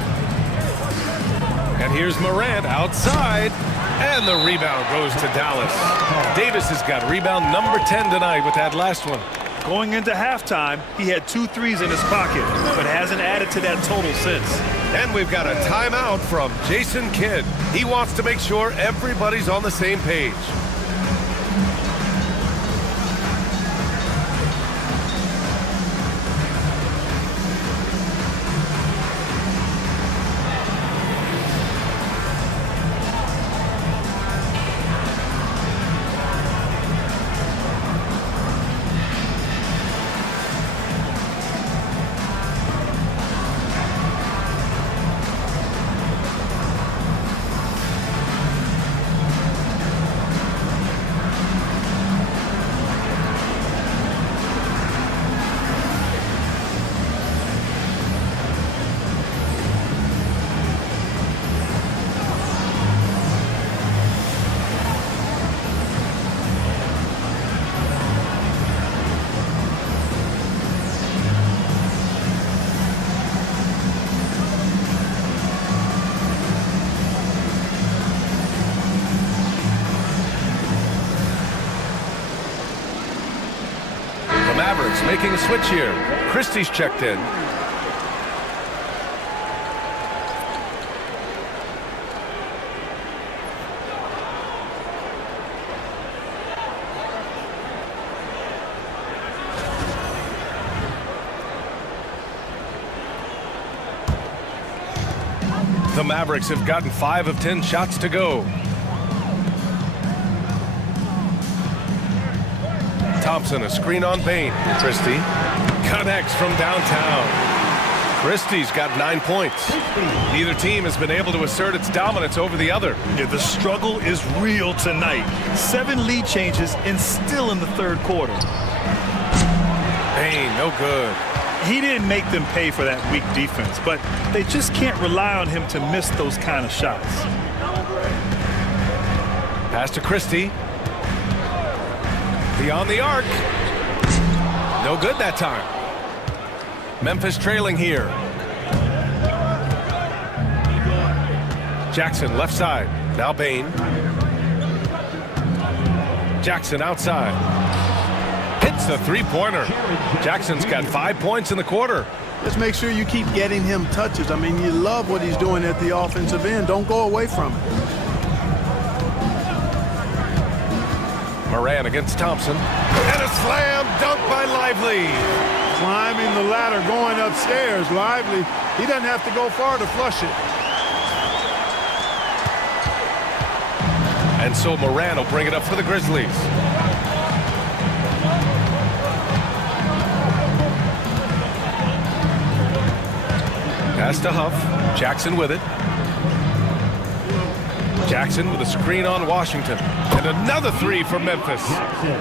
And here's Morant outside. And the rebound goes to Dallas. Davis has got rebound number 10 tonight with that last one. Going into halftime, he had 2 threes in his pocket, but hasn't added to that total since. And we've got a timeout from Jason Kidd. He wants to make sure everybody's on the same page. making a switch here. Christie's checked in. The Mavericks have gotten 5 of 10 shots to go. Thompson, a screen on Bain. Christie connects from downtown. Christie's got 9 points. Neither team has been able to assert its dominance over the other. Yeah, the struggle is real tonight. 7 lead changes and still in the third quarter. Bain, no good. He didn't make them pay for that weak defense, but they just can't rely on him to miss those kind of shots. Pass to Christie. Beyond the arc. No good that time. Memphis trailing here. Jackson left side. Now Bain. Jackson outside. Hits a three-pointer. Jackson's got 5 points in the quarter. Just make sure you keep getting him touches. I mean, you love what he's doing at the offensive end. Don't go away from it. Moran against Thompson. And a slam dunk by Lively. Climbing the ladder, going upstairs. Lively, he doesn't have to go far to flush it. And so Moran will bring it up for the Grizzlies. Pass to Huff. Jackson with it. Jackson with a screen on Washington. And another three for Memphis.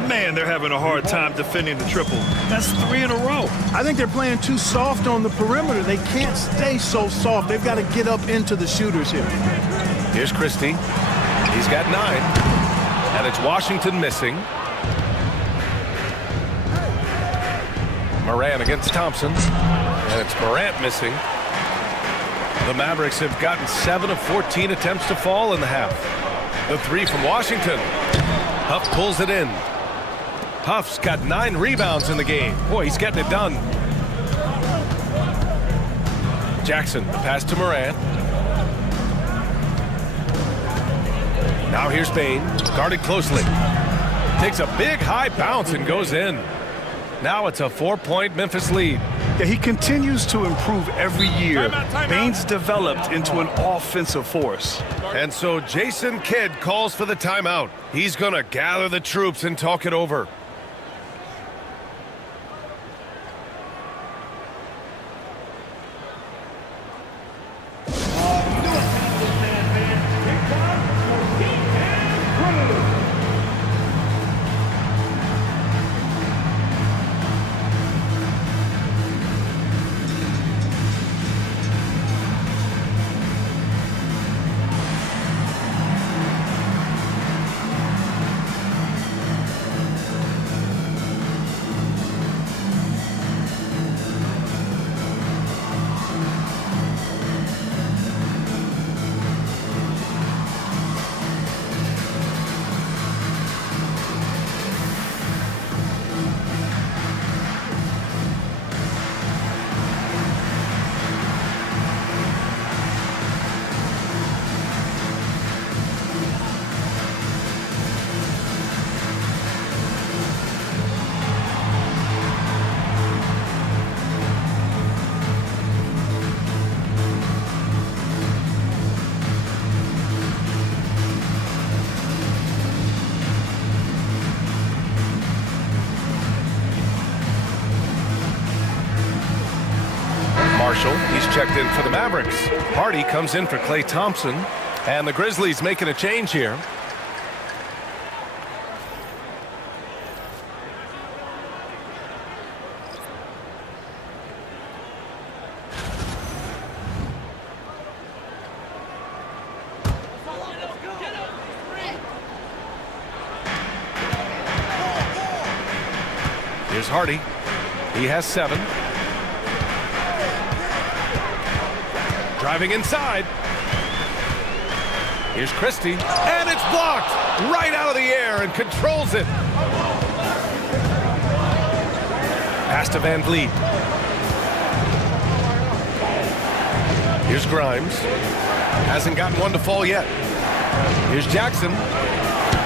Man, they're having a hard time defending the triple. That's 3 in a row. I think they're playing too soft on the perimeter. They can't stay so soft. They've got to get up into the shooters here. Here's Christie. He's got 9. And it's Washington missing. Moran against Thompson. And it's Morant missing. The Mavericks have gotten 7 of 14 attempts to fall in the half. The 3 from Washington. Huff pulls it in. Huff's got 9 rebounds in the game. Boy, he's getting it done. Jackson, the pass to Morant. Now here's Bain, guarded closely. Takes a big high bounce and goes in. Now it's a 4-point Memphis lead. Yeah, he continues to improve every year. Bain's developed into an offensive force. And so Jason Kidd calls for the timeout. He's going to gather the troops and talk it over. He's checked in for the Mavericks. Hardy comes in for Klay Thompson. And the Grizzlies making a change here. Here's Hardy. He has 7. Driving inside. Here's Christie. And it's blocked right out of the air and controls it. Pass to Van Vliet. Here's Grimes. Hasn't gotten one to fall yet. Here's Jackson.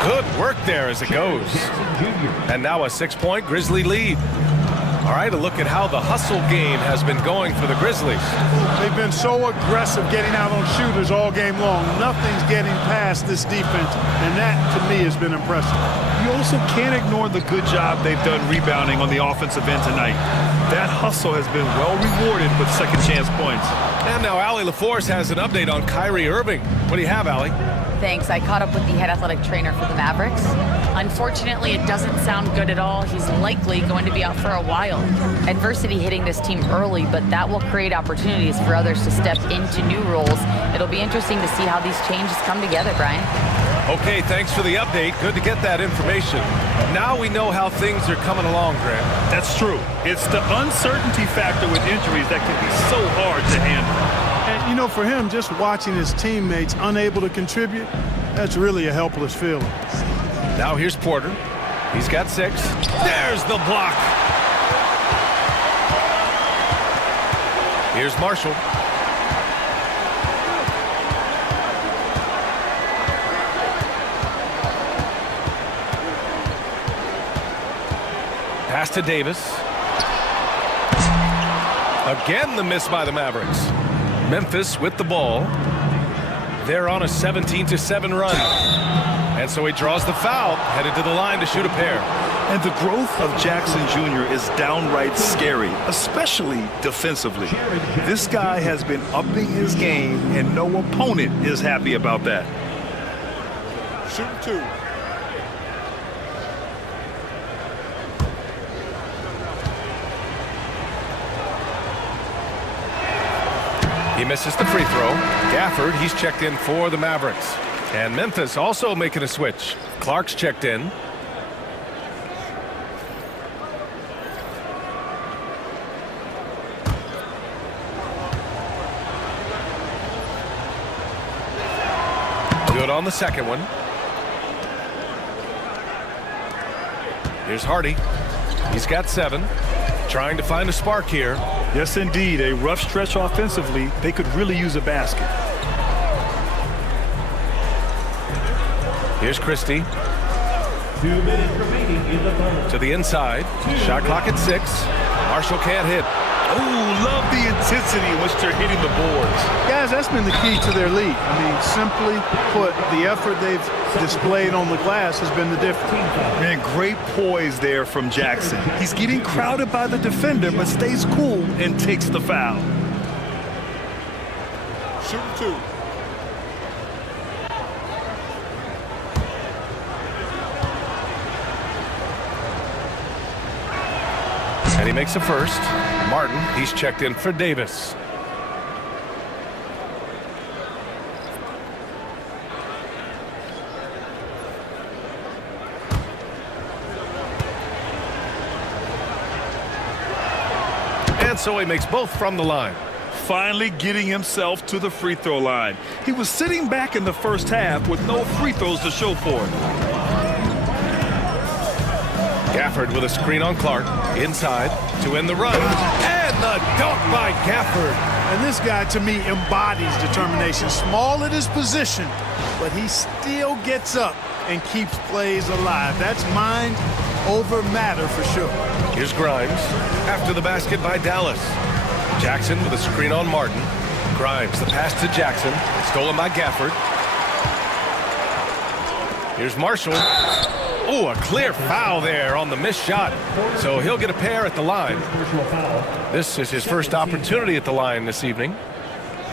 Good work there as it goes. And now a 6-point Grizzly lead. All right, a look at how the hustle game has been going for the Grizzlies. They've been so aggressive getting out on shooters all game long. Nothing's getting past this defense, and that, to me, has been impressive. You also can't ignore the good job they've done rebounding on the offensive end tonight. That hustle has been well rewarded with second chance points. And now Allie LaForce has an update on Kyrie Irving. What do you have, Allie? Thanks. I caught up with the head athletic trainer for the Mavericks. Unfortunately, it doesn't sound good at all. He's likely going to be out for a while. Adversity hitting this team early, but that will create opportunities for others to step into new roles. It'll be interesting to see how these changes come together, Brian. Okay, thanks for the update. Good to get that information. Now we know how things are coming along, Grant. That's true. It's the uncertainty factor with injuries that can be so hard to handle. And, you know, for him, just watching his teammates unable to contribute, that's really a helpless feeling. Now here's Porter. He's got 6. There's the block. Here's Marshall. Pass to Davis. Again, the miss by the Mavericks. Memphis with the ball. They're on a 17-7 run. And so he draws the foul, headed to the line to shoot a pair. And the growth of Jackson Jr. is downright scary, especially defensively. This guy has been upping his game, and no opponent is happy about that. Shooting 2. He misses the free throw. Gafford, he's checked in for the Mavericks. And Memphis also making a switch. Clark's checked in. Good on the second one. Here's Hardy. He's got 7. Trying to find a spark here. Yes, indeed. A rough stretch offensively. They could really use a basket. Here's Christie. 2 minutes remaining in the third. To the inside. Shot clock at 6. Marshall can't hit. Oh, love the intensity in which they're hitting the boards. Guys, that's been the key to their lead. I mean, simply put, the effort they've displayed on the glass has been the difference. Man, great poise there from Jackson. He's getting crowded by the defender, but stays cool and takes the foul. Shooting 2. And he makes a first. Martin, he's checked in for Davis. And so he makes both from the line. Finally getting himself to the free throw line. He was sitting back in the first half with no free throws to show for it. Gafford with a screen on Clark. Inside to end the run. And the dunk by Gafford. And this guy, to me, embodies determination. Small at his position, but he still gets up and keeps plays alive. That's mind over matter for sure. Here's Grimes. After the basket by Dallas. Jackson with a screen on Martin. Grimes, the pass to Jackson. Stolen by Gafford. Here's Marshall. Oh, a clear foul there on the missed shot. So he'll get a pair at the line. This is his first opportunity at the line this evening.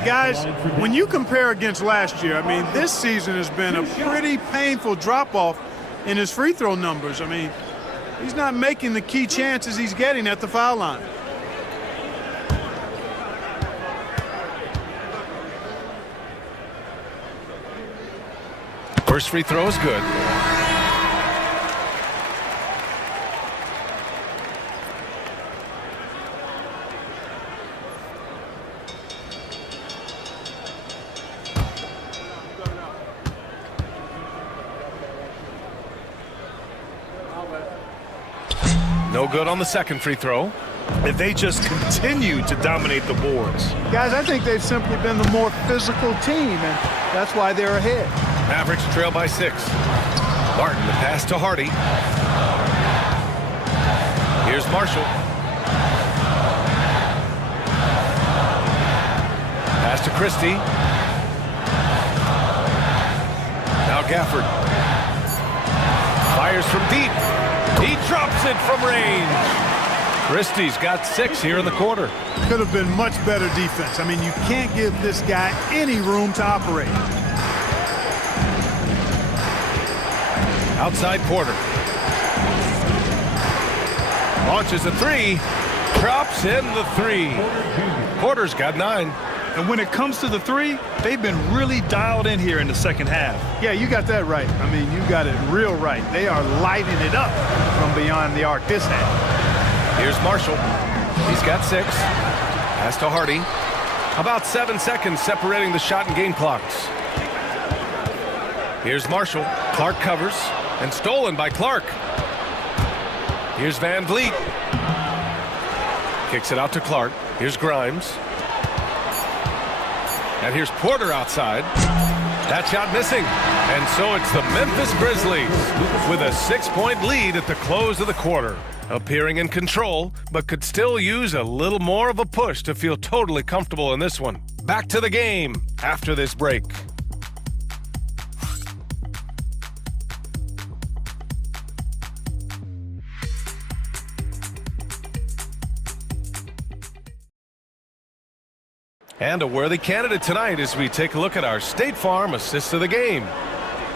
Guys, when you compare against last year, I mean, this season has been a pretty painful drop-off in his free throw numbers. I mean, he's not making the key chances he's getting at the foul line. First free throw is good. No No good on the second free throw. If they just continue to dominate the boards. Guys, I think they've simply been the more physical team, and that's why they're ahead. Mavericks trail by 6. Martin, the pass to Hardy. Here's Marshall. Pass to Christie. Now Gafford. Fires from deep. He drops it from range. Christie's got 6 here in the quarter. Could have been much better defense. I mean, you can't give this guy any room to operate. Outside Porter. Launches a 3. Drops in the 3. Porter's got 9. And when it comes to the 3, they've been really dialed in here in the second half. Yeah, you got that right. I mean, you got it real right. They are lighting it up from beyond the arc this half. Here's Marshall. He's got 6. Pass to Hardy. About 7 seconds separating the shot and game clocks. Here's Marshall. Clark covers. And stolen by Clark. Here's Van Vliet. Kicks it out to Clark. Here's Grimes. And here's Porter outside. That shot missing. And so it's the Memphis Grizzlies with a 6-point lead at the close of the quarter. Appearing in control, but could still use a little more of a push to feel totally comfortable in this one. Back to the game after this break. And a worthy candidate tonight as we take a look at our State Farm assist of the game.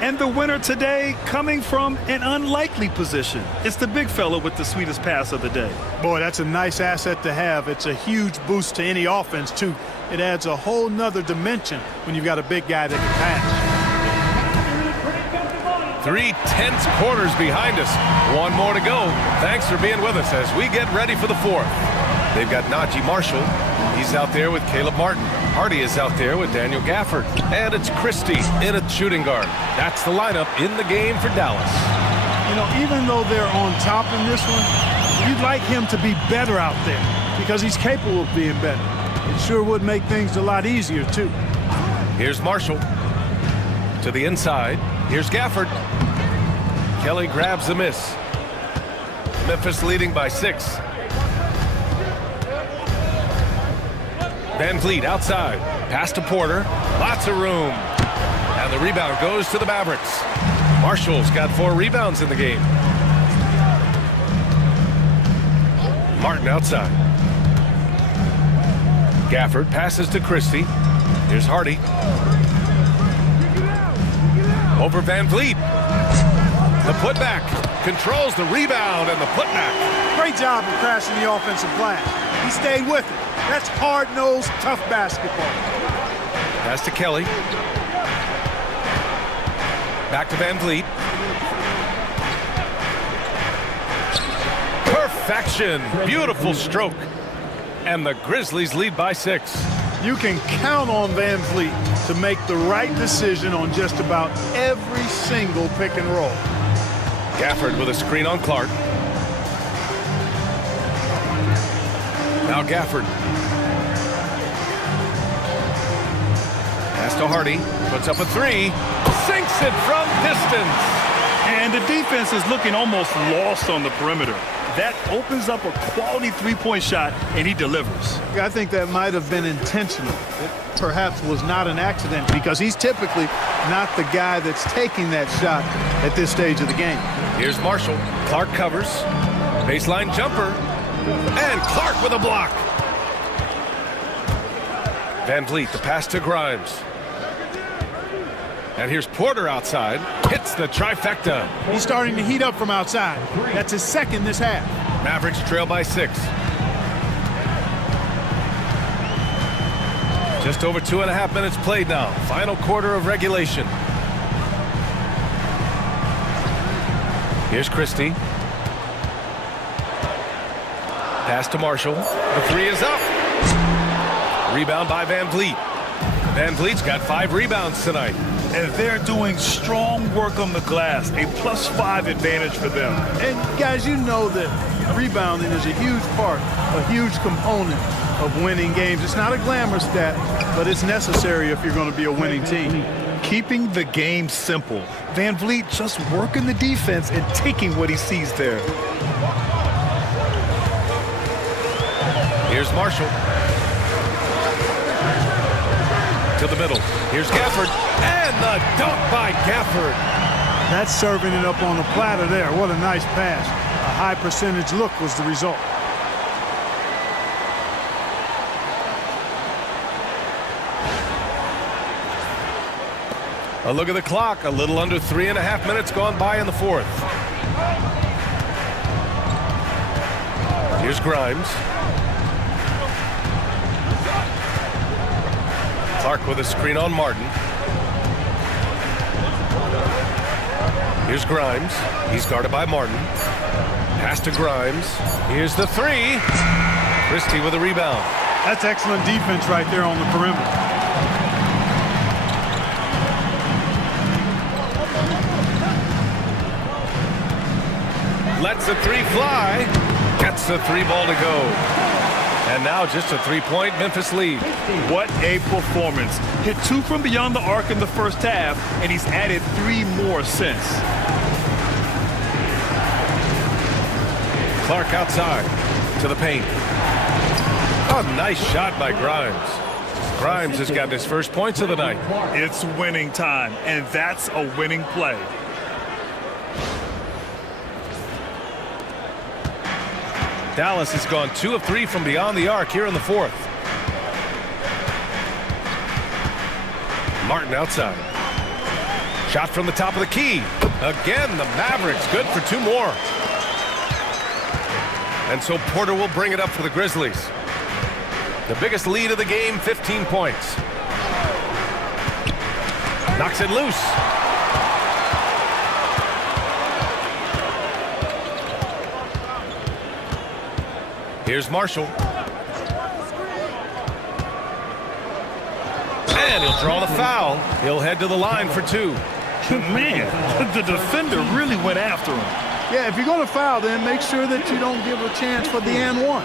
And the winner today coming from an unlikely position. It's the big fella with the sweetest pass of the day. Boy, that's a nice asset to have. It's a huge boost to any offense, too. It adds a whole nother dimension when you've got a big guy that can pass. 3 tense quarters behind us. 1 more to go. Thanks for being with us as we get ready for the 4th. They've got Najee Marshall. He's out there with Caleb Martin. Hardy is out there with Daniel Gafford. And it's Christie in at shooting guard. That's the lineup in the game for Dallas. You know, even though they're on top in this one, you'd like him to be better out there because he's capable of being better. It sure would make things a lot easier, too. Here's Marshall. To the inside. Here's Gafford. Kelly grabs the miss. Memphis leading by 6. Van Vliet outside. Pass to Porter. Lots of room. And the rebound goes to the Mavericks. Marshall's got 4 rebounds in the game. Martin outside. Gafford passes to Christie. Here's Hardy. Over Van Vliet. The putback. Controls the rebound and the putback. Great job of crashing the offensive glass. He stayed with it. That's hard-nosed, tough basketball. Pass to Kelly. Back to Van Vliet. Perfection. Beautiful stroke. And the Grizzlies lead by 6. You can count on Van Vliet to make the right decision on just about every single pick and roll. Gafford with a screen on Clark. Now Gafford. Pass to Hardy. Puts up a 3. Sinks it from distance. And the defense is looking almost lost on the perimeter. That opens up a quality three-point shot, and he delivers. I think that might have been intentional. It perhaps was not an accident because he's typically not the guy that's taking that shot at this stage of the game. Here's Marshall. Clark covers. Baseline jumper. And Clark with a block. Van Vliet, the pass to Grimes. And here's Porter outside. Hits the trifecta. He's starting to heat up from outside. That's his second this half. Mavericks trail by 6. Just over 2.5 minutes played now. Final quarter of regulation. Here's Christie. Pass to Marshall. The 3 is up. Rebound by Van Vliet. Van Vliet's got 5 rebounds tonight. And they're doing strong work on the glass. A +5 advantage for them. And guys, you know that rebounding is a huge part, a huge component of winning games. It's not a glamour stat, but it's necessary if you're going to be a winning team. Keeping the game simple. Van Vliet just working the defense and taking what he sees there. Here's Marshall. To the middle. Here's Gafford. And the dunk by Gafford. That's serving it up on the platter there. What a nice pass. A high percentage look was the result. A look at the clock. A little under 3.5 minutes gone by in the fourth. Here's Grimes. Clark with a screen on Martin. Here's Grimes. He's guarded by Martin. Pass to Grimes. Here's the three. Christie with a rebound. That's excellent defense right there on the perimeter. Lets the three fly. Gets the three ball to go. And now just a three-point Memphis lead. What a performance. Hit 2 from beyond the arc in the first half, and he's added 3 more since. Clark outside to the paint. Oh, nice shot by Grimes. Grimes has gotten his first points of the night. It's winning time, and that's a winning play. Dallas has gone 2 of 3 from beyond the arc here in the fourth. Martin outside. Shot from the top of the key. Again, the Mavericks good for 2 more. And so Porter will bring it up for the Grizzlies. The biggest lead of the game, 15 points. Knocks it loose. Here's Marshall. And he'll draw the foul. He'll head to the line for 2. Man, the defender really went after him. Yeah, if you're going to foul, then make sure that you don't give a chance for the and one.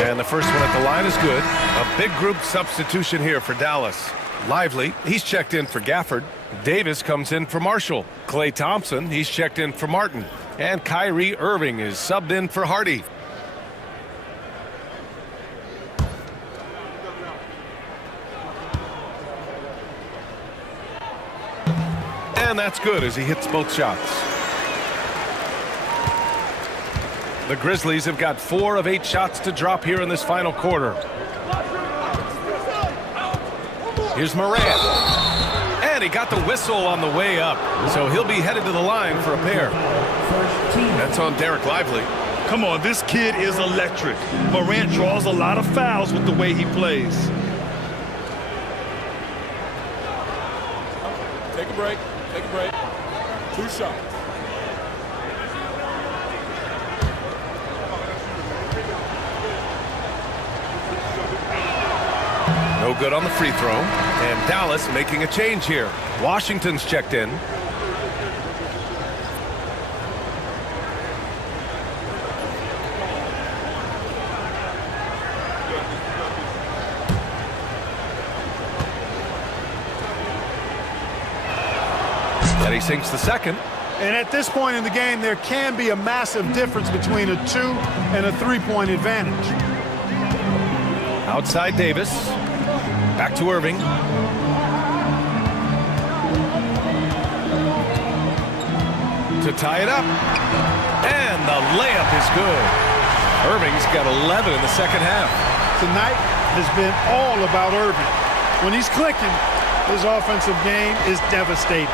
And the first one at the line is good. A big group substitution here for Dallas. Lively, he's checked in for Gafford. Davis comes in for Marshall. Klay Thompson, he's checked in for Martin. And Kyrie Irving is subbed in for Hardy. And that's good as he hits both shots. The Grizzlies have got 4 of 8 shots to drop here in this final quarter. Here's Morant. And he got the whistle on the way up. So he'll be headed to the line for a pair. That's on Derek Lively. Come on, this kid is electric. Morant draws a lot of fouls with the way he plays. Take a break. Take a break. 2 shots. No good on the free throw. And Dallas making a change here. Washington's checked in. And he sinks the second. And at this point in the game, there can be a massive difference between a 2 and a 3-point advantage. Outside Davis. Back to Irving. To tie it up. And the layup is good. Irving's got 11 in the second half. Tonight has been all about Irving. When he's clicking, his offensive game is devastating.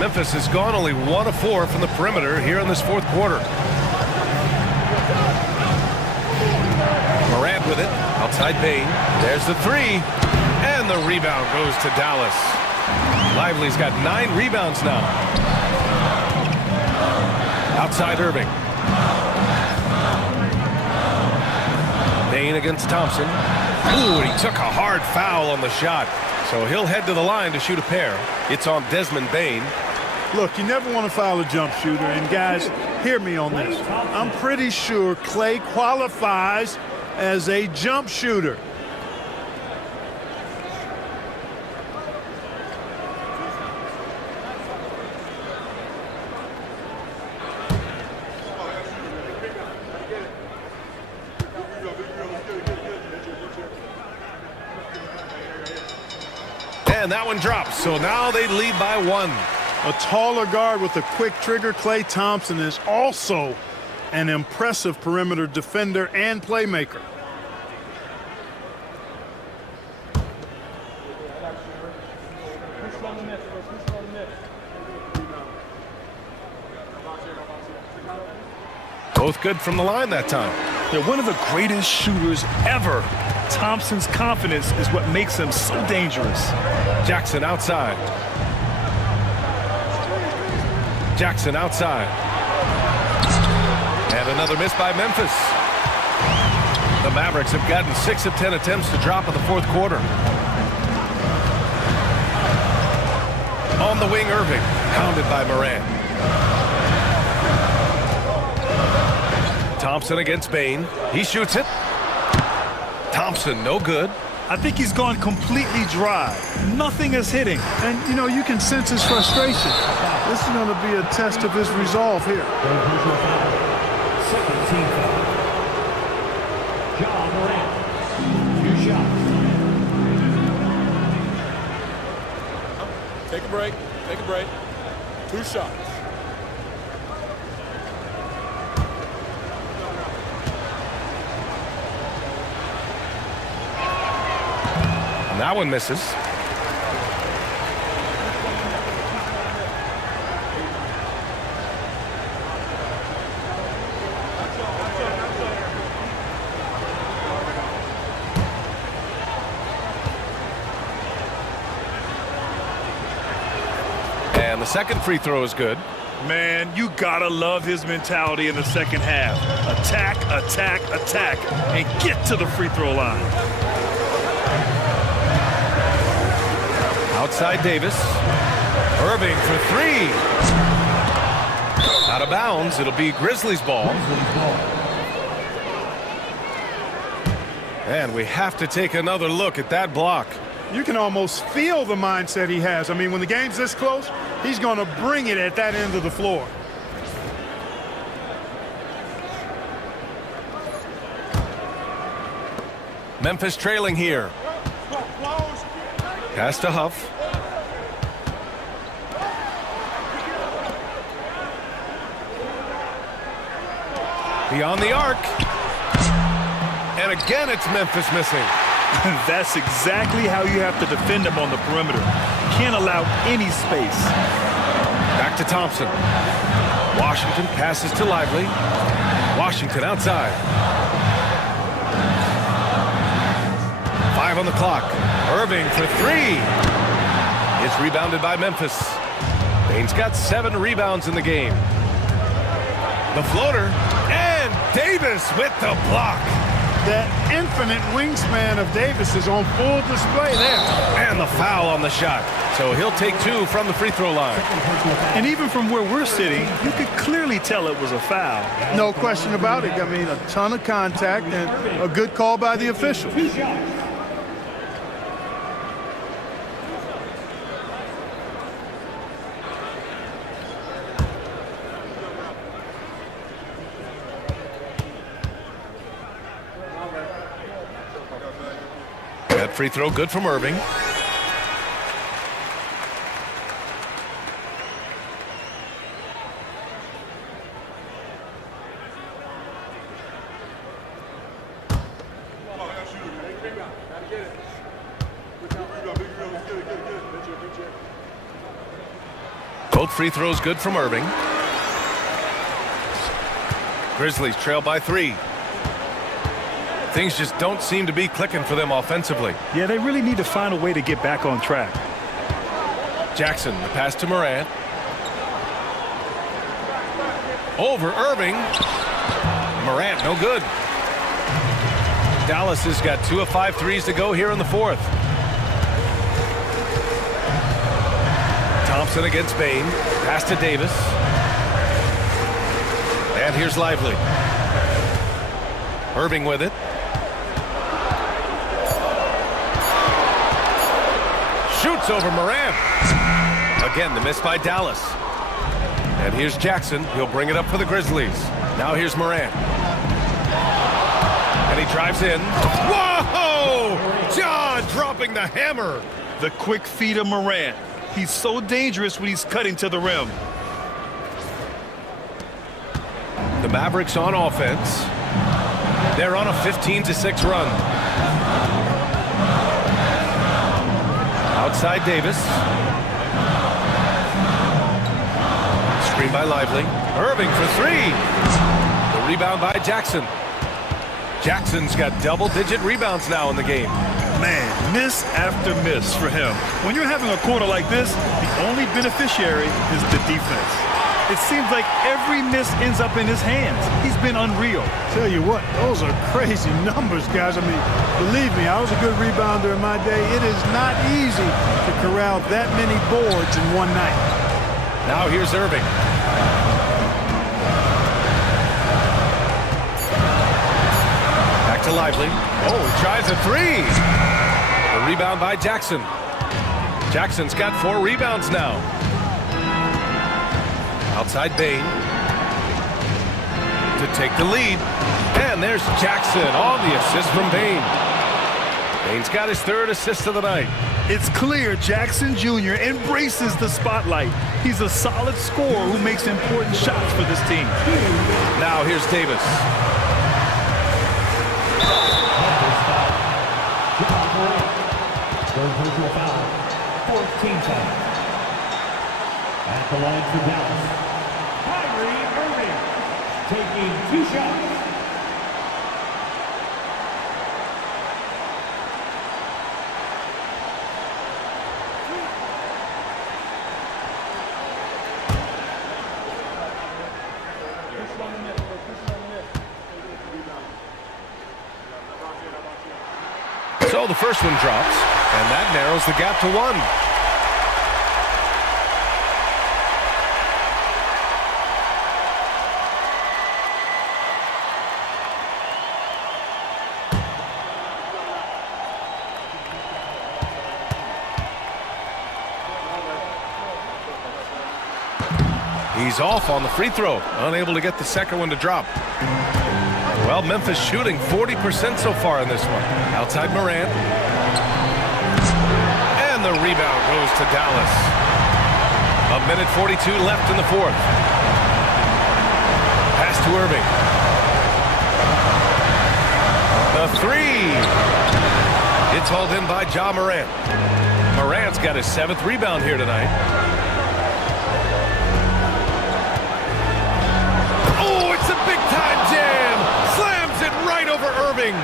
Memphis has gone only 1 of 4 from the perimeter here in this fourth quarter. Morant with it. Outside Bain. There's the 3. And the rebound goes to Dallas. Lively's got 9 rebounds now. Outside Irving. Bain against Thompson. Ooh, and he took a hard foul on the shot. So he'll head to the line to shoot a pair. It's on Desmond Bain. Look, you never want to foul a jump shooter. And guys, hear me on this. I'm pretty sure Clay qualifies as a jump shooter. And that one drops. So now they lead by 1. A taller guard with a quick trigger, Klay Thompson, is also an impressive perimeter defender and playmaker. Both good from the line that time. They're one of the greatest shooters ever. Thompson's confidence is what makes him so dangerous. Jackson outside. Jackson outside. And another miss by Memphis. The Mavericks have gotten 6 of 10 attempts to drop in the fourth quarter. On the wing, Irving. Pounded by Moran. Thompson against Bain. He shoots it. Thompson, no good. I think he's gone completely dry. Nothing is hitting. And, you know, you can sense his frustration. This is going to be a test of his resolve here. Second team foul. John Morant. 2 shots. Take a break. Take a break. 2 shots. That one misses. And the second free throw is good. Man, you gotta love his mentality in the second half. Attack, attack, attack, and get to the free throw line. Outside Davis. Irving for 3. Out of bounds. It'll be Grizzlies ball. And we have to take another look at that block. You can almost feel the mindset he has. I mean, when the game's this close, he's going to bring it at that end of the floor. Memphis trailing here. Pass to Huff. Beyond the arc. And again, it's Memphis missing. That's exactly how you have to defend him on the perimeter. Can't allow any space. Back to Thompson. Washington passes to Lively. Washington outside. 5 on the clock. Irving for 3. It's rebounded by Memphis. Bain's got 7 rebounds in the game. The floater. And Davis with the block. That infinite wingspan of Davis is on full display there. And the foul on the shot. So he'll take 2 from the free throw line. And even from where we're sitting, you could clearly tell it was a foul. No question about it. I mean, a ton of contact and a good call by the official. That free throw good from Irving. Both free throws good from Irving. Grizzlies trail by 3. Things just don't seem to be clicking for them offensively. Yeah, they really need to find a way to get back on track. Jackson, the pass to Morant. Over Irving. Morant, no good. Dallas has got 2 of 5 threes to go here in the fourth. Thompson against Bain. Pass to Davis. And here's Lively. Irving with it. Shoots over Morant. Again, the miss by Dallas. And here's Jackson. He'll bring it up for the Grizzlies. Now here's Morant. And he drives in. Whoa! John dropping the hammer. The quick feet of Morant. He's so dangerous when he's cutting to the rim. The Mavericks on offense. They're on a 15-6 run. Outside Davis. Screen by Lively. Irving for 3. The rebound by Jackson. Jackson's got double-digit rebounds now in the game. Man, miss after miss for him. When you're having a quarter like this, the only beneficiary is the defense. It seems like every miss ends up in his hands. He's been unreal. Tell you what, those are crazy numbers, guys. I mean, believe me, I was a good rebounder in my day. It is not easy to corral that many boards in one night. Now here's Irving. Back to Lively. Oh, he tries a 3. The rebound by Jackson. Jackson's got 4 rebounds now. Outside Bain to take the lead. And there's Jackson on the assist from Bain. Bain's got his 3rd assist of the night. It's clear Jackson Jr. embraces the spotlight. He's a solid scorer who makes important shots for this team. Now here's Davis. Personal foul. 14 foul. At the line for Dallas, Kyrie Irving taking 2 shots. So the first one drops, and that narrows the gap to 1. He's off on the free throw, unable to get the second one to drop. Well, Memphis shooting 40% so far in this one. Outside Morant. And the rebound goes to Dallas. 1:42 left in the fourth. Pass to Irving. The 3. It's hauled in by Ja Morant. Morant's got his 7th rebound here tonight. Big-time jam. Slams it right over Irving.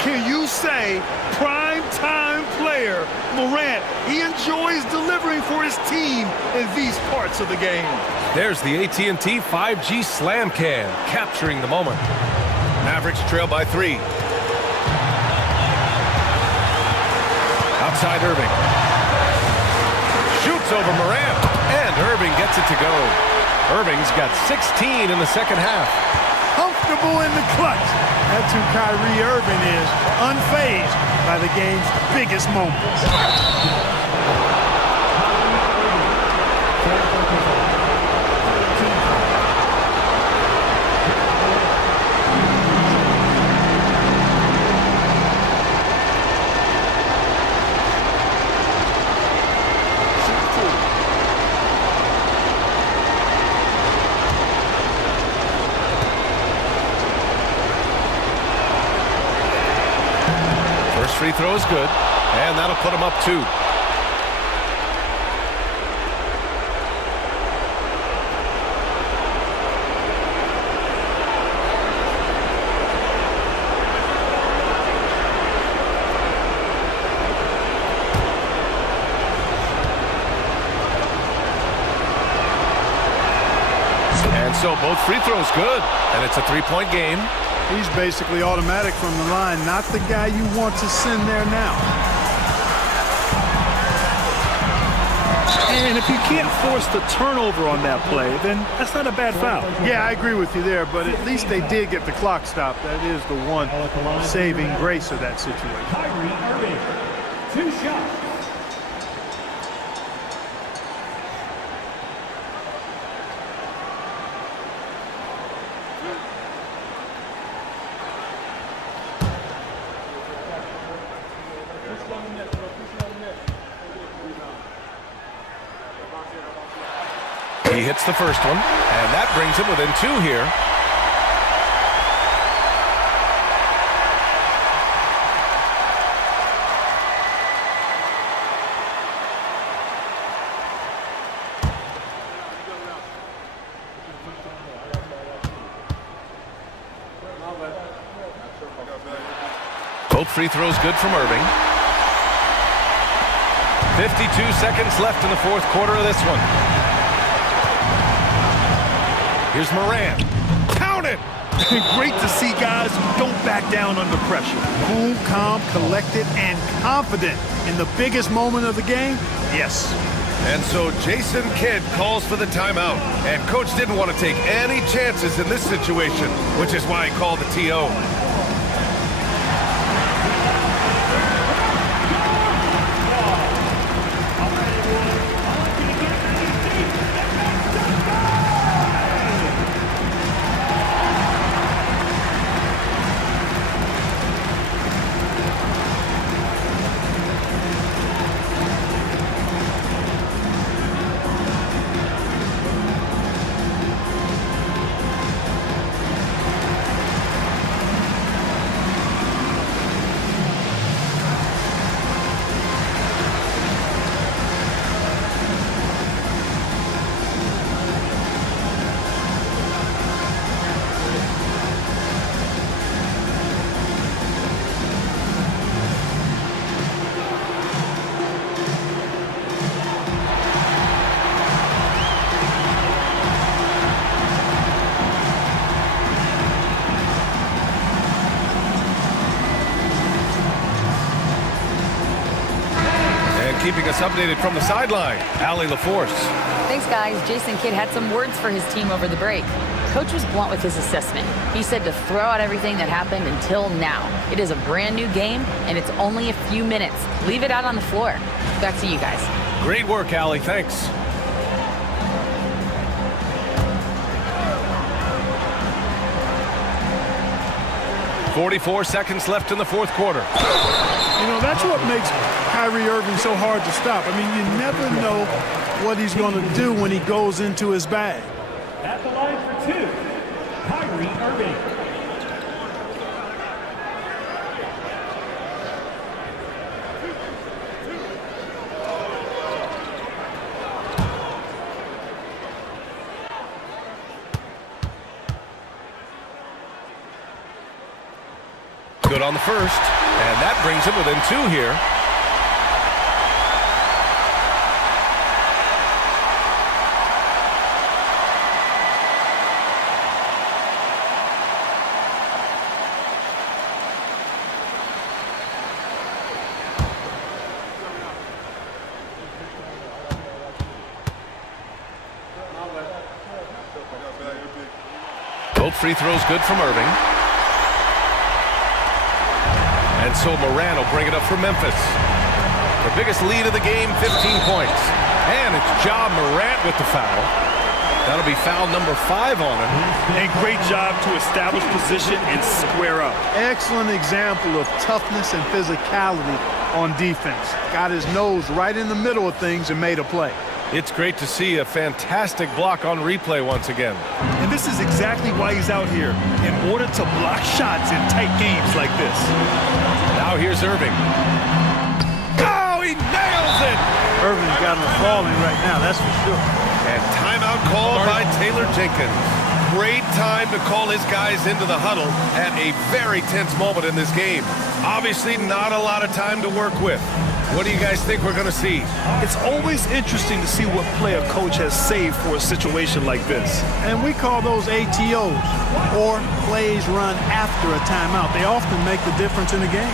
Can you say prime-time player Morant? He enjoys delivering for his team in these parts of the game. There's the AT&T 5G Slam Cam, capturing the moment. Mavericks trail by 3. Outside Irving. Shoots over Morant, and Irving gets it to go. Irving's got 16 in the second half. Comfortable in the clutch. That's who Kyrie Irving is, unfazed by the game's biggest moments. Free throw is good, and that'll put him up 2. so both free throws good, and it's a three-point game. He's basically automatic from the line, not the guy you want to send there now. And if you can't force the turnover on that play, then that's not a bad foul. Yeah, I agree with you there, but at least they did get the clock stopped. That is the one saving grace of that situation. Kyrie Irving, 2 shots. He hits the first one, and that brings him within 2 here. Both free throws good from Irving. 52 seconds left in the fourth quarter of this one. Here's Morant. Count it! Great to see guys who don't back down under pressure. Cool, calm, collected, and confident in the biggest moment of the game? Yes. And so Jason Kidd calls for the timeout. And coach didn't want to take any chances in this situation, which is why he called the TO. Keeping us updated from the sideline, Allie LaForce. Thanks, guys. Jason Kidd had some words for his team over the break. Coach was blunt with his assessment. He said to throw out everything that happened until now. It is a brand new game, and it's only a few minutes. Leave it out on the floor. Back to you guys. Great work, Allie. Thanks. "44 seconds left in the fourth quarter. You know, that's what makes Kyrie Irving so hard to stop. I mean, you never know what he's going to do when he goes into his bag. At the line for 2, Kyrie Irving. Good on the first, and that brings him within 2 here. Both free throws good from Irving. And so Morant will bring it up for Memphis. The biggest lead of the game, 15 points. And it's Ja Morant with the foul. That'll be foul number 5 on him. And great job to establish position and square up. Excellent example of toughness and physicality on defense. Got his nose right in the middle of things and made a play. It's great to see a fantastic block on replay once again. And this is exactly why he's out here, in order to block shots in tight games like this. Now here's Irving. Oh, he nails it! Irving's got him falling right now, that's for sure. And timeout called by Taylor Jenkins. Great time to call his guys into the huddle at a very tense moment in this game. Obviously not a lot of time to work with. What do you guys think we're going to see? It's always interesting to see what play a coach has saved for a situation like this. And we call those ATOs, or plays run after a timeout. They often make the difference in a game.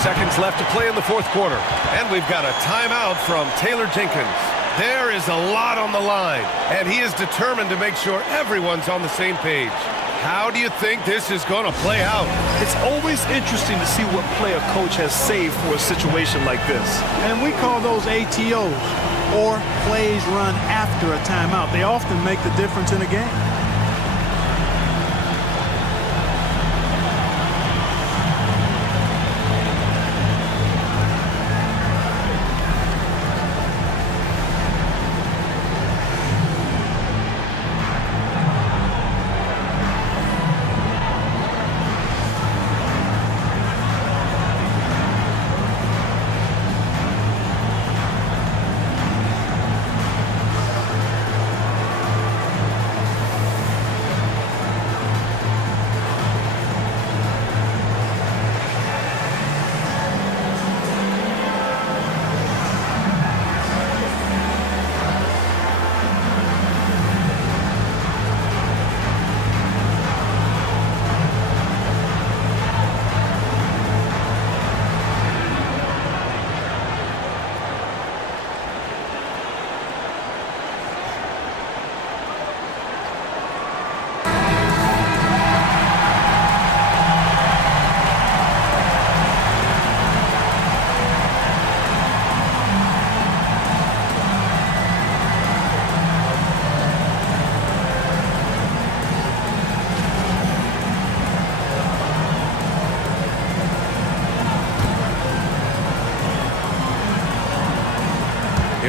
Seconds left to play in the fourth quarter. And we've got a timeout from Taylor Jenkins. There is a lot on the line, and he is determined to make sure everyone's on the same page. How do you think this is going to play out? It's always interesting to see what play a coach has saved for a situation like this. And we call those ATOs, or plays run after a timeout. They often make the difference in a game.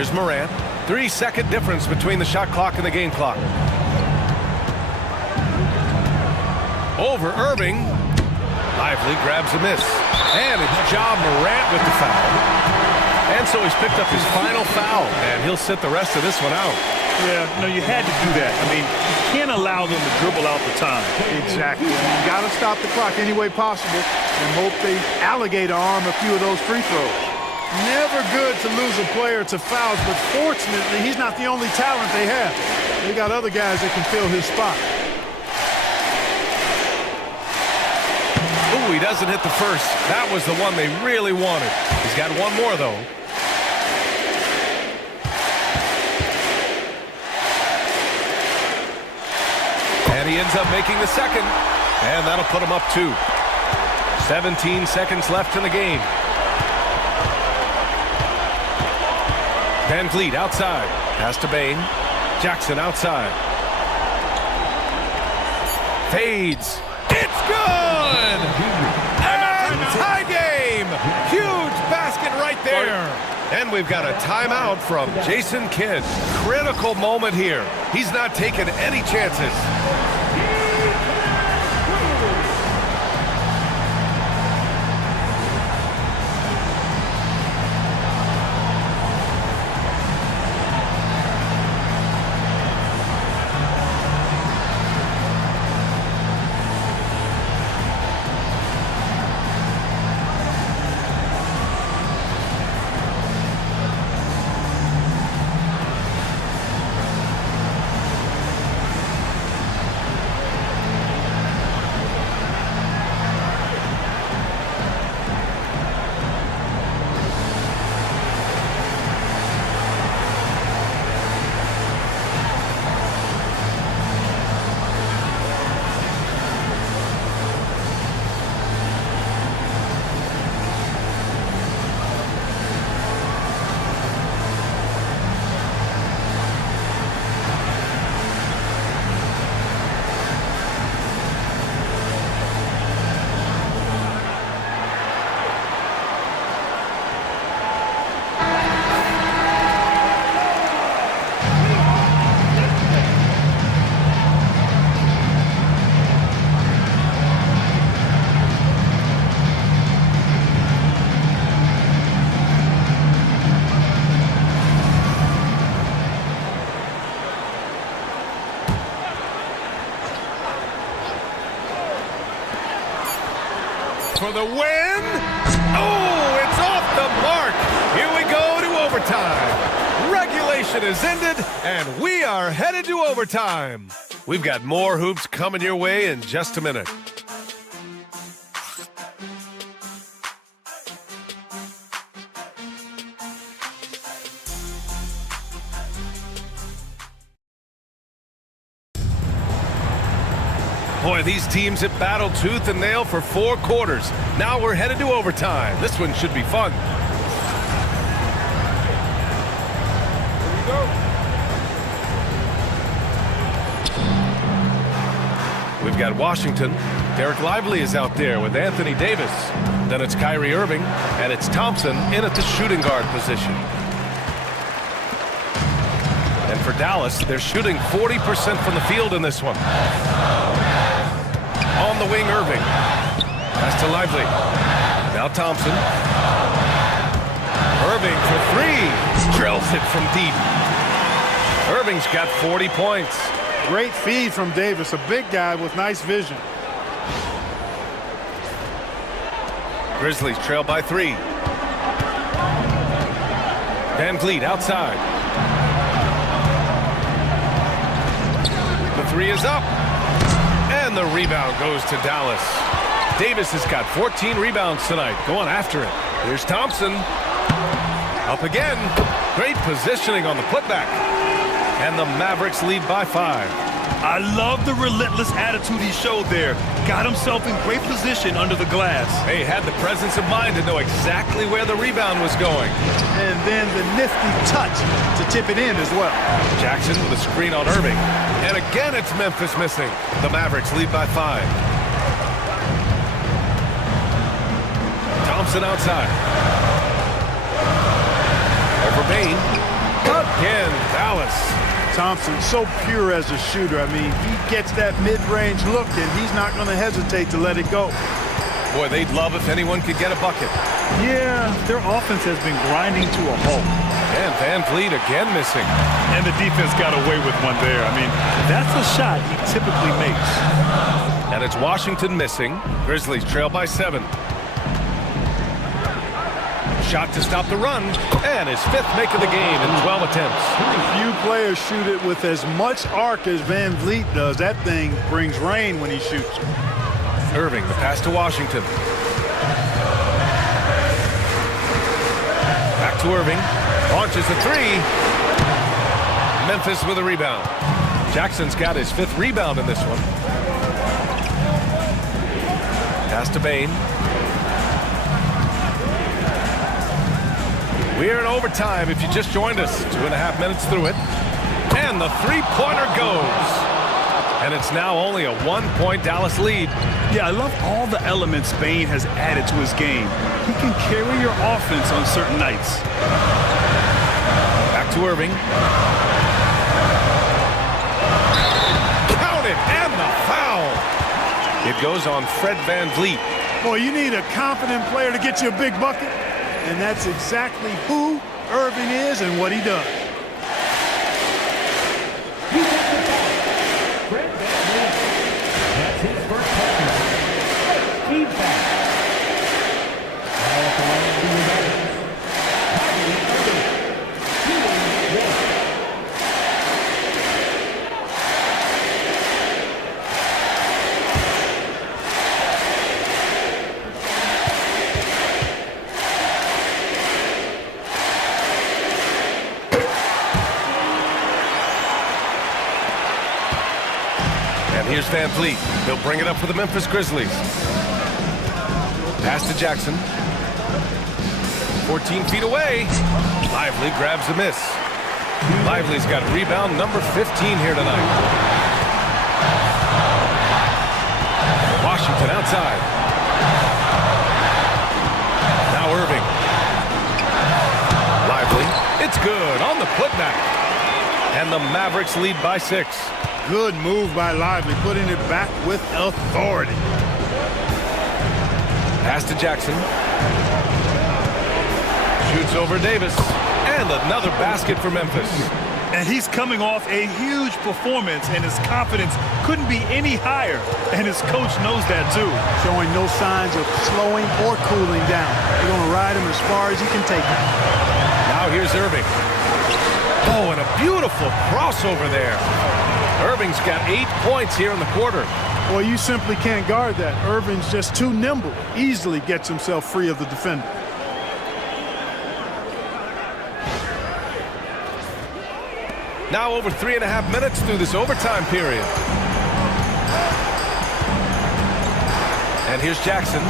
Here's Morant. 3-second difference between the shot clock and the game clock. Over Irving. Lively grabs a miss. And it's Ja Morant with the foul. And so he's picked up his final foul, and he'll sit the rest of this one out. Yeah, no, you had to do that. I mean, you can't allow them to dribble out the time. Exactly. You got to stop the clock any way possible and hope they alligator arm a few of those free throws. Never good to lose a player to fouls, but fortunately, he's not the only talent they have. They got other guys that can fill his spot. Ooh, he doesn't hit the first. That was the one they really wanted. He's got one more, though. And he ends up making the second. And that'll put him up 2. 17 seconds left in the game. Van Vliet outside. Pass to Bain. Jackson outside. Fades. It's good! And tie game! Huge basket right there. And we've got a timeout from Jason Kidd. Critical moment here. He's not taking any chances. for the win. Oh, it's off the mark. Here we go to overtime. Regulation is ended, and we are headed to overtime. We've got more hoops coming your way in just a minute. Boy, these teams have battled tooth and nail for 4 quarters. Now we're headed to overtime. This one should be fun. Here we go. We've got Washington. Derek Lively is out there with Anthony Davis. Then it's Kyrie Irving, and it's Thompson in at the shooting guard position. And for Dallas, they're shooting 40% from the field in this one. On the wing, Irving. Pass to Lively. Now Thompson. Irving for 3. Drills it from deep. Irving's got 40 points. Great feed from Davis, a big guy with nice vision. Grizzlies trail by 3. Van Vliet outside. The 3 is up. And the rebound goes to Dallas. Davis has got 14 rebounds tonight. Going after it. Here's Thompson. Up again. Great positioning on the putback. And the Mavericks lead by 5. I love the relentless attitude he showed there. Got himself in great position under the glass. He had the presence of mind to know exactly where the rebound was going. And then the nifty touch to tip it in as well. Jackson with a screen on Irving. And again, it's Memphis missing. The Mavericks lead by 5. Thompson outside. Over Bain. Again, Dallas. Thompson, so pure as a shooter. I mean, he gets that mid-range look, and he's not going to hesitate to let it go. Boy, they'd love if anyone could get a bucket. Yeah, their offense has been grinding to a halt. And Van Vliet again missing. And the defense got away with one there. I mean, that's a shot he typically makes. And it's Washington missing. Grizzlies trail by 7. Shot to stop the run, and his 5th make of the game in 12 attempts. Few players shoot it with as much arc as Van Vliet does. That thing brings rain when he shoots. Irving, the pass to Washington. Back to Irving. Launches a 3. Memphis with a rebound. Jackson's got his 5th rebound in this one. Pass to Bain. We are in overtime if you just joined us. 2.5 minutes through it. And the 3-pointer goes. And it's now only a 1-point Dallas lead. Yeah, I love all the elements Bain has added to his game. He can carry your offense on certain nights. Back to Irving. Count it, and the foul. It goes on Fred Van Vliet. Boy, you need a confident player to get you a big bucket. And that's exactly who Irving is and what he does. Fred Van Vliet. That's his first bucket. Feedback. Now at the line to the Mavericks. Here's Van Vliet. He'll bring it up for the Memphis Grizzlies. Pass to Jackson. 14 feet away. Lively grabs a miss. Lively's got rebound number 15 here tonight. Washington outside. Now Irving. Lively. It's good on the putback. And the Mavericks lead by 6. Good move by Lively, putting it back with authority. Pass to Jackson. Shoots over Davis. And another basket for Memphis. And he's coming off a huge performance, and his confidence couldn't be any higher. And his coach knows that, too. Showing no signs of slowing or cooling down. They're going to ride him as far as he can take him. Now here's Irving. Oh, and a beautiful crossover there. Irving's got 8 points here in the quarter. Well, you simply can't guard that. Irving's just too nimble. Easily gets himself free of the defender. Now over 3.5 minutes through this overtime period. And here's Jackson.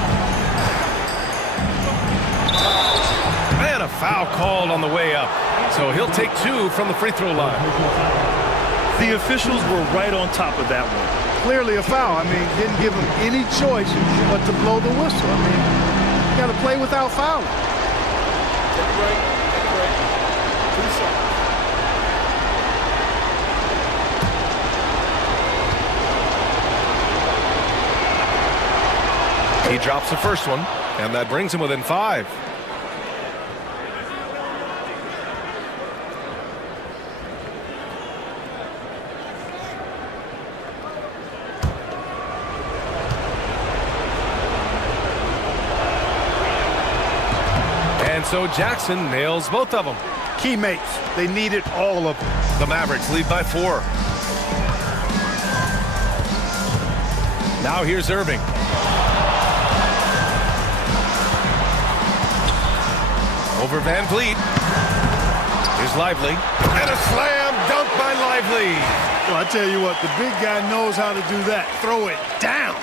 And a foul called on the way up. So he'll take 2 from the free throw line. The officials were right on top of that one. Clearly a foul. I mean, didn't give him any choice but to blow the whistle. I mean, you got to play without fouling. Take a break. Take a break. 2 seconds. He drops the first one, and that brings him within 5. And so Jackson nails both of them. Key mates. They needed all of them. The Mavericks lead by 4. Now here's Irving. Over Van Vliet. Here's Lively. And a slam dunk by Lively. Well, I tell you what, the big guy knows how to do that. Throw it down.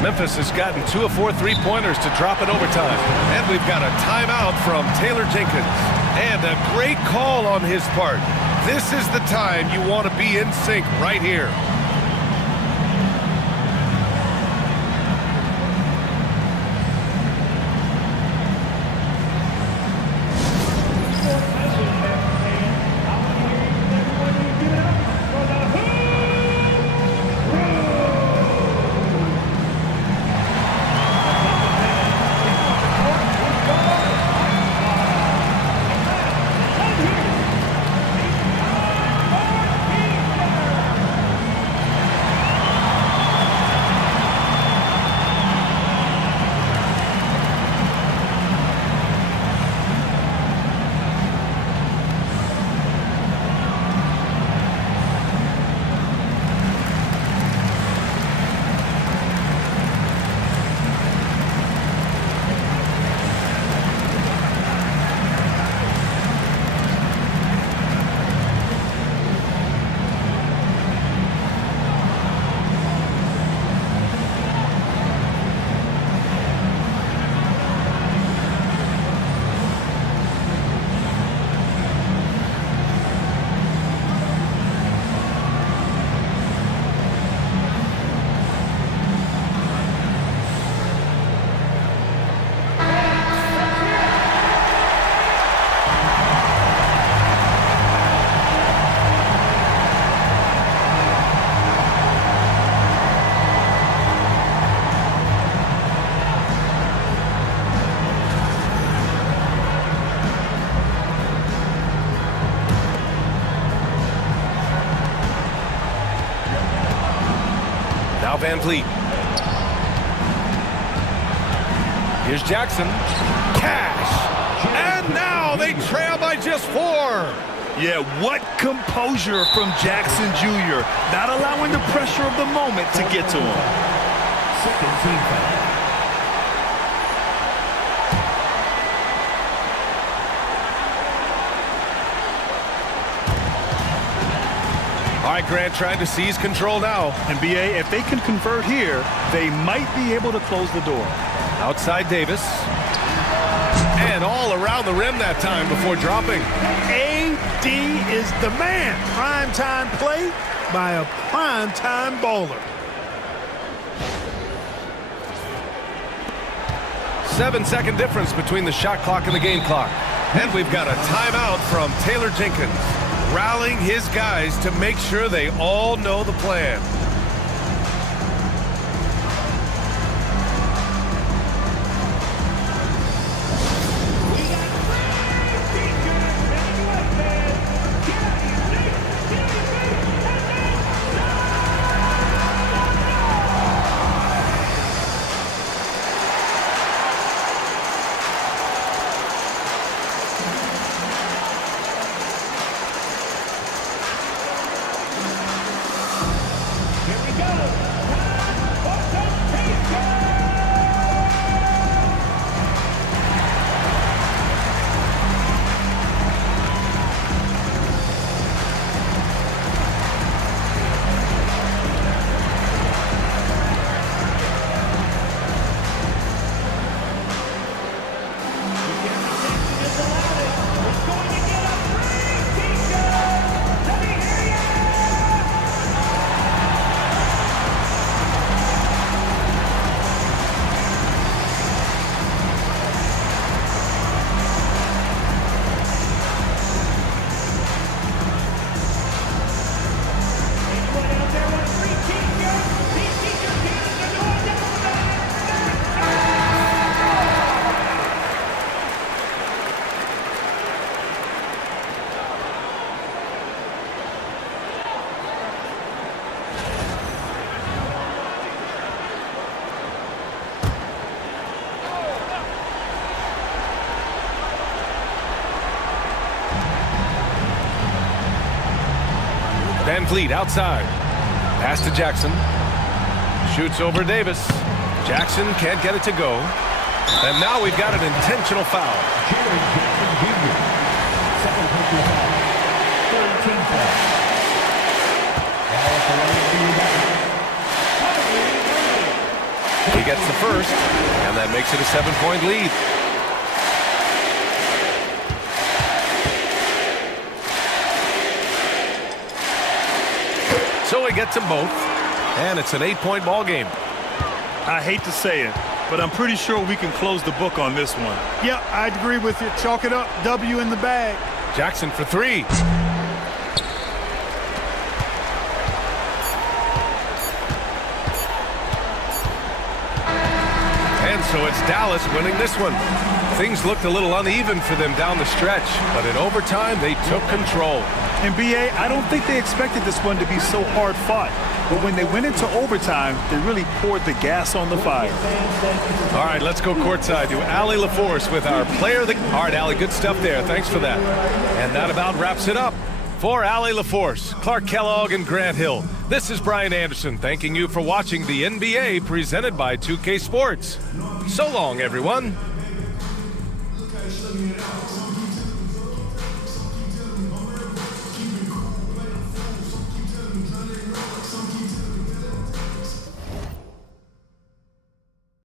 Memphis has gotten 2 of 4 3-pointers to drop in overtime. And we've got a timeout from Taylor Jenkins. And a great call on his part. This is the time you want to be in sync right here. Now Van Vliet. Here's Jackson. Cash. And now they trail by just 4. Yeah, what composure from Jackson Jr. Not allowing the pressure of the moment to get to him. Second team foul. All right, Grant trying to seize control now. And BA, if they can convert here, they might be able to close the door. Outside Davis. And all around the rim that time before dropping. AD is the man. Prime-time play by a prime-time baller. 7-second difference between the shot clock and the game clock. And we've got a timeout from Taylor Jenkins, rallying his guys to make sure they all know the plan. Complete outside. Pass to Jackson. Shoots over Davis. Jackson can't get it to go. And now we've got an intentional foul. He gets the first, and that makes it a 7-point lead. So he gets them both, and it's an 8-point ball game. I hate to say it, but I'm pretty sure we can close the book on this one. Yep, I'd agree with you. Chalk it up. W in the bag. Jackson for 3. And so it's Dallas winning this one. Things looked a little uneven for them down the stretch, but in overtime, they took control. And BA, I don't think they expected this one to be so hard fought. But when they went into overtime, they really poured the gas on the fire. All right, let's go courtside to Allie LaForce with our player of the... All right, Allie, good stuff there. Thanks for that. And that about wraps it up. For Allie LaForce, Clark Kellogg, and Grant Hill, this is Brian Anderson thanking you for watching the NBA presented by 2K Sports. So long, everyone.